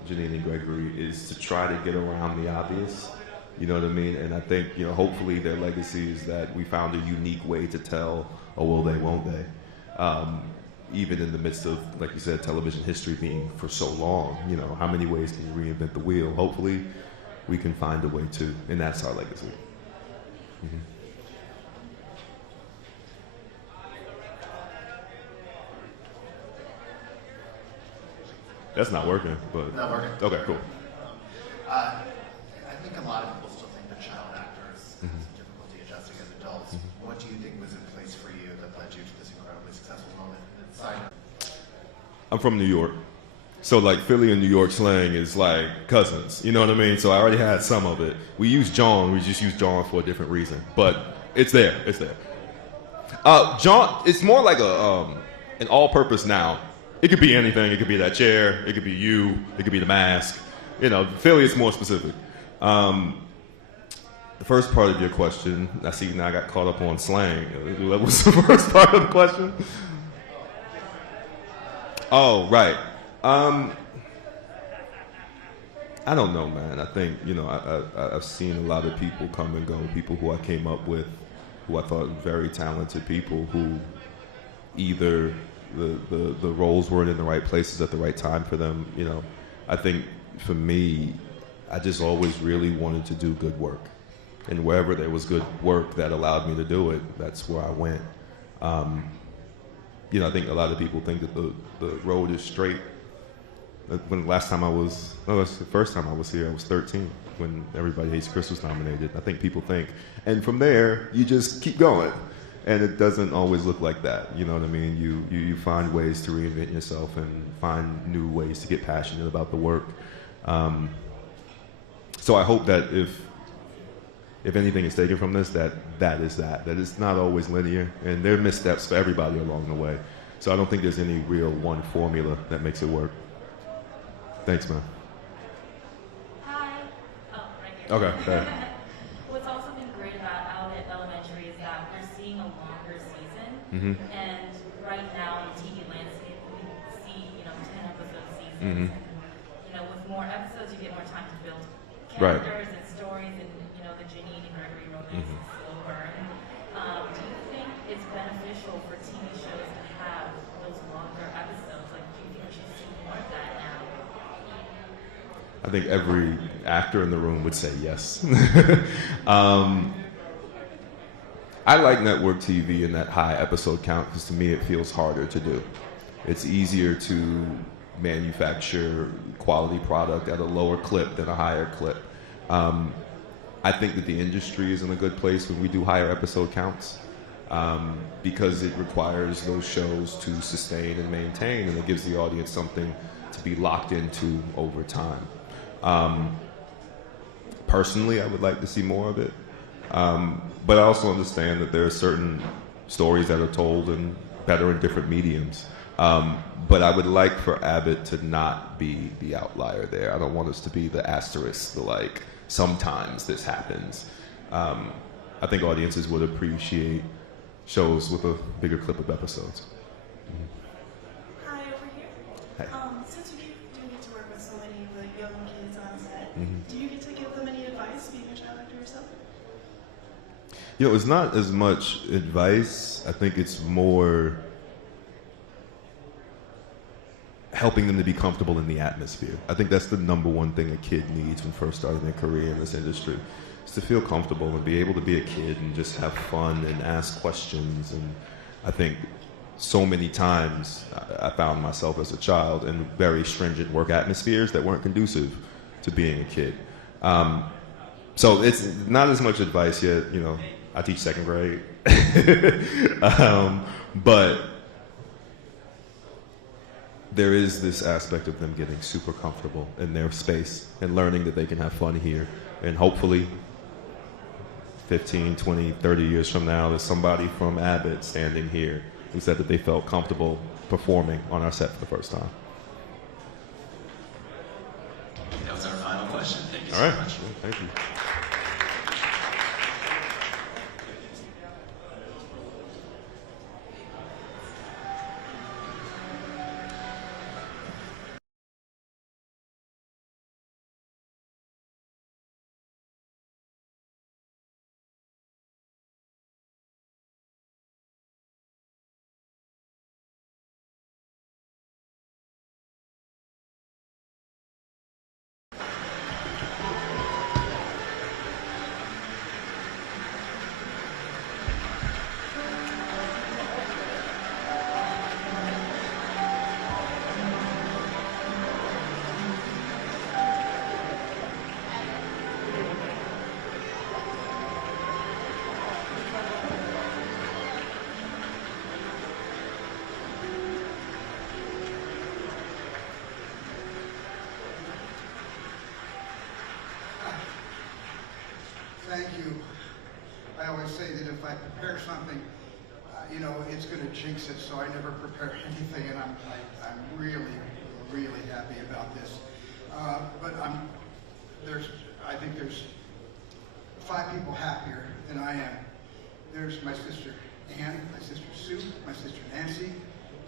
Janine and Gregory is to try to get around the obvious. You know what I mean? And I think, hopefully their legacy is that we found a unique way to tell a will they, won't they. Even in the midst of, like you said, television history being for so long, how many ways can you reinvent the wheel? Hopefully we can find a way to, and that's our legacy. Mm-hmm. That's not working, but... Not working. Okay, cool. I think a lot of people still think that child actors have some difficulty adjusting as adults. What do you think was in place for you that led you to this incredibly successful moment? I'm from New York. So like Philly and New York slang is like cousins, you know what I mean? So I already had some of it. We use John, we just use John for a different reason. But it's there, it's there. John, it's more like an all-purpose noun. It could be anything, it could be that chair, it could be you, it could be the mask. Philly is more specific. The first part of your question, I see now I got caught up on slang. What was the first part of the question? Oh, right. I don't know, man. I think, I've seen a lot of people come and go, people who I came up with, who I thought were very talented people who either the roles weren't in the right places at the right time for them. I think for me, I just always really wanted to do good work. And wherever there was good work that allowed me to do it, that's where I went. I think a lot of people think that the road is straight. When that's the first time I was here, I was 13 when Everybody Hates Chris was nominated. I think people think. And from there, you just keep going. And it doesn't always look like that, you know what I mean? You find ways to reinvent yourself and find new ways to get passionate about the work. So I hope that if anything is taken from this, that it's not always linear, and there are missteps for everybody along the way. So I don't think there's any real one formula that makes it work. Thanks, man. Hi. Oh, right here. Okay. What's also been great about Abbott Elementary is that we're seeing a longer season, and right now in the TV landscape, we see 10 episode seasons. With more episodes, you get more time to build characters and stories, and the Janine and Gregory romance is slow burn. Do you think it's beneficial for TV shows to have those longer episodes? Like, do you think we should see more of that now? I think every actor in the room would say yes. I like network TV and that high episode count because to me it feels harder to do. It's easier to manufacture quality product at a lower clip than a higher clip. I think that the industry is in a good place when we do higher episode counts because it requires those shows to sustain and maintain, and it gives the audience something to be locked into over time. Personally, I would like to see more of it, but I also understand that there are certain stories that are told and better in different mediums. But I would like for Abbott to not be the outlier there. I don't want us to be the asterisk, the like, sometimes this happens. I think audiences would appreciate shows with a bigger clip of episodes. Hi, over here. Hey. Since you do get to work with so many of the young kids on set, do you get to give them any advice being a child actor yourself? It's not as much advice. I think it's more helping them to be comfortable in the atmosphere. I think that's the number one thing a kid needs when first starting their career in this industry, is to feel comfortable and be able to be a kid and just have fun and ask questions. And I think so many times I found myself as a child in very stringent work atmospheres that weren't conducive to being a kid. So it's not as much advice yet. You know, I teach second grade, but there is this aspect of them getting super comfortable in their space and learning that they can have fun here. And hopefully 15, 20, 30 years from now, there's somebody from Abbott standing here who said that they felt comfortable performing on our set for the first time. That was our final question. Thank you All so right. much. Thank you. Thank you. I always say that if I prepare something, you know, it's going to jinx it, so I never prepare anything, and I'm really, really happy about this. But I think there's 5 people happier than I am. There's my sister Ann, my sister Sue, my sister Nancy.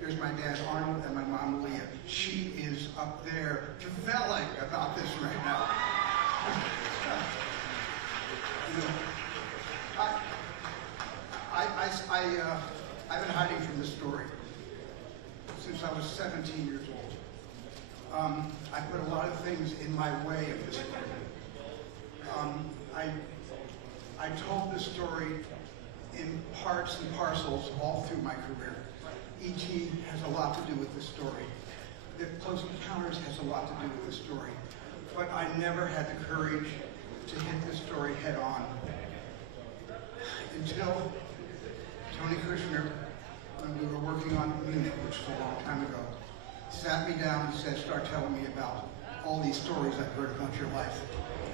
There's my dad Arnold and my mom Leah. She is up there cavelling about this right now. You know, I've been hiding from this story since I was 17 years old. I put a lot of things in my way of this story. I told this story in parts and parcels all through my career. E.T. has a lot to do with this story. The Close Encounters has a lot to do with this story. But I never had the courage to hit this story head on until Tony Kushner, when we were working on Munich, which was a long time ago, sat me down and said, start telling me about all these stories I've heard about your life.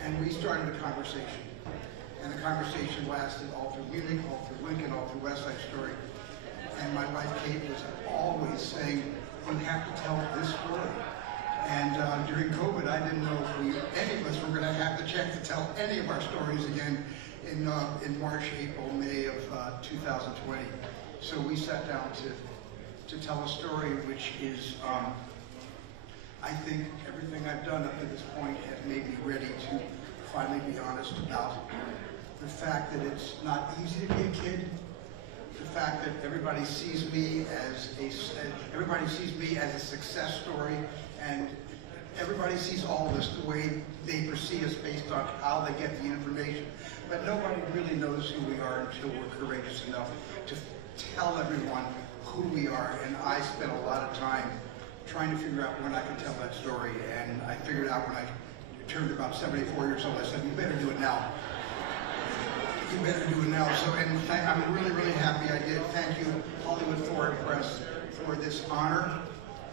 And we started a conversation. And the conversation lasted all through Munich, all through Lincoln, all through West Side Story. And my wife Kate was always saying, you have to tell this story. And during COVID, I didn't know if any of us were going to have the chance to tell any of our stories again in March, April, May of 2020. So we sat down to tell a story which is, I think everything I've done up to this point has made me ready to finally be honest about the fact that it's not easy to be a kid, the fact that everybody sees me as a success story, and everybody sees all of this the way they perceive us based on how they get the information. But nobody really knows who we are until we're courageous enough to tell everyone who we are. And I spent a lot of time trying to figure out when I could tell that story. And I figured out when I turned about 74 years old, I said, you better do it now. You better do it now. So, and I'm really, really happy I did. Thank you, Hollywood Foreign Press, for this honor.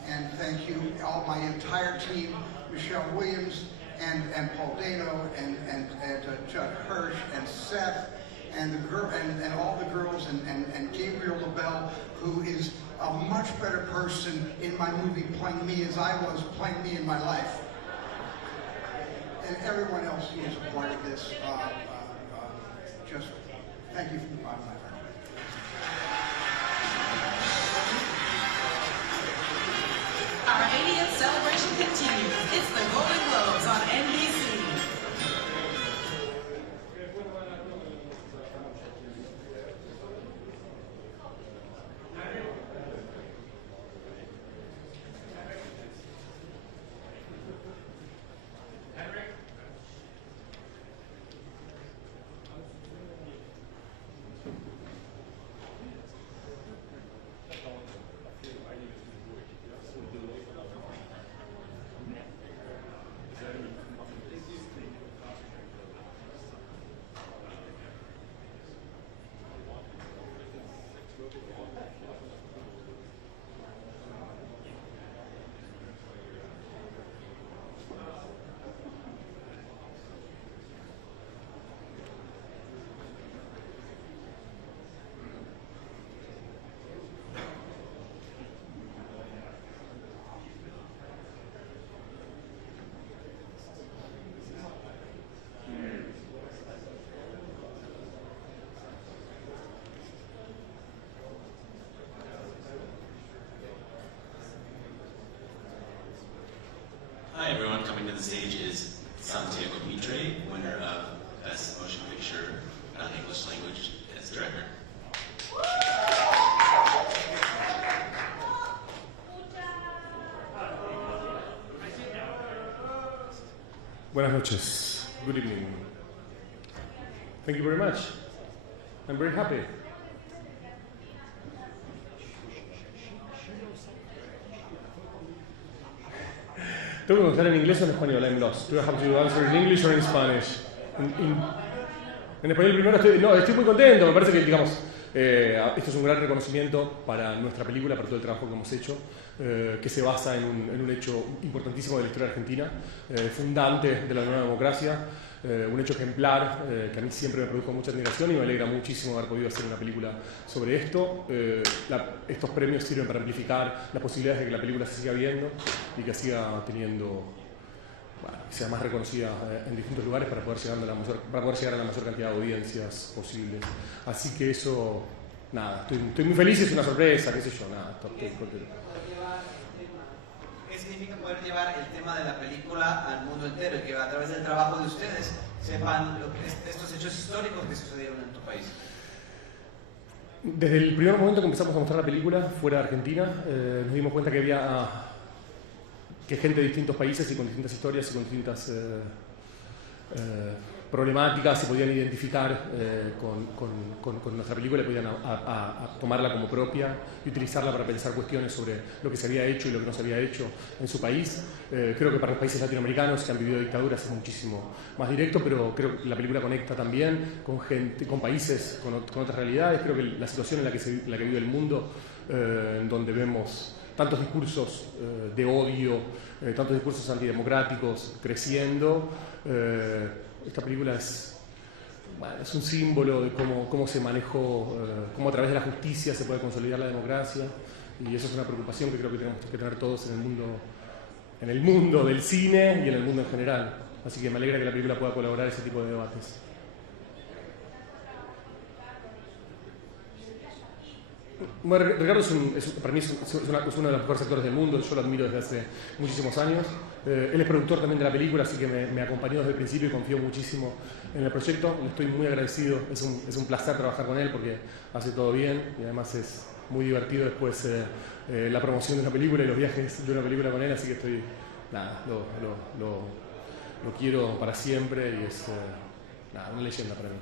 And thank you, my entire team, Michelle Williams, and Paul Dano, and Judd Hirsch, and Seth, and all the girls, and Gabriel LaBelle, who is a much better person in my movie playing me as I was playing me in my life. And everyone else who is a part of this, just thank you from the bottom of my heart. Our 80th celebration continues. It's the Golden Globes on NBC. Hi everyone, coming to the stage is Santiago Mitre, winner of Best Motion Picture Non-English Language as Director. Buenas noches. Good evening. Thank you very much. I'm very happy. Tengo que contestar en inglés o en español. I'm lost. Do I have to answer in English or in Spanish? En español primero estoy muy contento. Me parece que, digamos, esto es un gran reconocimiento para nuestra película, para todo el trabajo que hemos hecho, que se basa en un hecho importantísimo de la historia argentina, fundante de la nueva democracia, un hecho ejemplar que a mí siempre me produjo mucha admiración y me alegra muchísimo haber podido hacer una película sobre esto. Estos premios sirven para amplificar las posibilidades de que la película se siga viendo y que siga teniendo, que sea más reconocida en distintos lugares para poder llegar a la mayor cantidad de audiencias posibles. Así que eso, nada, estoy muy feliz, es una sorpresa, qué sé yo, nada, estoy contento. ¿Qué significa poder llevar el tema de la película al mundo entero y que a través del trabajo de ustedes sepan estos hechos históricos que sucedieron en tu país? Desde el primer momento que empezamos a mostrar la película fuera de Argentina, nos dimos cuenta que había gente de distintos países y con distintas historias y con distintas problemáticas se podían identificar con nuestra película y podían tomarla como propia y utilizarla para pensar cuestiones sobre lo que se había hecho y lo que no se había hecho en su país. Creo que para los países latinoamericanos que han vivido dictaduras es muchísimo más directo, pero creo que la película conecta también con gente, con países, con otras realidades. Creo que la situación en la que vive el mundo, en donde vemos tantos discursos de odio, tantos discursos antidemocráticos creciendo, esta película es un símbolo de cómo se manejó, cómo a través de la justicia se puede consolidar la democracia, y eso es una preocupación que creo que tenemos que tener todos en el mundo del cine y en el mundo en general. Así que me alegra que la película pueda colaborar en ese tipo de debates. Bueno, Ricardo para mí es uno de los mejores actores del mundo, yo lo admiro desde hace muchísimos años. Él es productor también de la película, así que me acompañó desde el principio y confío muchísimo en el proyecto. Le estoy muy agradecido, es un placer trabajar con él porque hace todo bien y además es muy divertido después la promoción de una película y los viajes de una película con él, así que lo quiero para siempre y es una leyenda para mí.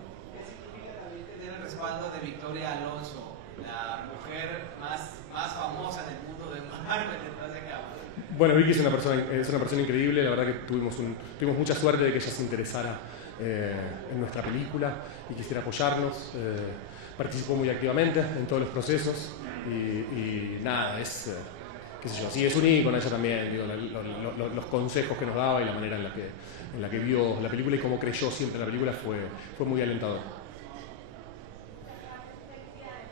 Tiene el respaldo de Victoria Alonso, la mujer más famosa en el mundo de Marvel detrás de cámara. Bueno, Vicky es una persona increíble, la verdad que tuvimos mucha suerte de que ella se interesara en nuestra película y quisiera apoyarnos. Participó muy activamente en todos los procesos y nada, qué sé yo, sí, es un ícono ella también, digo, los consejos que nos daba y la manera en la que vio la película y cómo creyó siempre en la película fue muy alentador.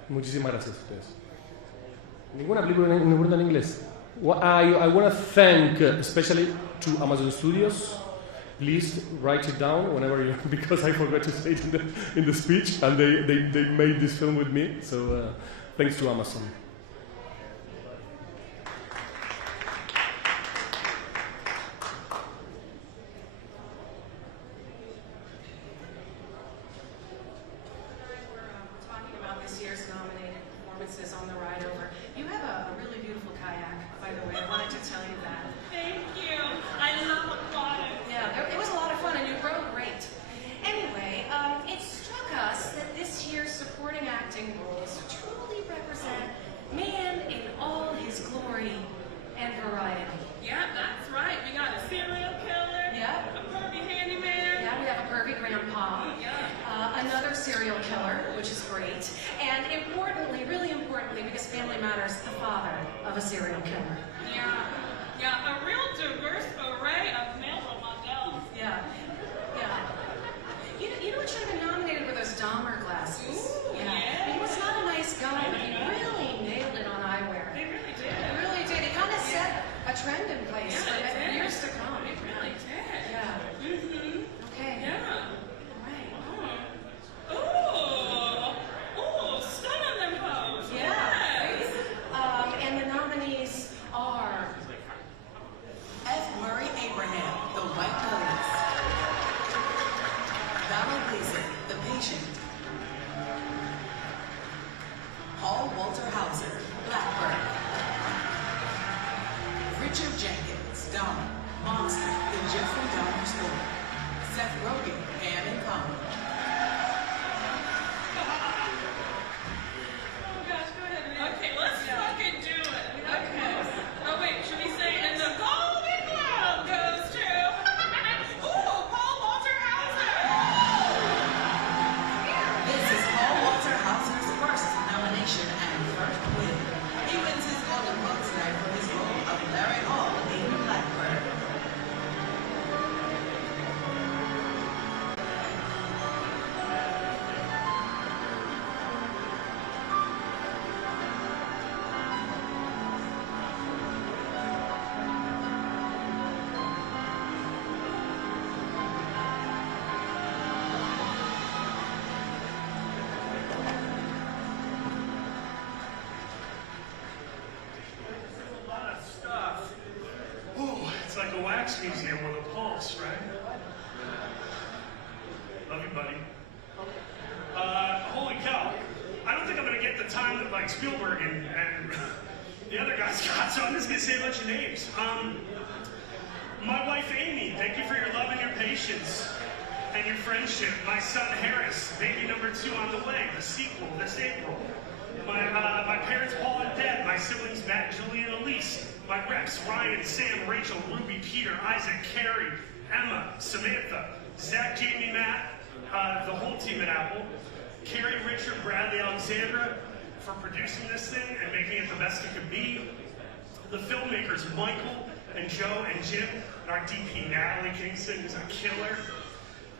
Muchísimas gracias a ustedes. Ninguna película me pregunta en inglés. I want to thank especially to Amazon Studios. Please write it down whenever you, because I forgot to say it in the speech, and they made this film with me. So thanks to Amazon. Serial killer, which is great, and importantly, really importantly, because family Matters, the father of a serial killer. Yeah, a real diverse array of male role models. Yeah. You know what should have been nominated were those Dahmer glasses. Ooh, yeah. I mean, he was not a nice guy, but he really nailed it on eyewear. They really did. He really did. He kind of set a trend in place for years to come. They really did. Yeah. Mm-hmm. Okay. Yeah. All right. Ooh, stun on them pose. Yeah. Yes. And the nominees are F. Murray Abraham, The White Lotus. Donald Gleason, The Patient. Paul Walter Hauser, Blackbird. Richard Jenkins, Dahmer, Monster, The Jeffrey Dahmer Story. Seth Rogen, Pam and Connie. Oh gosh, go ahead. Okay, let's fucking do it. Okay. Oh wait, should we say and the Golden Globe goes to ooh, Paul Walter Hauser. This is Paul Walter Hauser's first nomination and first win. He wins his Golden Globe tonight for his role of Larry Hall in Blackbird. A lot of stuff. Ooh, it's like a wax museum with a pulse, right? Love you, buddy. Holy cow. I don't think I'm gonna get the time that like Spielberg and the other guys got, so I'm just gonna say a bunch of names. My wife Amy, thank you for your love and your patience and your friendship. My son Harris, baby number 2 on the way, the sequel this April. My parents Paul and Deb, my siblings Matt, Julie, and Elise, my reps Ryan, Sam, Rachel, Ruby, Peter, Isaac, Carrie, Emma, Samantha, Zach, Jamie, Matt, the whole team at Apple, Carrie, Richard, Bradley, Alexandra for producing this thing and making it the best it could be. The filmmakers Michael and Joe and Jim, and our DP Natalie Kingston, who's a killer.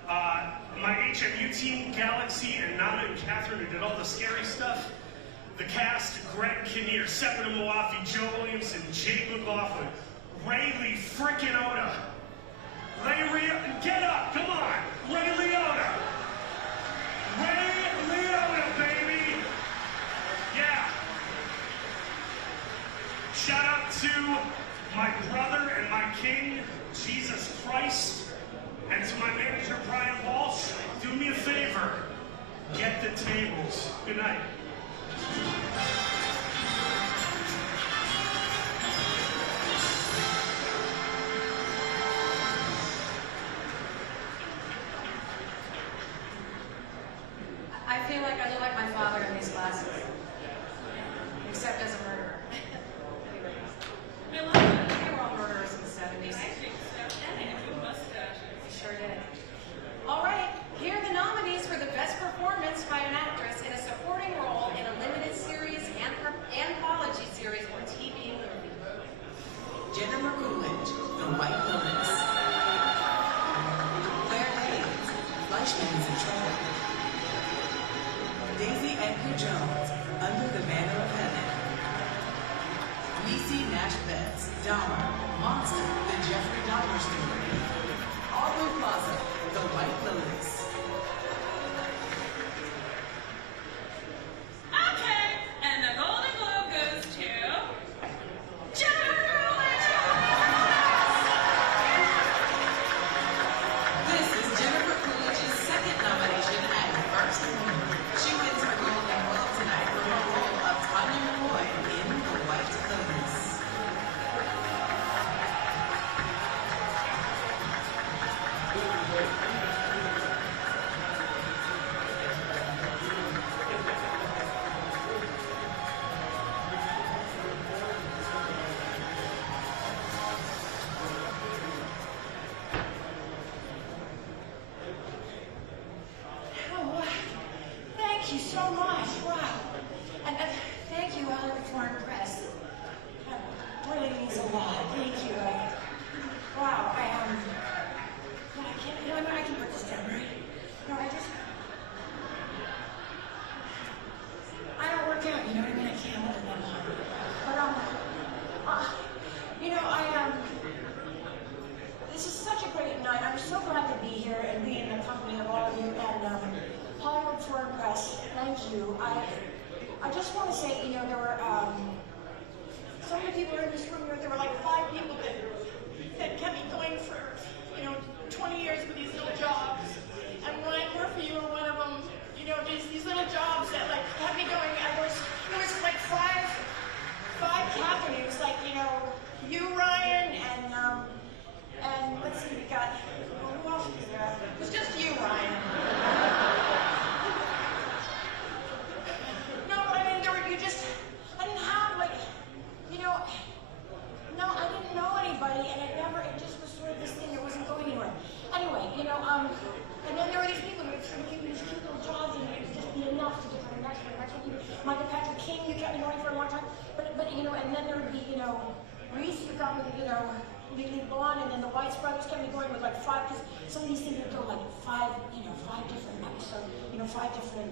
My HMU team, Galaxy, and Nana and Catherine, who did all the scary stuff. The cast, Greg Kinnear, Sepida Moafi, Joe Williamson, Jake McLaughlin, Ray Lee frickin' Oda. Get up, come on! Ray Liotta! Ray Liotta, baby! Yeah! Shout out to my brother and my king, Jesus Christ, and to my manager, Brian Walsh. Do me a favor, get the tables. Good night. I feel like I look like my father in these glasses. Except as a murderer. They were all murderers in the 70s. Sure did. All right, here are the nominees for the best performance by an actress in a supporting role in a limited series, anthology series, or TV movie. Jennifer Coolidge, The White Lotus. Claire Hayes, Fleischman's in Trouble. Daisy Edgar Jones, Under the Banner of Heaven. Niecy Nash Betts, Dahmer, Monster, The Jeffrey Dahmer Story. Aubrey Plaza, The White Lotus. Okay, and the Golden Globe goes to Jennifer Coolidge. This is Jennifer Coolidge's second nomination and first win. She wins her Golden Globe tonight for her role of Tanya McCoy in The White Lotus. and then there would be, Reese, who got me, Legally Blonde, and then the White Brothers kept me going with like 5, because some of these things would go like 5 different episodes, 5 different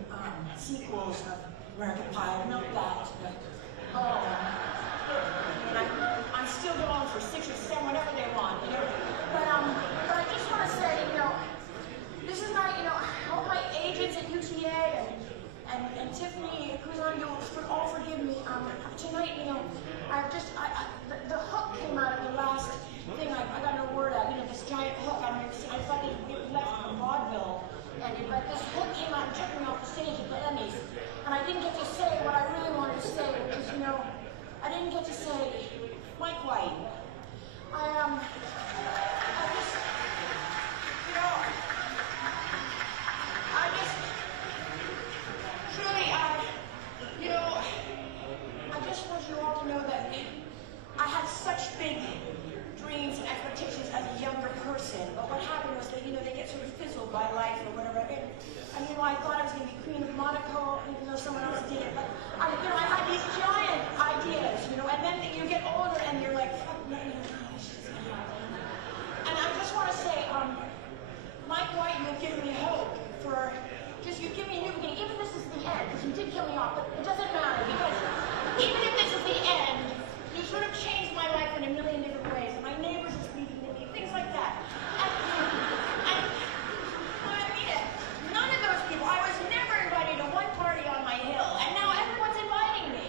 sequels of American Pie. Not that, but I'm still going for 6 or 7, whatever they want, But I just want to say, this is my, all my agents at UTA and Tiffany, Cruzon, you'll all forgive me. Tonight, the hook came out of the last thing. I got no word out. This giant hook. I thought it left from vaudeville, but this hook came out and took me off the stage at the Emmys, and I didn't get to say what I really wanted to say, because I didn't get to say Mike White. I just want you all to know that I had such big dreams and expectations as a younger person, but what happened was that, they get sort of fizzled by life or whatever. I thought I was going to be Queen of Monaco, even though someone else did it, but I had these giant ideas, and then you get older and you're like, fuck, no, and I just want to say, Mike White, you've given me hope for, you've given me a new beginning. Even this is the end, because you did kill me off, but it doesn't matter, because even if this is the end, you sort of changed my life in a million different ways. And my neighbors are speaking to me, things like that. And I mean it. None of those people, I was never invited to one party on my hill, and now everyone's inviting me.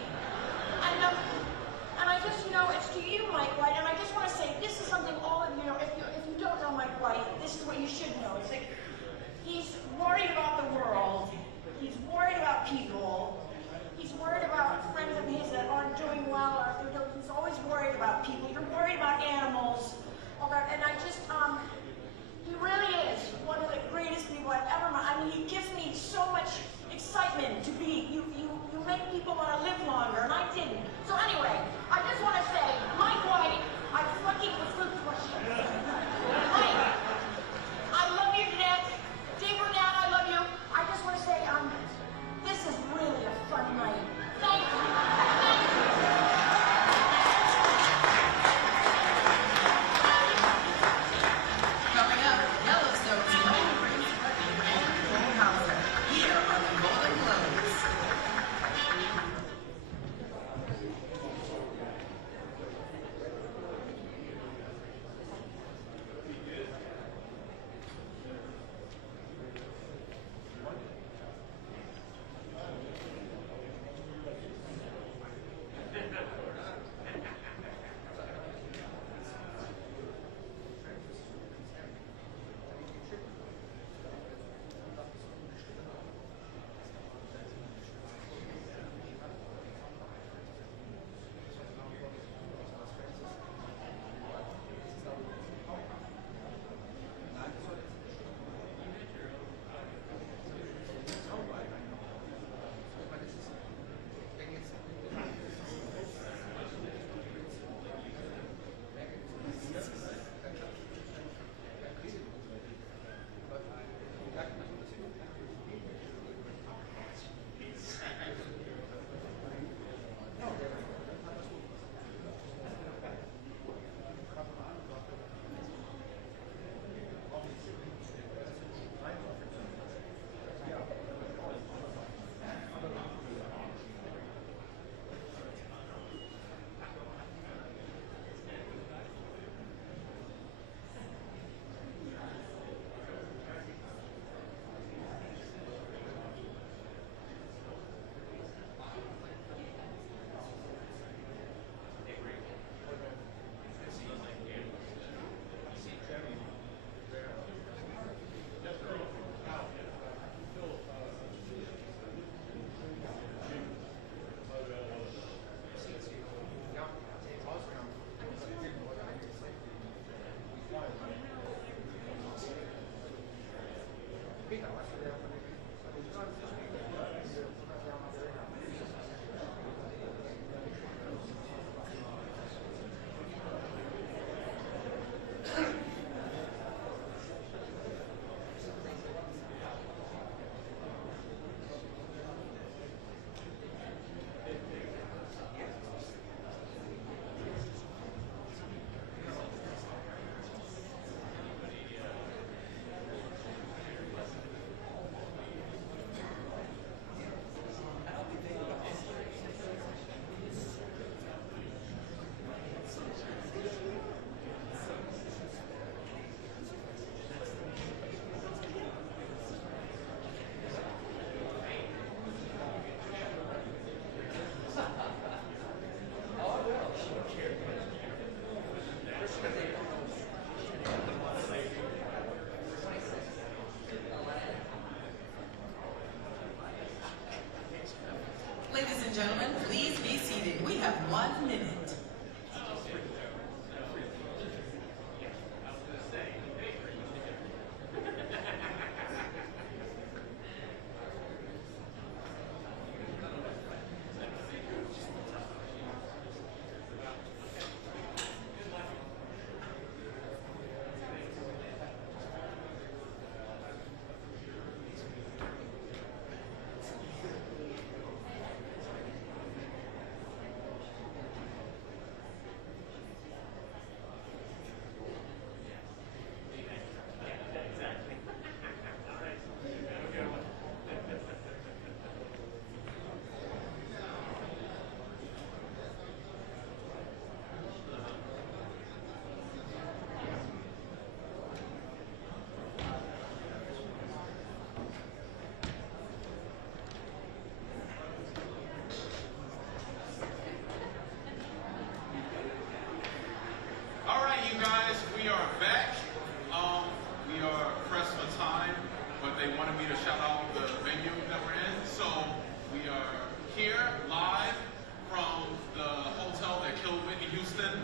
have 1 minute.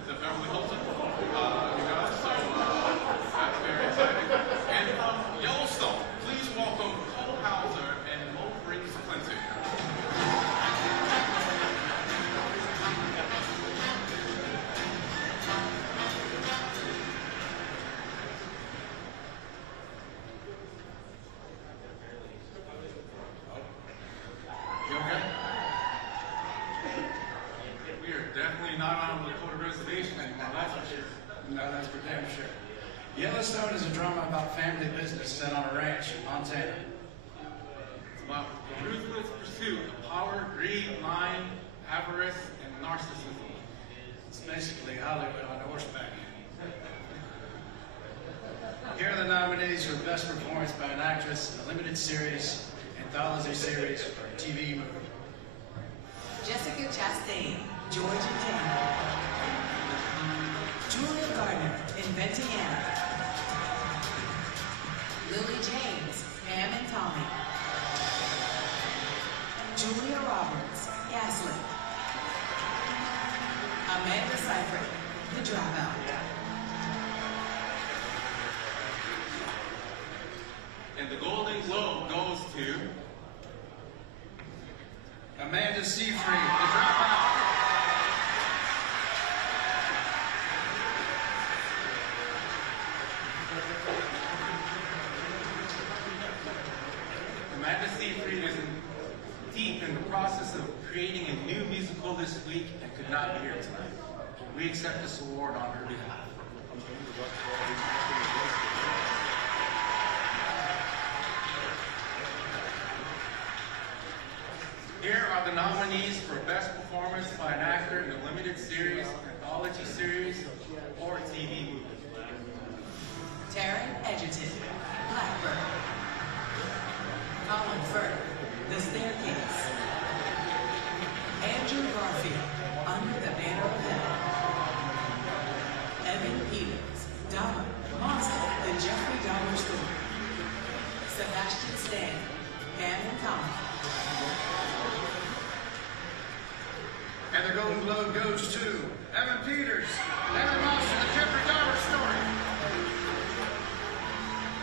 The Beverly Hills, you guys, so that's very exciting. And from Yellowstone, please welcome Cole Hauser and Mo Brings Clinton. You okay? We are definitely not on the Dakota Reservation anymore, that's for sure. No, that's for damn sure. Yellowstone is a drama about family business set on a ranch in Montana. It's about the ruthless pursuit of power, greed, lying, avarice, and narcissism. It's basically Hollywood on horseback. Here are the nominees for Best Performance by an Actress in a Limited Series, Anthology Series, or TV Movie. Jessica Chastain, Georgia Tanner. Julia Gardner, Inventing Anna. Lily James, Pam and Tommy. Julia Roberts, Gaslit. Amanda Seyfried, The Dropout. And the Golden Globe goes to Amanda Seyfried, The Dropout. Amanda Seyfried is deep in the process of creating a new musical this week and could not be here tonight. We accept this award on her behalf. Here are the nominees for Best Performance by an Actor in a Limited Series, Anthology Series, or TV Movie. Taryn Edgerton, Blackbird. Colin Firth, The Staircase. Andrew Garfield, Under the Banner of Heaven. Evan Peters, Dahmer, Monster, The Jeffrey Dahmer Story. Sebastian Stan, Pam and Tommy. And the Golden Globe goes to Evan Peters, Evan Monster, The Jeffrey Dahmer Story.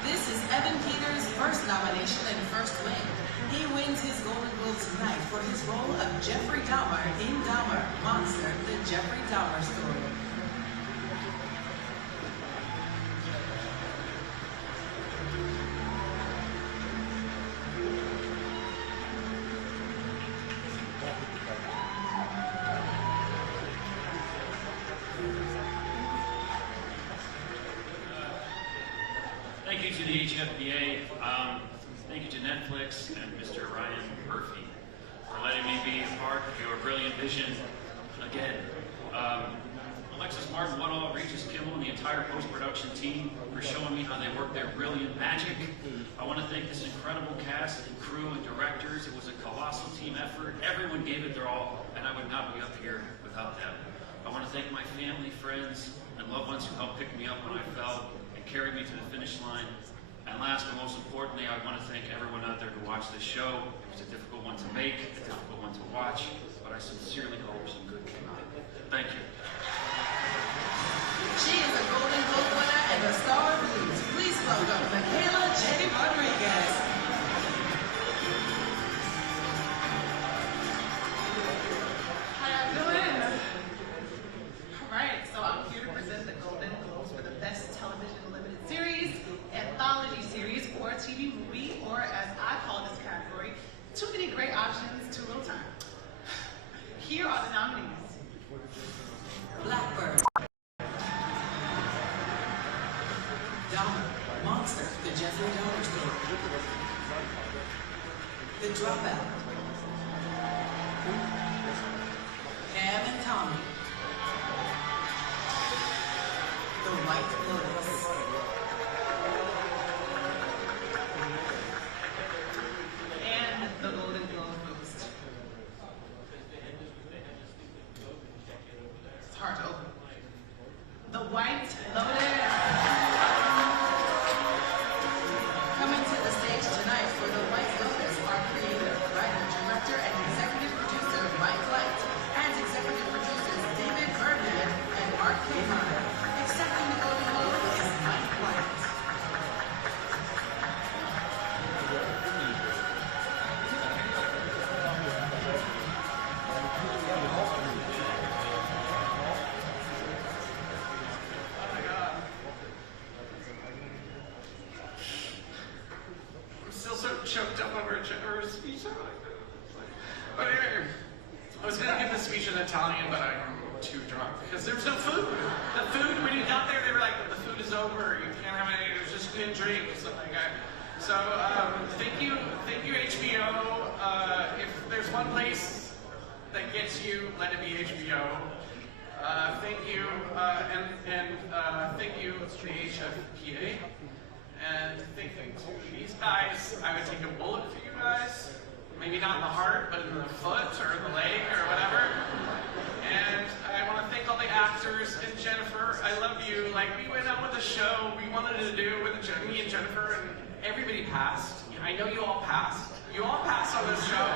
This is Evan Peters' first nomination and first win. He wins his Golden Globe tonight for his role of Jeffrey Dahmer in Dahmer, Monster, The Jeffrey Dahmer Story. Thank you to the HFBA, thank you to Netflix and Mr. Ryan Murphy for letting me be a part of your brilliant vision again. Alexis Martin, Woodall, Regis Kimmel, and the entire post-production team for showing me how they work their brilliant magic. I want to thank this incredible cast and crew and directors. It was a colossal team effort. Everyone gave it their all, and I would not be up here without them. I want to thank my family, friends, and loved ones who helped pick me up when I fell and carried me to the finish line. And last but most importantly, I want to thank everyone out there who watched this show. It was a difficult one to make, a difficult one to watch, but I sincerely hope some good came out. nominees. Blackbird. Dahmer, Monster, The Jeffrey Dahmer Story. The Dropout. Pam and Tommy. The White Lotus. And the Golden Globe host. It's hard to open. The White Lotus. Coming to the stage tonight for The White Lotus are creator, writer, director, and executive producer Mike Light, and executive producers David Birdman and Mark Kahan. Accepting the Golden Globe is Mike Light. I'm still so choked up over a speech. But anyway, I was gonna give the speech in Italian, but I'm too drunk because there's no food. The food, when you got there, they were like, the food is over. You can't have any. There's just food and drink. So thank you HBO. If there's one place that gets you, let it be HBO. Thank you, thank you to the HFPA. And thinking to these guys, I would take a bullet for you guys. Maybe not in the heart, but in the foot or the leg or whatever. And I want to thank all the actors and Jennifer. I love you. Like, we went out with a show we wanted to do with me and Jennifer, and everybody passed. I know you all passed. You all passed on this show.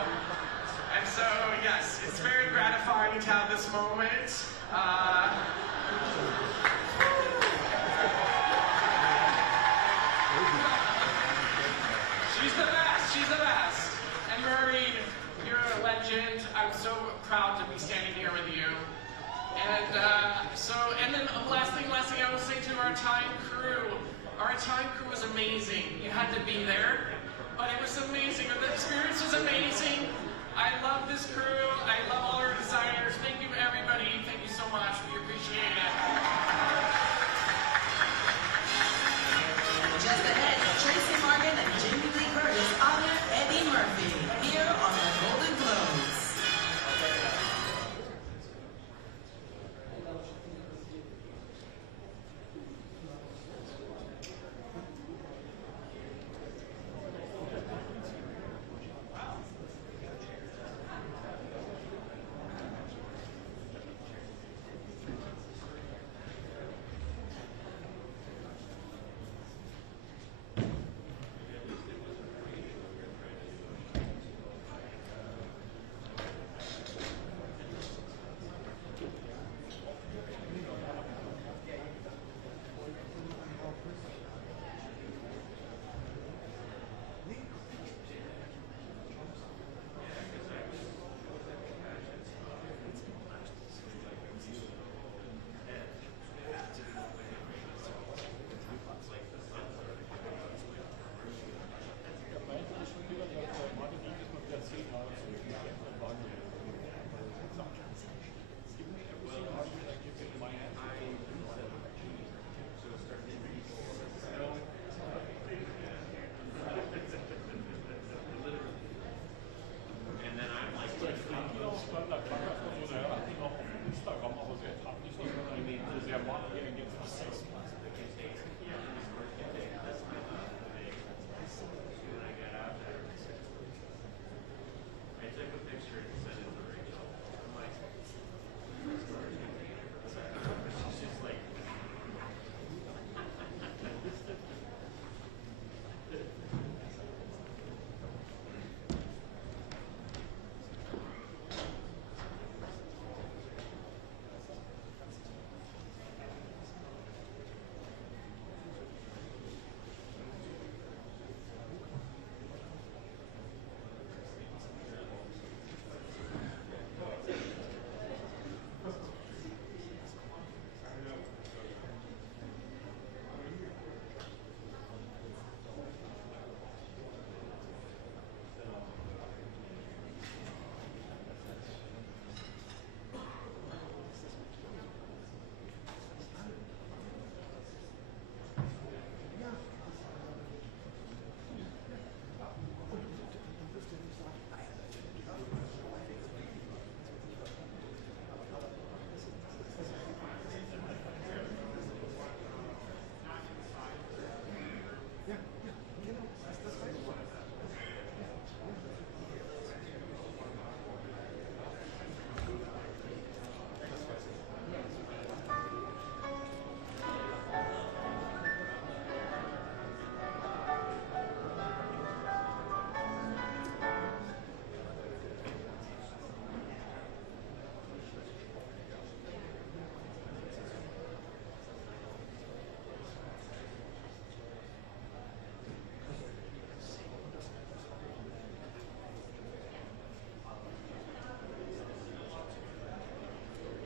And so, yes, it's very gratifying to have this moment. She's the best. She's the best. And Murray, you're a legend. I'm so proud to be standing here with you. And then last thing I will say to our time crew. Our time crew was amazing. You had to be there, but it was amazing. The experience was amazing. I love this crew. I love all our designers. Thank you, everybody. Thank you so much. We appreciate it. Just ahead, Tracy Morgan and Jamie Lee Curtis honor Eddie Murphy here on the Golden Globes.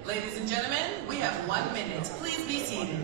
Ladies and gentlemen, we have 1 minute. Please be seated.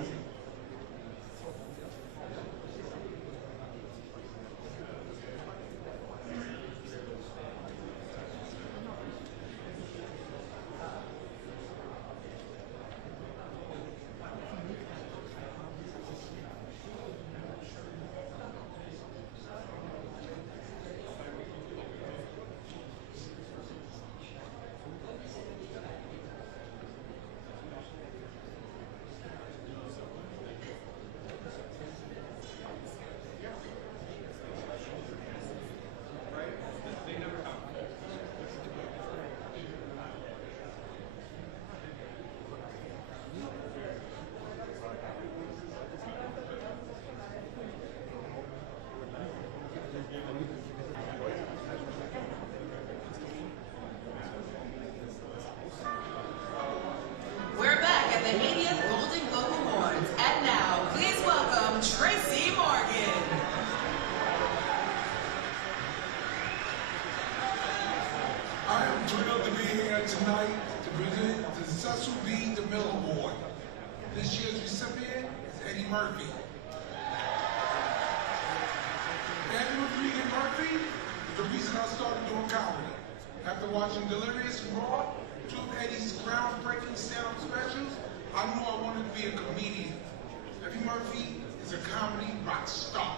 We're back at the 80th Golden Globe Awards, and now, please welcome Tracy Morgan. I am thrilled to be here tonight to present the Cecil B. DeMille Award. This year's recipient is Eddie Murphy. Eddie Murphy is the reason I started doing comedy. After watching Delirious and Raw, two of Eddie's groundbreaking stand-up specials, I knew I wanted to be a comedian. Eddie Murphy is a comedy rock star.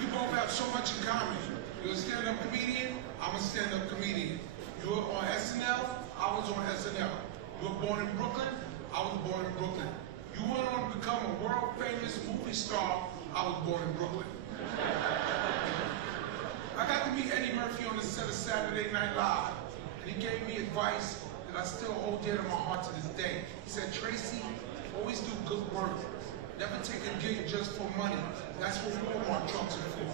We both have so much in common. You're a stand-up comedian, I'm a stand-up comedian. You were on SNL, I was on SNL. You were born in Brooklyn, I was born in Brooklyn. You went on to become a world-famous movie star, I was born in Brooklyn. I got to meet Eddie Murphy on the set of Saturday Night Live, and he gave me advice that I still hold dear to my heart to this day. He said, Tracy, always do good work. Never take a gig just for money. That's what Walmart trucks are for.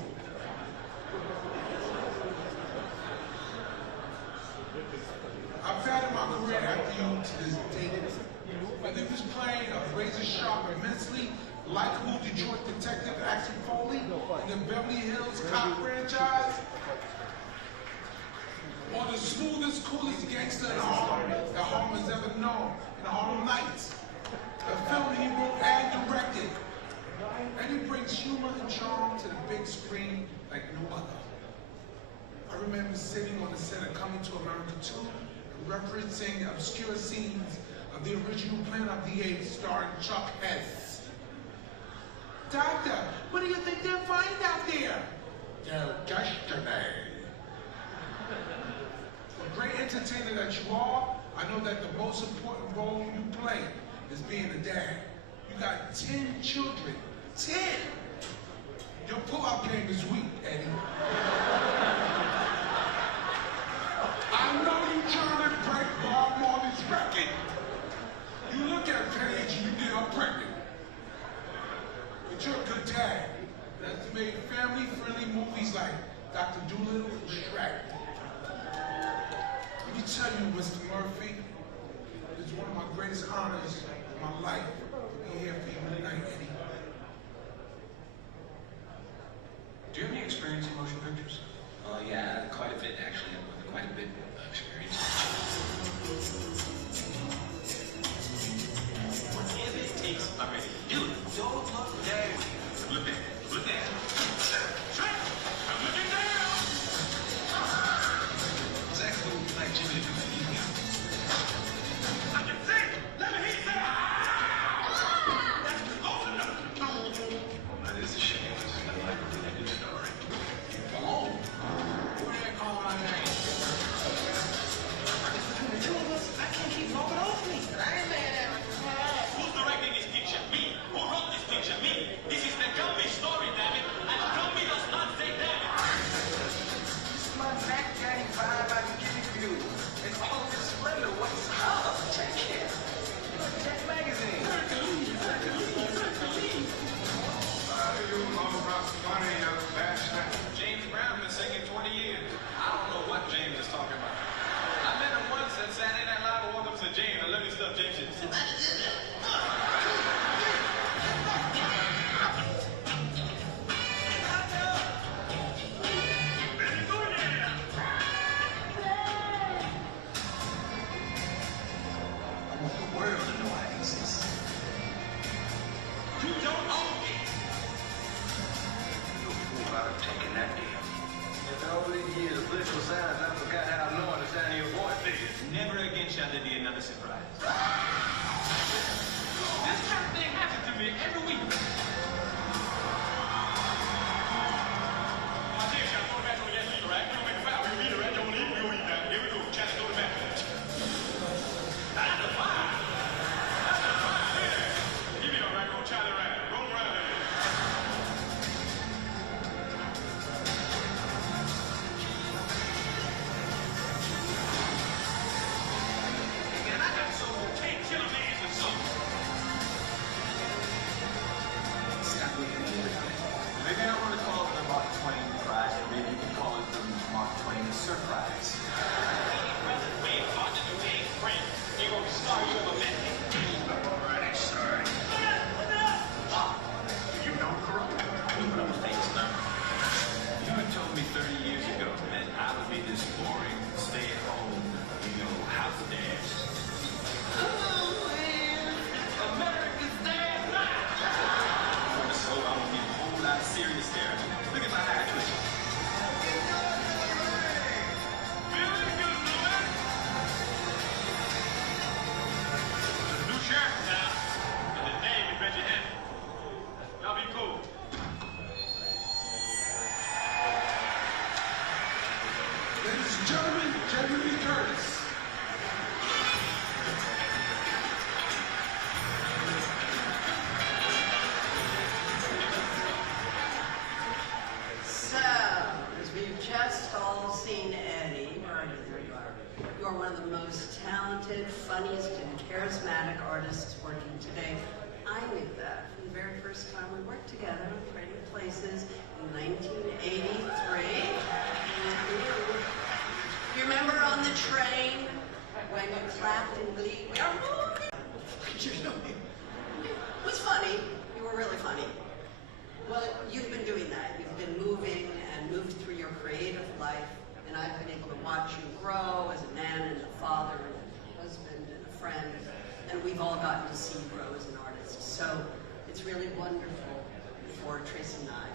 I've had my career after you to this day. Whether he was playing a razor-sharp, immensely likable Detroit detective Axel Foley in the Beverly Hills cop franchise, or the smoothest, coolest gangster in Harlem that Harlem has ever known in Harlem Nights, a film he wrote and directed. And he brings humor and charm to the big screen like no other. I remember sitting on the set of Coming to America 2, referencing obscure scenes of the original Planet of the Apes starring Chuck Hess. Doctor, what do you think they'll find out there? Their destiny. A great entertainer that you are, I know that the most important role you play is being a dad. You got 10 children. 10! Your pull-out game is weak, Eddie. I know you're trying to break Bob Marley's record. You look at Paige and you get her pregnant. But you're a good dad. That's made family-friendly movies like Dr. Dolittle and Shrek. Let me tell you, Mr. Murphy, it's one of my greatest honors in my life to be here for you tonight, Eddie. Do you have any experience in motion pictures? Yeah, quite a bit actually. Quite a bit of experience. Whatever it takes, I'm ready to do it. Don't look down. Look down. Look down. Shrek! I'm looking down! It's actually like Jimmy the Goofy. I can see! Let me hear you say, that's close enough. That is a shame. I like it when they do the story. Oh! Where they call my name? The two of us, I can't keep walking off me. I ain't mad at it. Who's directing this picture? Me. Who wrote this picture? Me. This is the Gumby story, damn it. And Gumby does not say damn it. This is my Mac Daddy vibe I'm giving you. In all of its splendor, what's up? Check it. Look, Jack Magazine. Hercules. You know about money of last night. James Brown been singing 20 years. I don't know what James is talking about. I met him once at Saturday Night Live. I walked up to James. I love your stuff, James. He said, artificial signs, I forgot how annoying the sound of your voice is. Never again shall there be another surprise. This kind of thing happens to me every week. Maybe I want to call it the Mark Twain prize, or maybe you can call it the Mark Twain surprise. Alrighty, sorry. You know corrupt. You had told me 30 years ago that I would be this boring, stay-at-home, house dad. America's dad now! So I'm gonna be a whole lot serious there. Look at my eye twitch. Feeling good, man. There's a new sheriff in town, and his name is Reggie Henry. Y'all be cool. Ladies and gentlemen, Jerrod Curtis. So, as we've just all seen Eddie, there you are. You're one of the most talented, funniest, and charismatic artists working today. I knew that from the very first time we worked together on Trading Places in 1983. You remember on the train when you clapped in glee? We are moving! It was funny. You were really funny. Well, you've been doing that. You've been moving and moved through your creative life, and I've been able to watch you grow as a man and a father and a husband and a friend, and we've all gotten to see you grow as an artist. So it's really wonderful for Tracy and I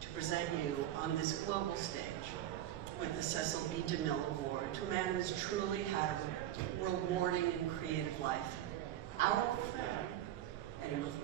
to present you on this global stage with the Cecil B. DeMille Award to a man who has truly had a rewarding and creative life. Our friend, Eddie Murphy.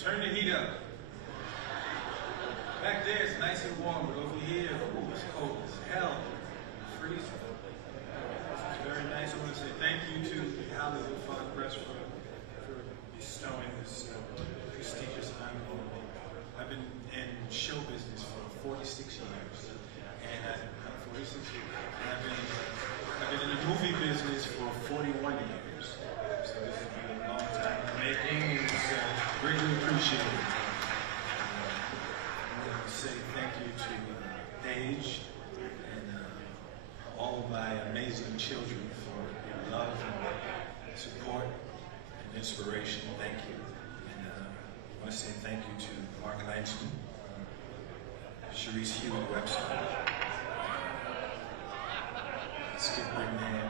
Turn the heat up. Back there it's nice and warm, but over here, ooh, it's cold as hell. Freezing. It's very nice. I want to say thank you to the Hollywood Foreign Press for bestowing this prestigious honor on me. I've been in show business for 46 years. And I've been in the movie business for 41 years. So this has been a long time in the making, and it's greatly appreciated. I want to say thank you to Paige and all of my amazing children for your love and support and inspiration. Thank you. And I want to say thank you to Mark Langston, Sharice Hewitt website, Skip Brickman,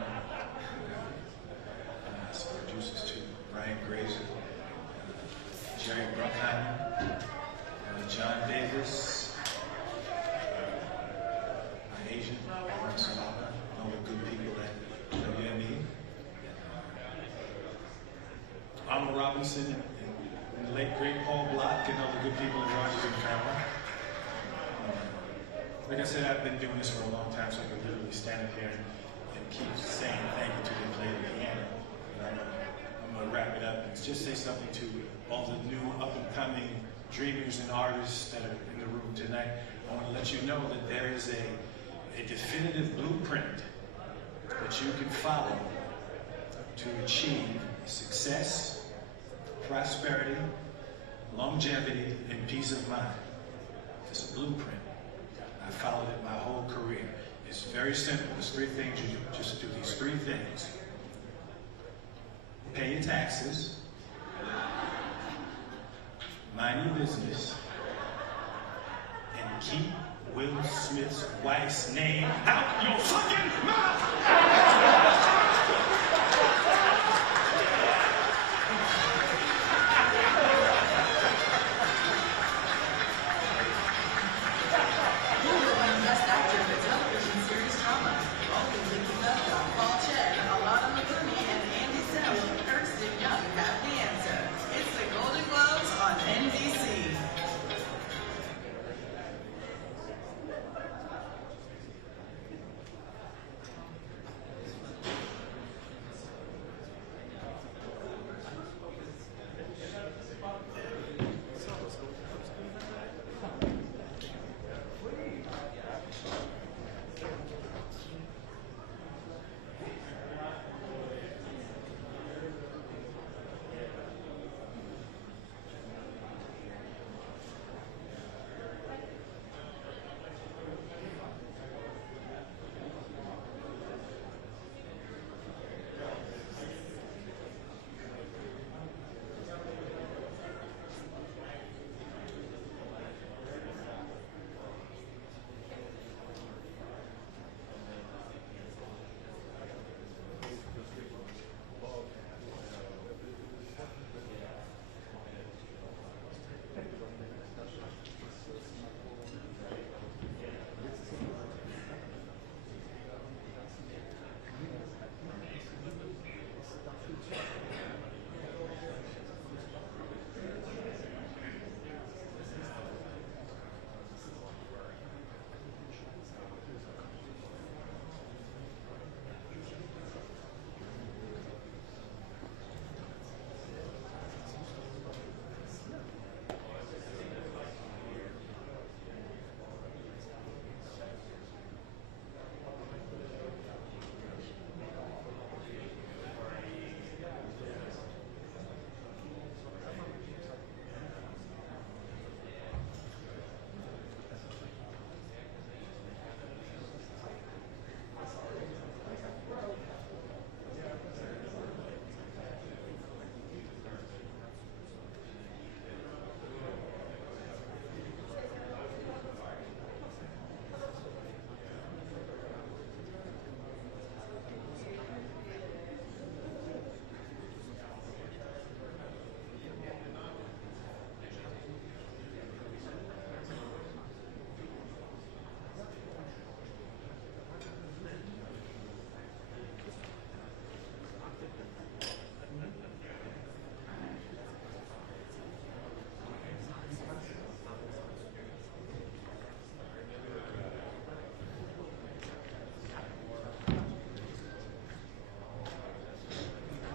some producers too, Brian Grazer, Jerry Bruckheimer, John Davis, my agent, Mark Salama, all the good people at WME, Alma Robinson, and the late great Paul Block, and all the good people at Rogers and Carmichael. Like I said, I've been doing this for a long time, so I can literally stand up here and keep saying thank you to the player of the piano. I'm going to wrap it up and just say something to all the new up-and-coming dreamers and artists that are in the room tonight. I want to let you know that there is a definitive blueprint that you can follow to achieve success, prosperity, longevity, and peace of mind. It's a blueprint. I followed it my whole career. It's very simple. There's three things you do. Just do these three things. Pay your taxes, mind your business, and keep Will Smith's wife's name out your fucking mouth!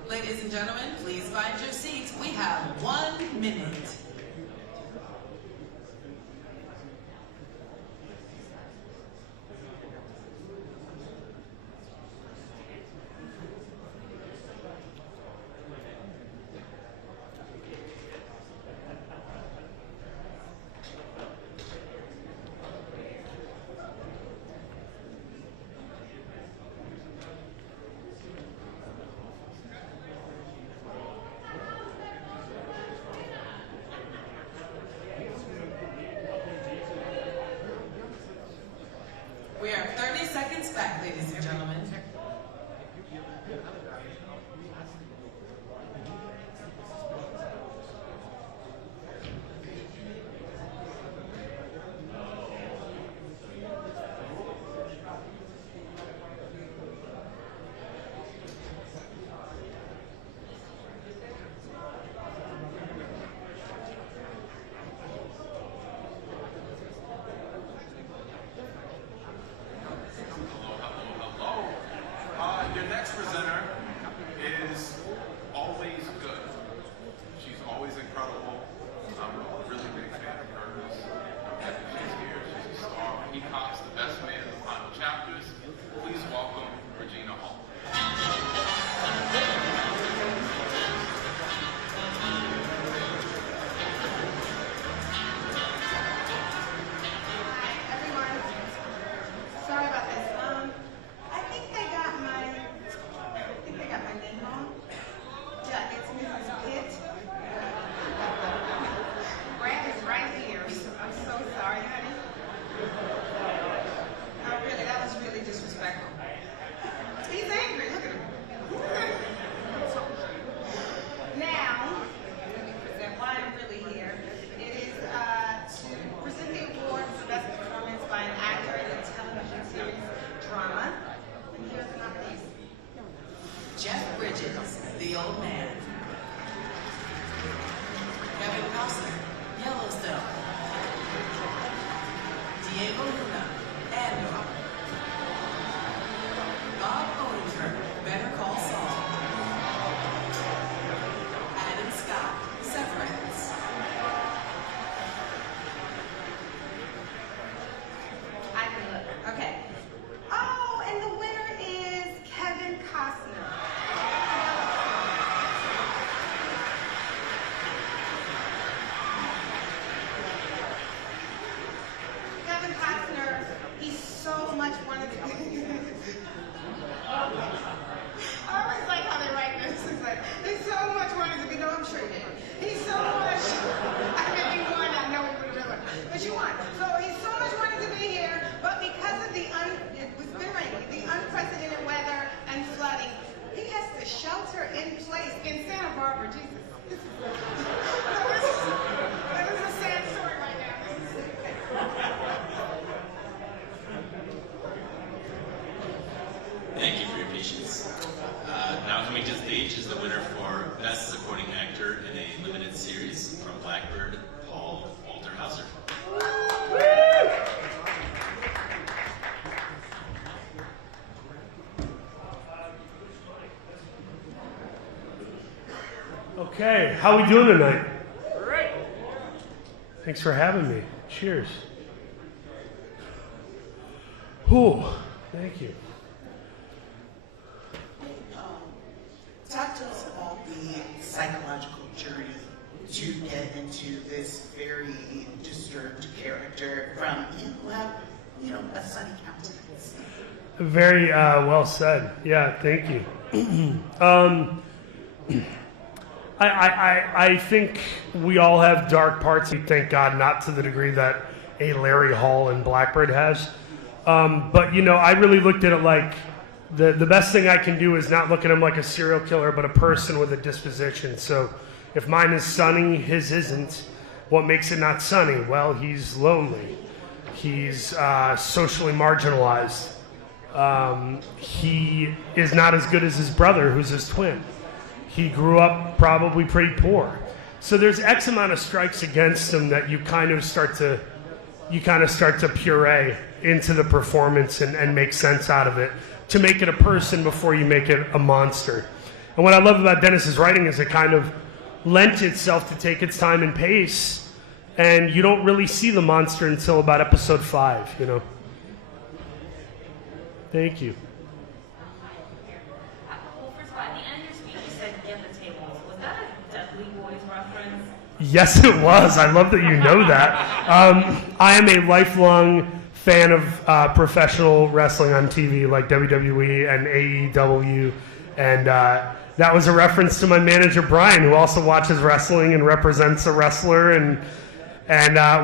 Ladies and gentlemen, please find your seats. We have 1 minute. winner for Best Supporting Actor in a Limited Series from Blackbird, Paul Walterhauser. Okay, how we doing tonight? Great. Thanks for having me. Cheers. Whew, thank you. Talk to us about the psychological journey to get into this very disturbed character from you who have, a sunny countenance. Very well said. Yeah, thank you. I think we all have dark parts. Thank God, not to the degree that a Larry Hall and Blackbird has. But I really looked at it like the best thing I can do is not look at him like a serial killer, but a person with a disposition. So if mine is sunny, his isn't. What makes it not sunny? Well, he's lonely. He's socially marginalized. He is not as good as his brother, who's his twin. He grew up probably pretty poor. So there's X amount of strikes against him that you kind of start to puree into the performance and make sense out of it to make it a person before you make it a monster. And what I love about Dennis's writing is it kind of lent itself to take its time and pace, and you don't really see the monster until about episode 5, Thank you. Yes, it was. I love that you know that. I am a lifelong fan of professional wrestling on TV, like WWE and AEW, and that was a reference to my manager Brian, who also watches wrestling and represents a wrestler. And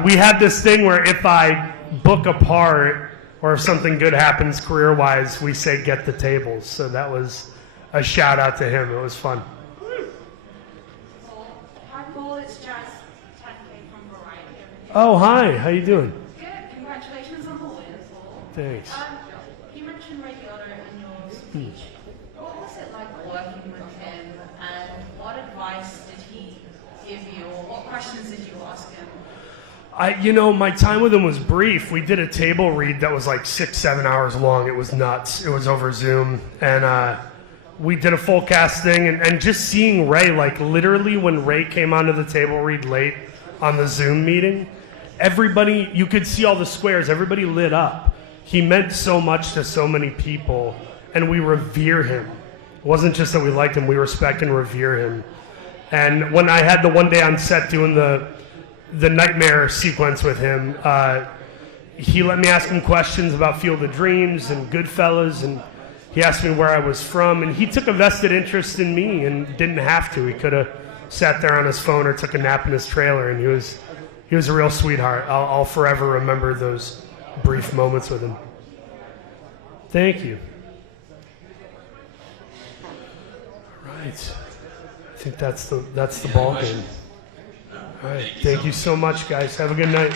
we had this thing where if I book a part or if something good happens career-wise, we say "get the tables." So that was a shout out to him. It was fun. Oh, hi. How you doing? Good. Congratulations on the win. Thanks. You mentioned Ray Liotta in your speech. What was it like working with him, and what advice did he give you, or what questions did you ask him? My time with him was brief. We did a table read that was like 6-7 hours long. It was nuts. It was over Zoom. And we did a full cast thing. And just seeing Ray, like literally when Ray came onto the table read late on the Zoom meeting, everybody, you could see all the squares. Everybody lit up. He meant so much to so many people, and we revere him. It wasn't just that we liked him, we respect and revere him. And when I had the one day on set doing the nightmare sequence with him, he let me ask him questions about Field of Dreams and Goodfellas, and he asked me where I was from, and he took a vested interest in me and didn't have to. He could have sat there on his phone or took a nap in his trailer, and he was a real sweetheart. I'll forever remember those brief moments with him. Thank you. All right. I think that's the ball game. All right. Thank you so much, guys. Have a good night.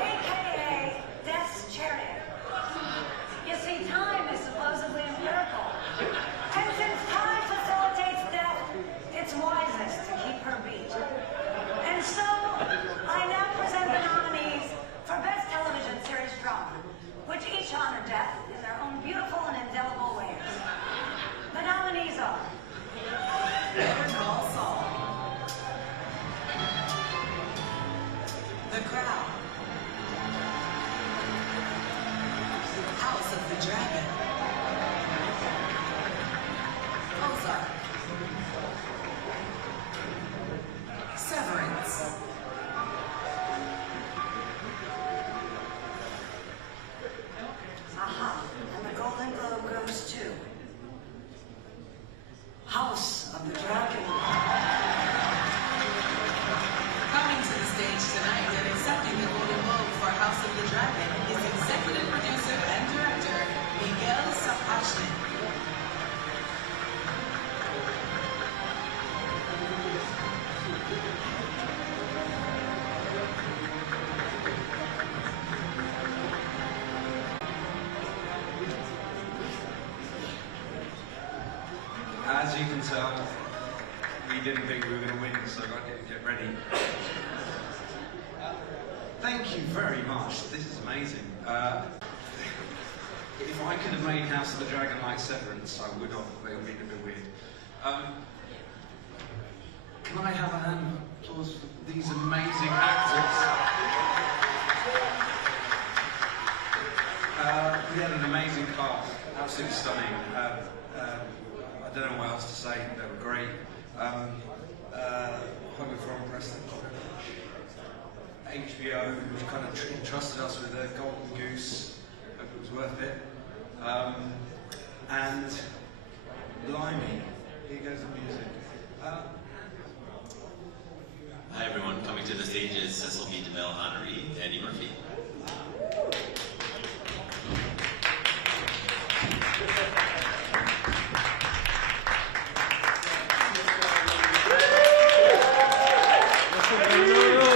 AKA Death's Chair House of the Dragon. Coming to the stage tonight and accepting the Golden Globe for House of the Dragon is executive producer and director Miguel Sapachnik. As you can tell, we didn't think we were going to win, so I got to get ready. Thank you very much. This is amazing. If I could have made House of the Dragon like Severance, I would have, but it would have been a bit weird. Can I have a hand of applause for these amazing actors? We had an amazing cast, absolutely stunning. I don't know what else to say, they were great. Home of Foreign Press, thank you very much. HBO, who kind of entrusted us with their Golden Goose, hope it was worth it. And blimey, here goes the music. Hi everyone, coming to the stage is Cecil B. DeMille honoree, Eddie Murphy.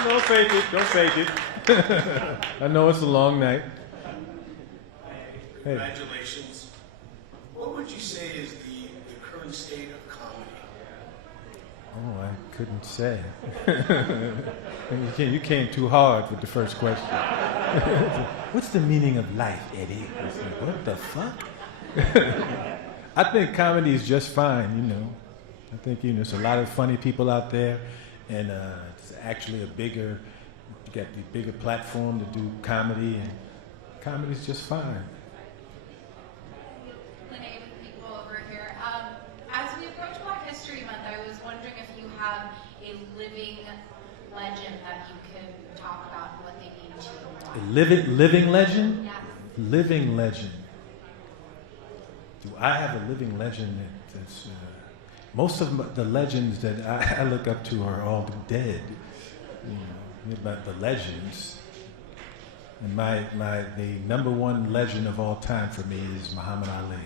Don't fake it, don't fake it. I know it's a long night. Hey. Congratulations. What would you say is the current state of comedy? Oh, I couldn't say. You came too hard with the first question. What's the meaning of life, Eddie? I was like, what the fuck? I think comedy is just fine, you know. I think, there's a lot of funny people out there, and it's actually a bigger platform to do comedy, and comedy's just fine. People over here. As we approach Black History Month, I was wondering if you have a living legend that you could talk about what they mean to you. A living legend? Yes. Living legend. Do I have a living legend that's... most of the legends that I look up to are all dead. About the legends. And the number one legend of all time for me is Muhammad Ali.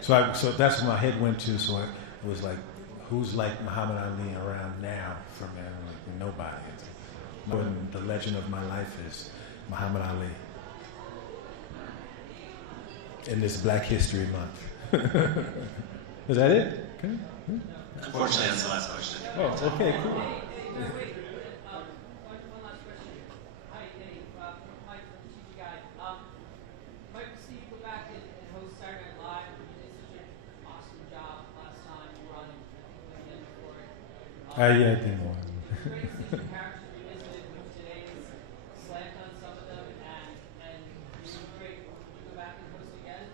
So that's what my head went to. So it was like, who's like Muhammad Ali around now? For me, like nobody. And the legend of my life is Muhammad Ali. In this Black History Month. Is that it? Okay. Unfortunately, that's the last question. Oh, okay, cool. Yeah, I did one.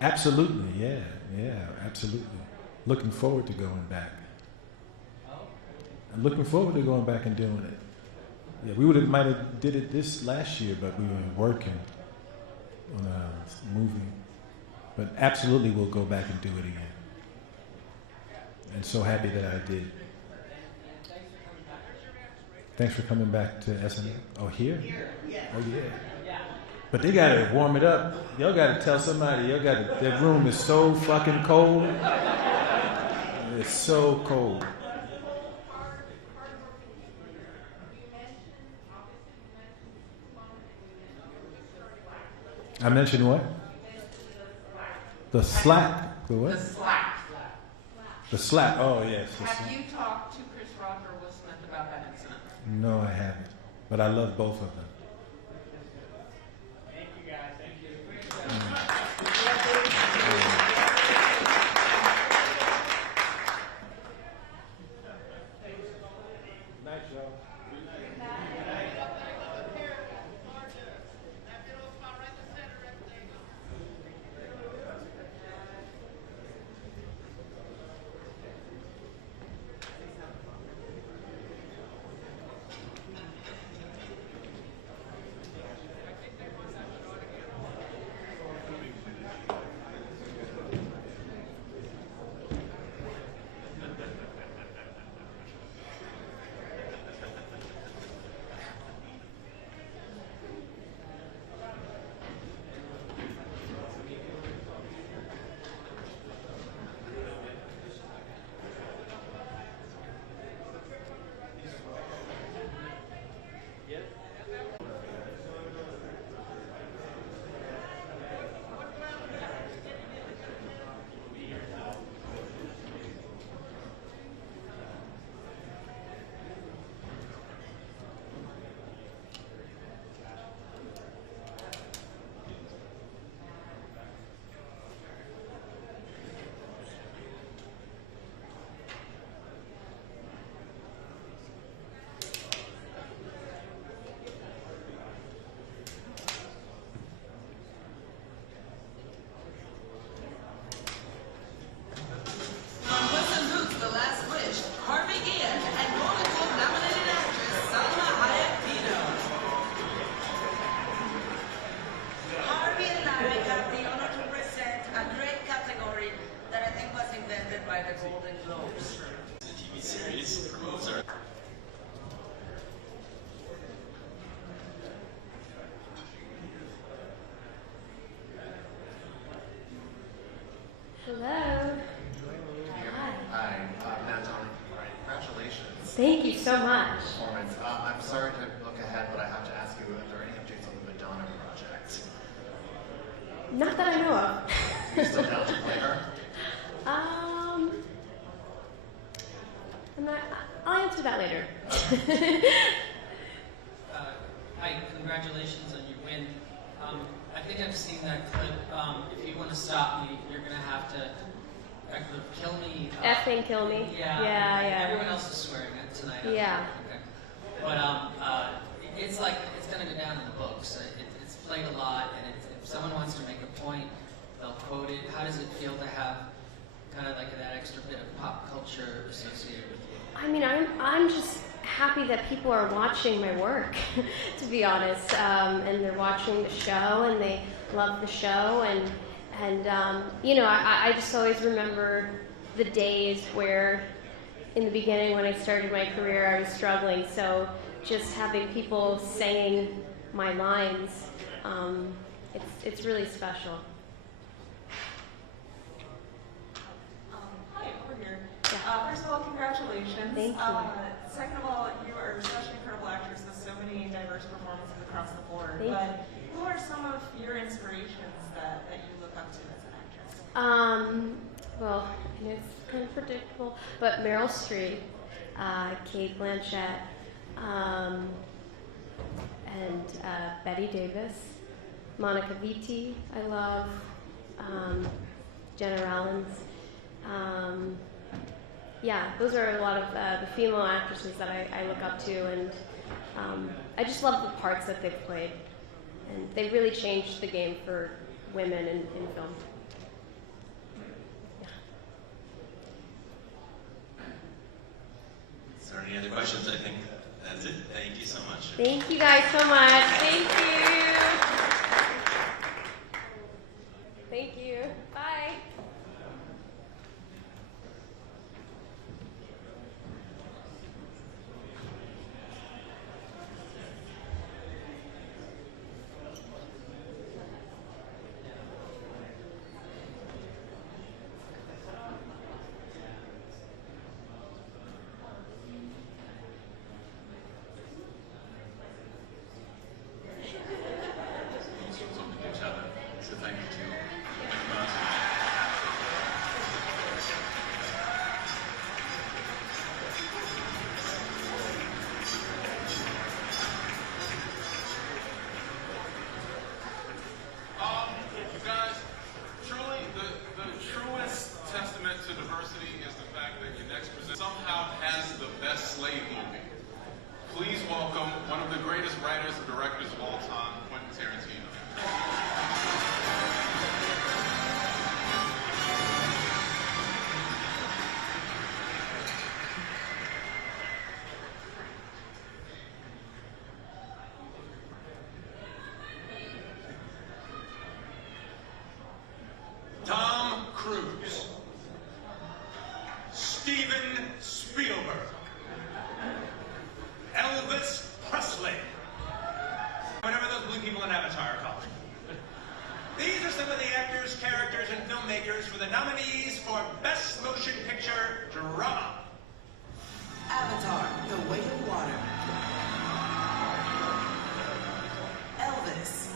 Absolutely, yeah, absolutely. Looking forward to going back. I'm looking forward to going back and doing it. Yeah, we might have did it this last year, but we were working on a movie. But absolutely, we'll go back and do it again. And so happy that I did. Thanks for coming back to SNL. Oh, here? Oh, yeah. But they gotta warm it up. Y'all gotta tell somebody. That room is so fucking cold. It's so cold. I mentioned what? The slack. The what? The slack. The slack. Oh, yes. Have you talked to Chris Rock or Will Smith about that incident? No, I haven't. But I love both of them. Thank you, guys. Thank you. Night, y'all. Hello. Hi, Matt Tony. Congratulations. Thank you so much. Performance. I'm sorry to look ahead, but I have to ask you if there are any updates on the Madonna project. Not that I know of. You still down to play her? I'll answer that later. Hi, congratulations on your win. I think I've seen that clip. If you want to stop me, you're going to have to kill me. Effing kill me. Yeah. Everyone else is swearing at tonight. Yeah. Okay. But it's like, it's going to go down in the books. It's played a lot, and if someone wants to make a point, they'll quote it. How does it feel to have kind of like that extra bit of pop culture associated with you? I mean, I'm just happy that people are watching my work, to be honest, and they're watching the show and they love the show, and you know, I just always remember the days where, in the beginning when I started my career, I was struggling. So just having people saying my lines, it's really special. Hi, over here. First of all, congratulations. Thank you. Second of all, you are such an incredible actress with so many diverse performances across the board. Thank But who are some of your inspirations that you look up to as an actress? Well, I know it's kind of predictable, but Meryl Streep, Cate Blanchett, and Bette Davis, Monica Vitti, I love, Jenna Rollins. Yeah, those are a lot of the female actresses that I look up to, and I just love the parts that they've played. And they really changed the game for women in film. Is there any other questions? I think that's it. Thank you so much. Thank you guys so much. Thank you. Thank you. Bye. Good job. So thank you to You guys, truly, the truest testament to diversity is the fact that your next presenter somehow has the best slave movie. Please welcome one of the greatest writers and directors of all time, Quentin Tarantino. Tom Cruise, Steven Spielberg, Elvis Presley, whatever those blue people in Avatar are called. These are some of the actors, characters, and filmmakers for the nominees for Best Motion Picture Drama. Avatar, The Way of Water. Elvis.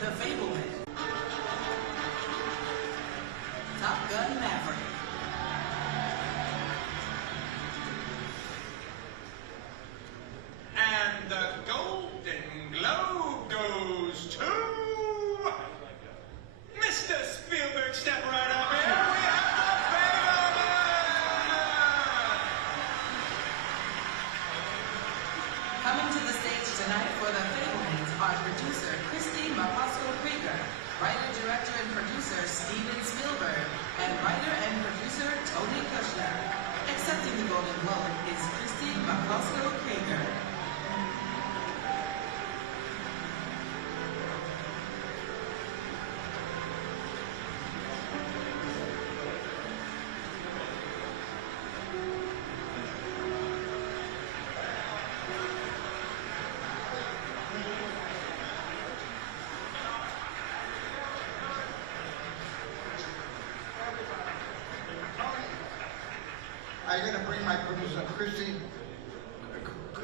The Fableman. Top Gun Maverick. And the Golden Globe goes to Mr. Spielberg. Step right up here. We have the Fableman. Coming to the stage tonight for The Fablemans are producer Christy Maposco Krieger,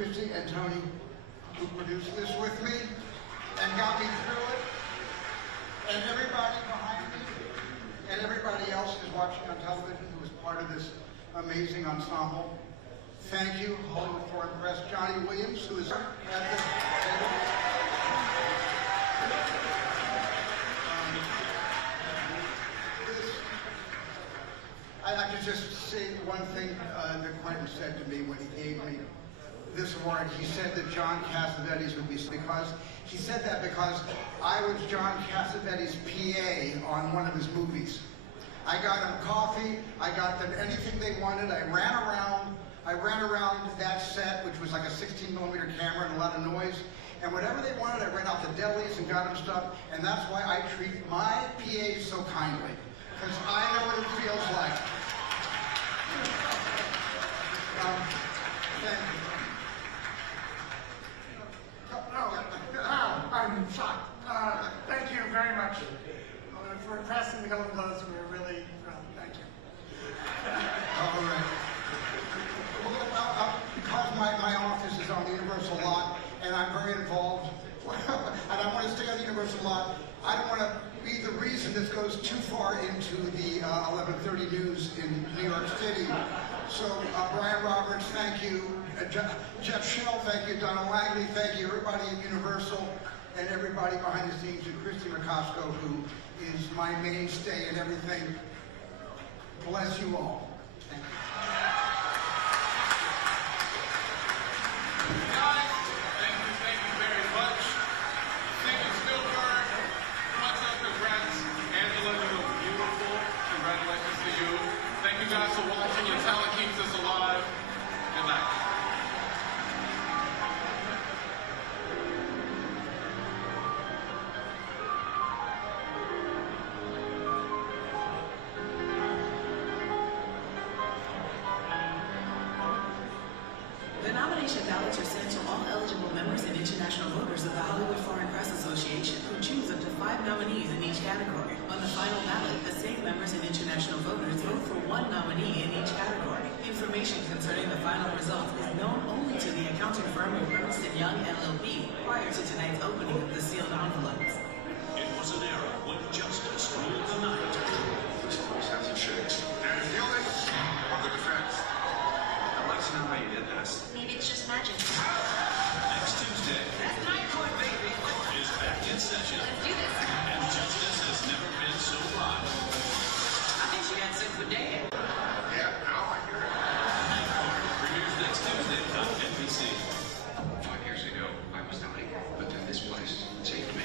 Christy and Tony, who produced this with me and got me through it, and everybody behind me, and everybody else who's watching on television who was part of this amazing ensemble. Thank you, Hollywood Foreign Press. Johnny Williams, who is at the table. I could just say one thing that Quentin said to me when he gave me this award. He said that John Cassavetes would be, because he said that because I was John Cassavetes' PA on one of his movies. I got them coffee, I got them anything they wanted. I ran around that set, which was like a 16mm camera and a lot of noise. And whatever they wanted, I ran out to delis and got them stuff. And that's why I treat my PAs so kindly, because I know what it feels like. Thank you. I'm shocked. Thank you very much for pressing the Golden Globes. We're really thrilled. Thank you. All right. Because my office is on the Universal lot, and I'm very involved, and I want to stay on the Universal lot, I don't want to be the reason this goes too far into the 11:30 news in New York City. So, Brian Roberts, thank you. Jeff Schell, thank you. Donna Langley, thank you. Everybody at Universal and everybody behind the scenes, and Christy McCosco, who is my mainstay and everything. Bless you all. Thank you. Guys, thank you very much. Steven Spielberg, much love, congrats. Angela, you look beautiful. Congratulations to you. Thank you guys for watching. Your talent keeps us alive. Good night. The nomination ballots are sent to all eligible members and international voters of the Hollywood Foreign Press Association, who choose up to 5 nominees in each category. On the final ballot, the same members and international voters vote for 1 nominee in each category. Information concerning the final results is known only to the accounting firm of Ernst & Young LLP prior to tonight's opening of the sealed envelopes. It was an era when justice ruled the night. This voice has its shakes. And Felix on the defense. I'd like to know how you did this. Maybe it's just magic. Next Tuesday, That night court, baby. is back in session. Let's do this. And justice has never been so live. I think she had sex with Dad. Yeah, now I hear it. Night Court premieres next Tuesday on NBC. 5 years ago, I was dying, but then this place saved me.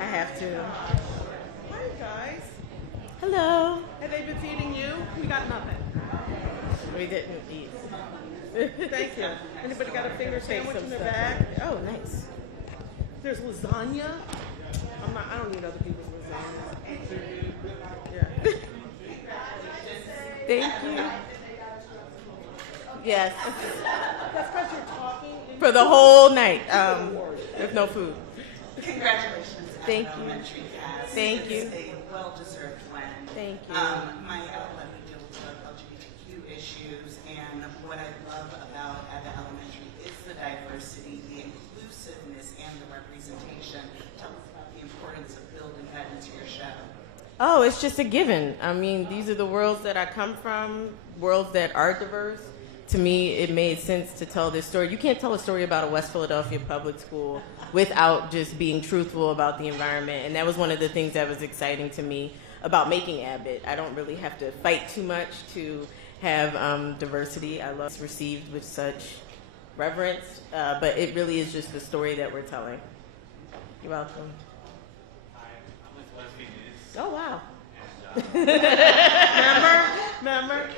I have to. Hi, guys. Hello. Have they been feeding you? We got nothing. We didn't eat. Thank you. Anybody got a finger Take sandwich some in their stuff. bag? Oh, nice. There's lasagna. I don't need other people's lasagna. Yeah. Thank you. Yes. That's because you're talking. For the whole night. With no food. Congratulations, Thank you. elementary cast. Thank you. It's a well-deserved win. Thank you. My outlet deals with LGBTQ issues, and what I love about the elementary is the diversity, the inclusiveness, and the representation. Tell us about the importance of building that into your show. Oh, it's just a given. I mean, these are the worlds that I come from, worlds that are diverse. To me, it made sense to tell this story. You can't tell a story about a West Philadelphia public school without just being truthful about the environment. And that was one of the things that was exciting to me about making Abbott. I don't really have to fight too much to have diversity. I love it's received with such reverence, but it really is just the story that we're telling. You're welcome. Hi, lesbian news. Oh, wow. Remember?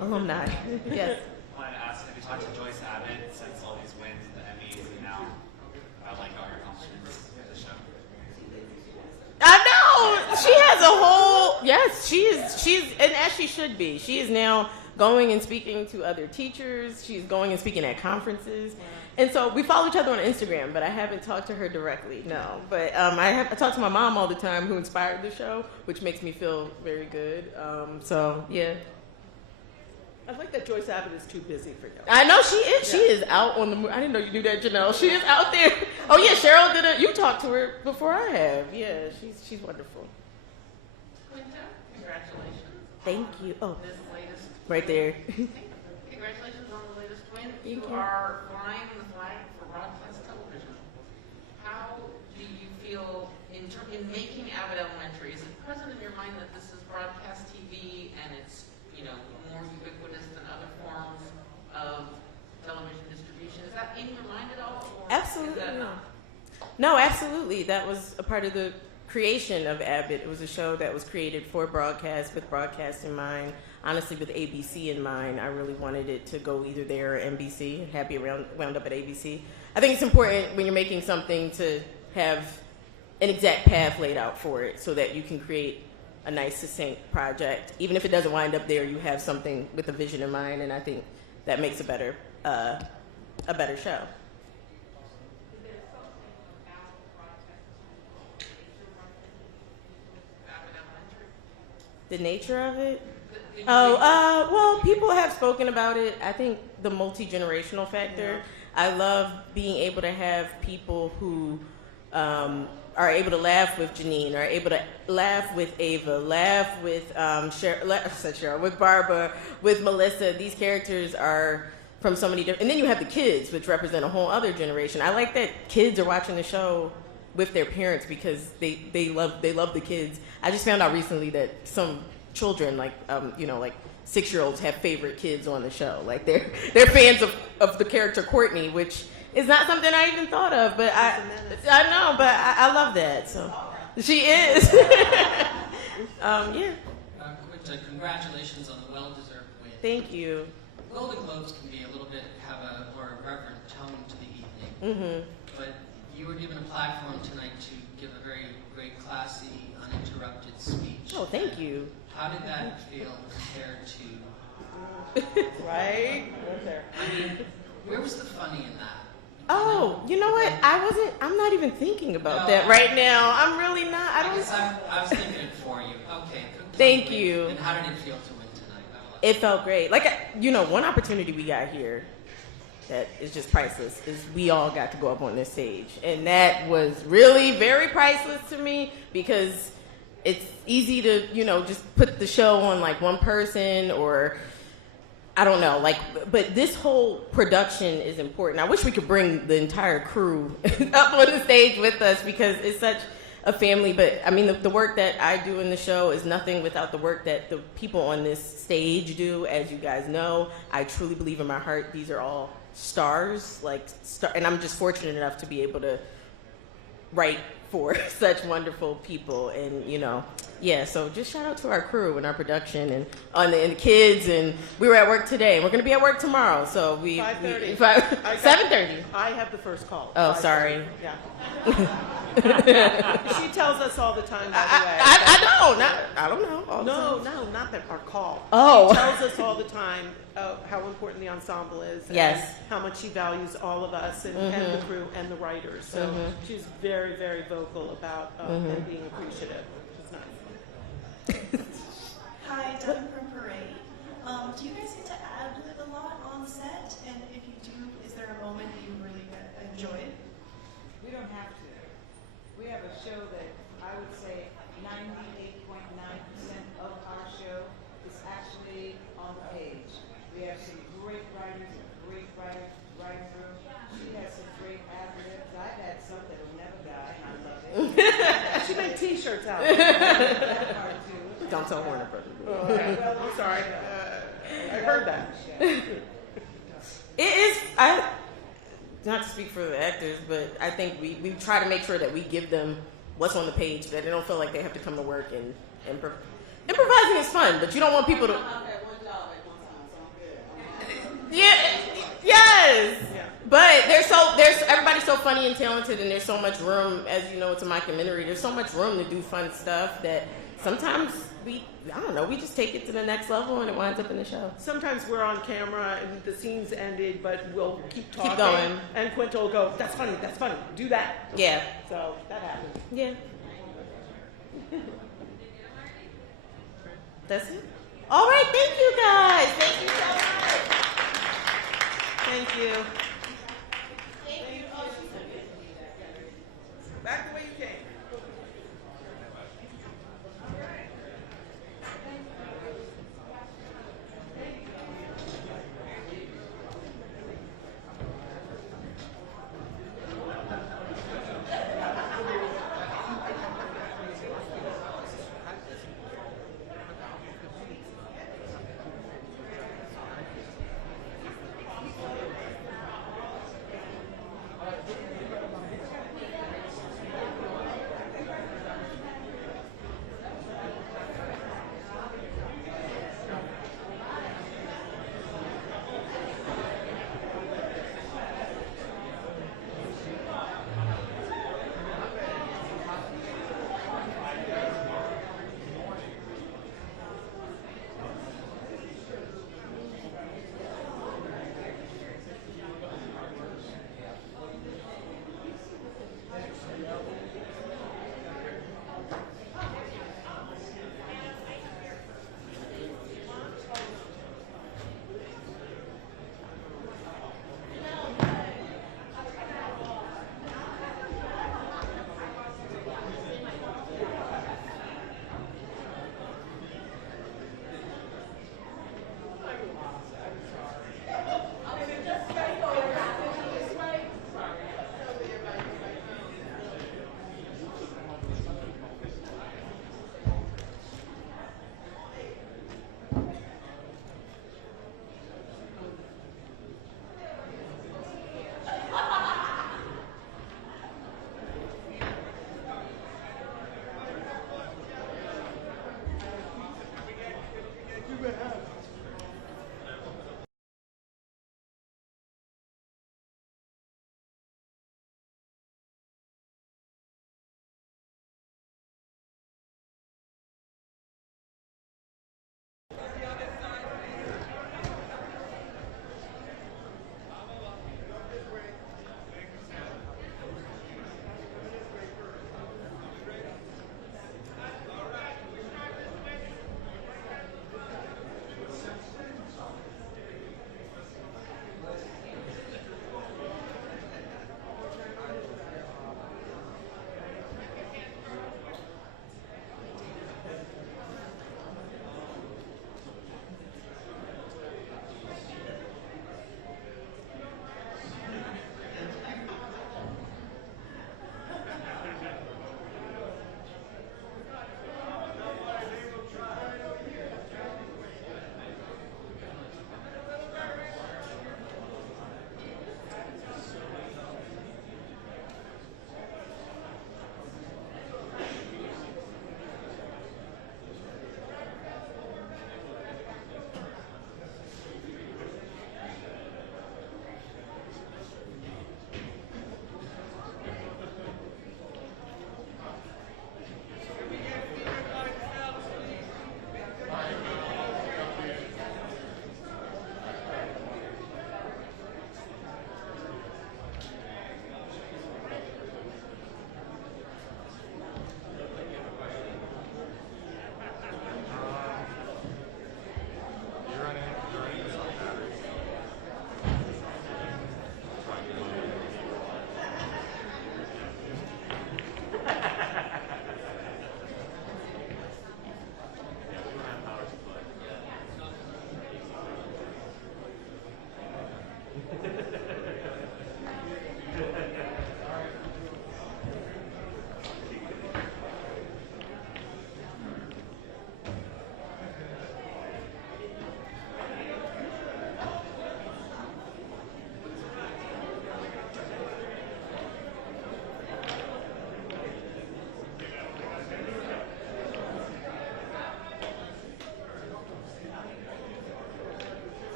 Alumni. Yes. I wanted to ask, have you talked to Joyce Abbott since all these wins and the Emmys and now about like all your accomplishments for the show? I know. She has a whole. Yes, she's, and as she should be. She is now going and speaking to other teachers. She's going and speaking at conferences. And so we follow each other on Instagram, but I haven't talked to her directly, no. But I talk to my mom all the time, who inspired the show, which makes me feel very good. So, yeah. I like that Joyce Abbott is too busy for you. I know she is. She is out on the move. I didn't know you knew that, Janelle. She is out there. Oh, yeah, Cheryl did it. You talked to her before I have. Yeah, she's wonderful. Quinta, congratulations. Thank you. Oh, This latest right there. Congratulations on the latest win. Thank you. Are flying the flag for broadcast television. How do you feel in making Abbott Elementary? Is it present in your mind that this is broadcast TV and it's, you know, more ubiquitous than other forms of television distribution? Is that in your mind at all? Or Absolutely. Is that not? No, absolutely. That was a part of the creation of Abbott. It was a show that was created for broadcast, with broadcast in mind. Honestly, with ABC in mind, I really wanted it to go either there or NBC. Happy wound up at ABC. I think it's important when you're making something to have an exact path laid out for it so that you can create a nice, succinct project. Even if it doesn't wind up there, you have something with a vision in mind, and I think that makes a better show. The nature of it? Well, people have spoken about it. I think the multi-generational factor. Yeah. I love being able to have people who are able to laugh with Janine, are able to laugh with Ava, laugh with Cheryl, with Barbara, with Melissa. These characters are from so many different, and then you have the kids, which represent a whole other generation. I like that kids are watching the show with their parents because they love the kids. I just found out recently that some children, like 6-year-olds, have favorite kids on the show. Like they're fans of the character Courtney, which is not something I even thought of. But I know, but I love that. So she is. Yeah. Quinta, congratulations on the well-deserved win. Thank you. Golden Globes can be a little bit, have a more reverent tone to the evening. Mm-hmm. But you were given a platform tonight to give a very great, classy, uninterrupted speech. Oh, thank you. How did that feel compared to... Right? Right there. I mean, where was the funny in that? Oh, you know what? I'm not even thinking about that right now. I'm really not. I was thinking it for you. Okay. Thank you. And how did it feel to win tonight? It felt great. Like, one opportunity we got here that is just priceless is we all got to go up on this stage. And that was really very priceless to me because it's easy to, just put the show on like one person or I don't know, but this whole production is important. I wish we could bring the entire crew up on the stage with us because it's such a family. But I mean, the work that I do in the show is nothing without the work that the people on this stage do. As you guys know, I truly believe in my heart these are all stars, and I'm just fortunate enough to be able to write for such wonderful people, and so just shout out to our crew and our production and the kids. And we were at work today, and we're going to be at work tomorrow. So 5:30. 7:30. I have the first call. Oh, sorry. Yeah. She tells us all the time. By the way. I don't know. No, not that our call. Oh. She tells us all the time how important the ensemble is. Yes. And how much she values all of us and the crew and the writers. So she's very, very vocal about and being appreciative. It's nice. Hi, Devin from Parade. Do you guys get to ad-lib a lot on set? And if you do, is there a moment that you really enjoyed? We don't have to. We have a show that I would say 98.9% of our show is actually on the page. We have some great writers and great writing room. She has some great ad-libs. I've had some that will never die, and I love it. She made T-shirts out. That part too. Don't tell Warner Brothers. Well, I'm sorry. I heard that. It is. Not to speak for the actors, but I think we try to make sure that we give them what's on the page, that they don't feel like they have to come to work and improvising is fun, but you don't want people to. Yeah. Yes. Yeah. But there's everybody's so funny and talented, and there's so much room, as you know, it's a mockumentary. There's so much room to do fun stuff that sometimes we just take it to the next level and it winds up in the show. Sometimes we're on camera and the scene's ended, but we'll keep talking. Keep going. And Quinta will go, that's funny, do that. Yeah. So that happens. Yeah. That's it. All right, thank you guys. Thank you so much. Thank you. Back the way you came.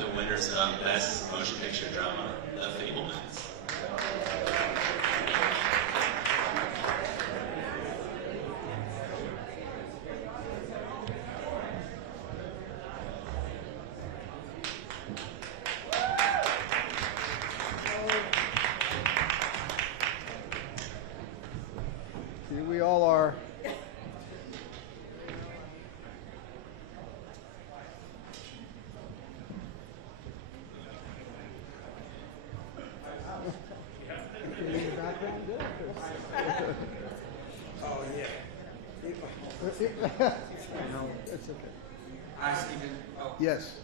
the winners of Best Motion Picture Drama, The Fabelmans. Here we all are. Oh, yeah. It's okay. Hi, Stephen. Oh. Yes.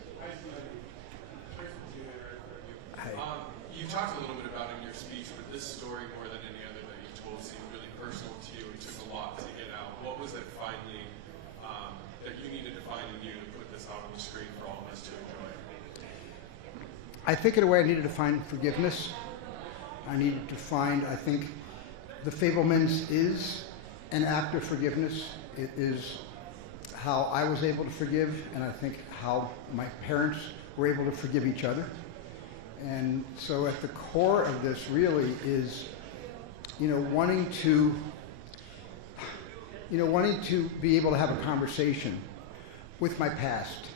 You talked a little bit about in your speech, but this story, more than any other that you told, seemed really personal to you. It took a lot to get out. What was it finally that you needed to find in you to put this out on the screen for all of us to enjoy? I think in a way I needed to find forgiveness. I needed to find, I think, The Fabelmans is an act of forgiveness. It is how I was able to forgive, and I think how my parents were able to forgive each other. And so at the core of this really is, wanting to be able to have a conversation with my past,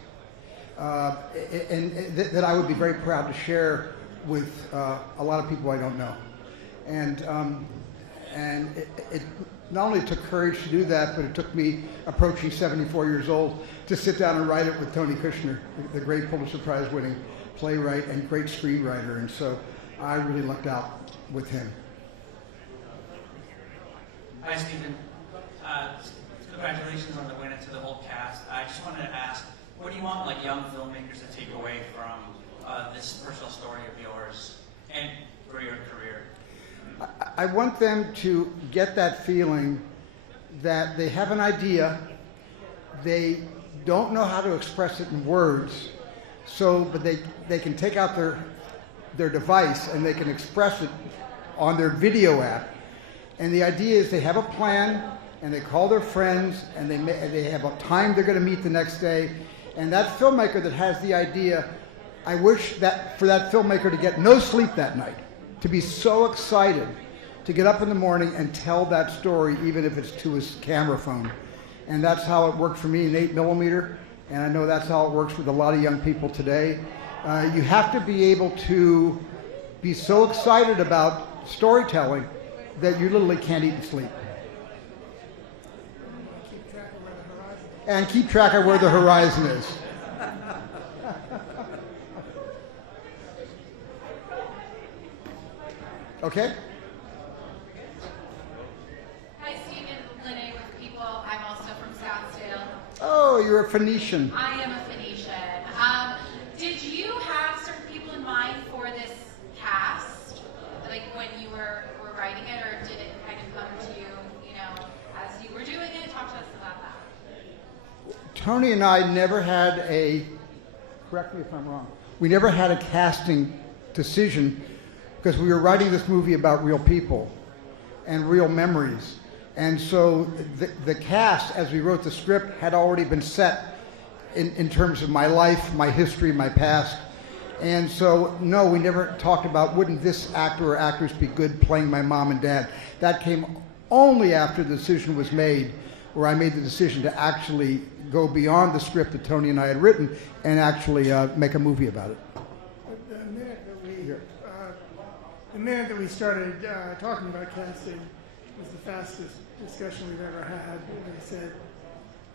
and that I would be very proud to share with a lot of people I don't know. And it not only took courage to do that, but it took me approaching 74 years old to sit down and write it with Tony Kushner, the great Pulitzer Prize winning playwright and great screenwriter. And so I really lucked out with him. Hi, Stephen. Congratulations on the win and to the whole cast. I just wanted to ask, what do you want young filmmakers to take away from this personal story of yours and for your career? I want them to get that feeling that they have an idea, they don't know how to express it in words, but they can take out their device and they can express it on their video app. And the idea is they have a plan and they call their friends and they have a time they're going to meet the next day. And that filmmaker that has the idea, I wish that for that filmmaker to get no sleep that night, to be so excited to get up in the morning and tell that story, even if it's to his camera phone. And that's how it worked for me in 8mm, and I know that's how it works with a lot of young people today. You have to be able to be so excited about storytelling that you literally can't eat and sleep. And keep track of where the horizon is. Okay? Hi, Stephen. Lene with People. I'm also from Scottsdale. Oh, you're a Phoenician. I am a Phoenician. Did you have certain people in mind for this cast, when you were writing it, or did it kind of come to you, as you were doing it? Talk to us about that. Tony and I never had correct me if I'm wrong, we never had a casting decision because we were writing this movie about real people and real memories. And so the cast, as we wrote the script, had already been set in terms of my life, my history, my past. And so, no, we never talked about, wouldn't this actor or actress be good playing my mom and dad? That came only after the decision was made, where I made the decision to actually go beyond the script that Tony and I had written and actually make a movie about it. The minute that we started talking about casting was the fastest discussion we've ever had. We said,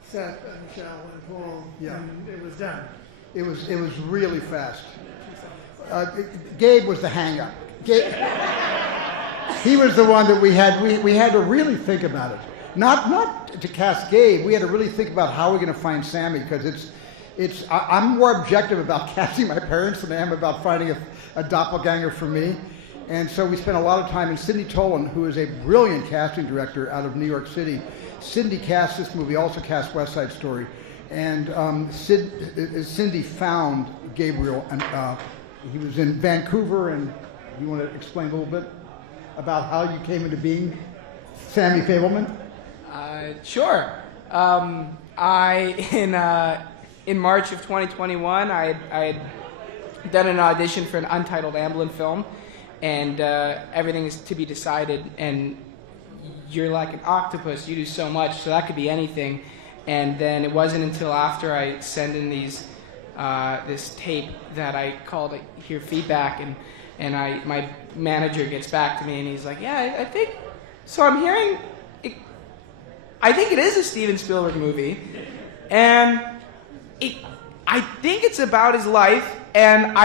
Seth, Michelle, and Paul, and it was done. It was really fast. Gabe was the hang-up. He was the one that we had to really think about it. Not to cast Gabe, we had to really think about how we're going to find Sammy, because I'm more objective about casting my parents than I am about finding a doppelganger for me. And so we spent a lot of time, and Cindy Tolan, who is a brilliant casting director out of New York City. Cindy cast this movie, also cast West Side Story. And Cindy found Gabriel, and he was in Vancouver, and you want to explain a little bit about how you came into being Sammy Fabelman? Sure. In March of 2021, I had done an audition for an untitled Amblin film, and everything is to be decided, and you're like an octopus. You do so much, so that could be anything. And then it wasn't until after I send in this tape that I called to hear feedback, and my manager gets back to me, and he's like, yeah, I think, so I'm hearing, I think it is a Steven Spielberg movie, and I think it's about his life, and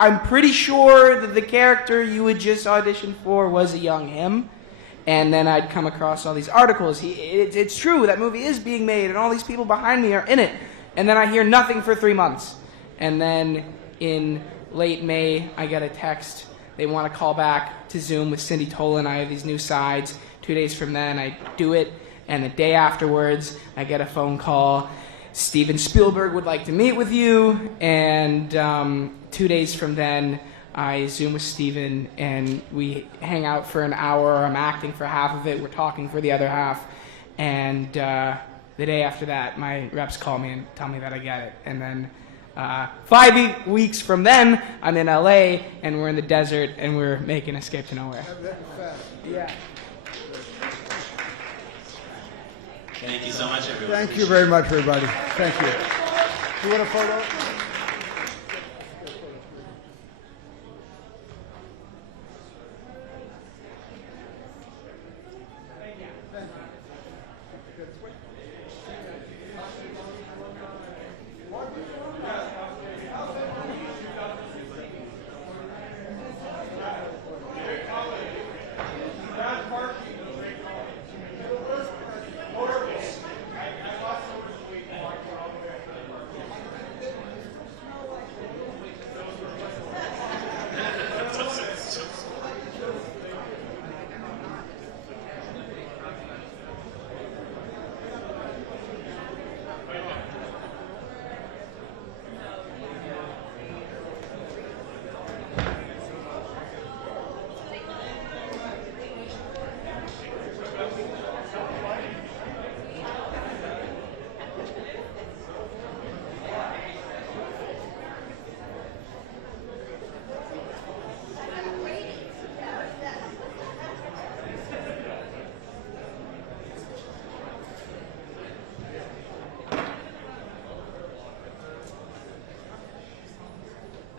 I'm pretty sure that the character you would just audition for was a young him. And then I'd come across all these articles. It's true, that movie is being made, and all these people behind me are in it. And then I hear nothing for 3 months. And then in late May, I get a text. They want to call back to Zoom with Cindy Tolan. I have these new sides. 2 days from then, I do it. And the day afterwards, I get a phone call. Steven Spielberg would like to meet with you. And 2 days from then, I Zoom with Steven, and we hang out for an hour. I'm acting for half of it. We're talking for the other half. And the day after that, my reps call me and tell me that I get it. And then 5 weeks from then, I'm in LA, and we're in the desert, and we're making Escape to Nowhere. Yeah. Thank you so much, everyone. Thank you very much, everybody. Thank you. You want a photo?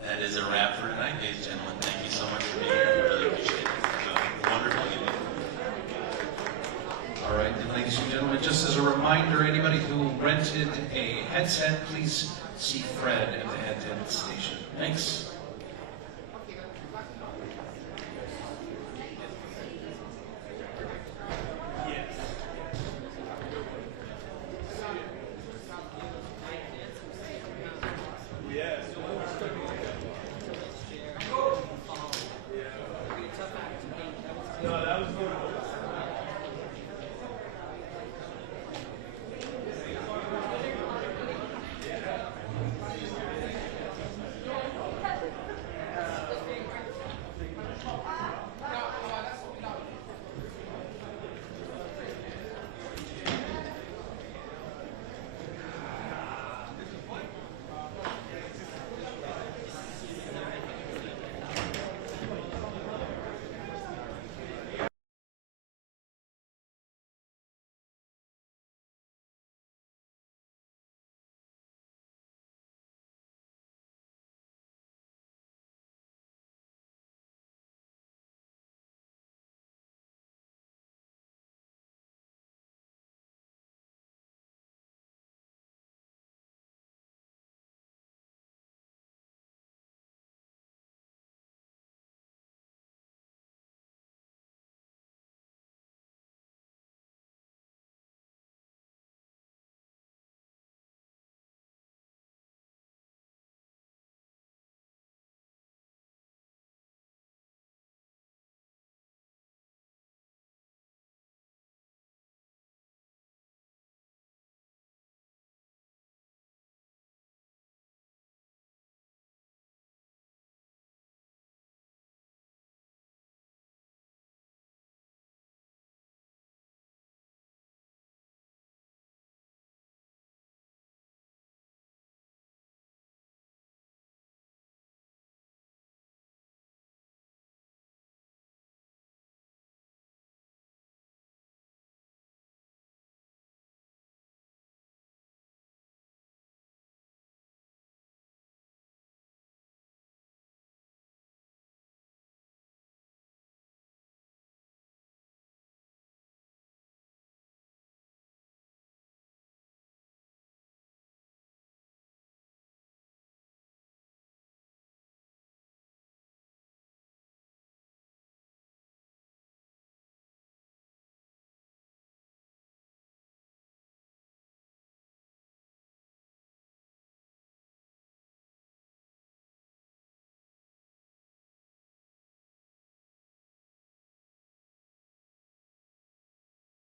That is a wrap for tonight, ladies and gentlemen. Thank you so much for being here. We really appreciate it. Wonderful evening. All right, and ladies and gentlemen, just as a reminder, anybody who rented a headset, please see Fred at the headset station. Thanks. No, that was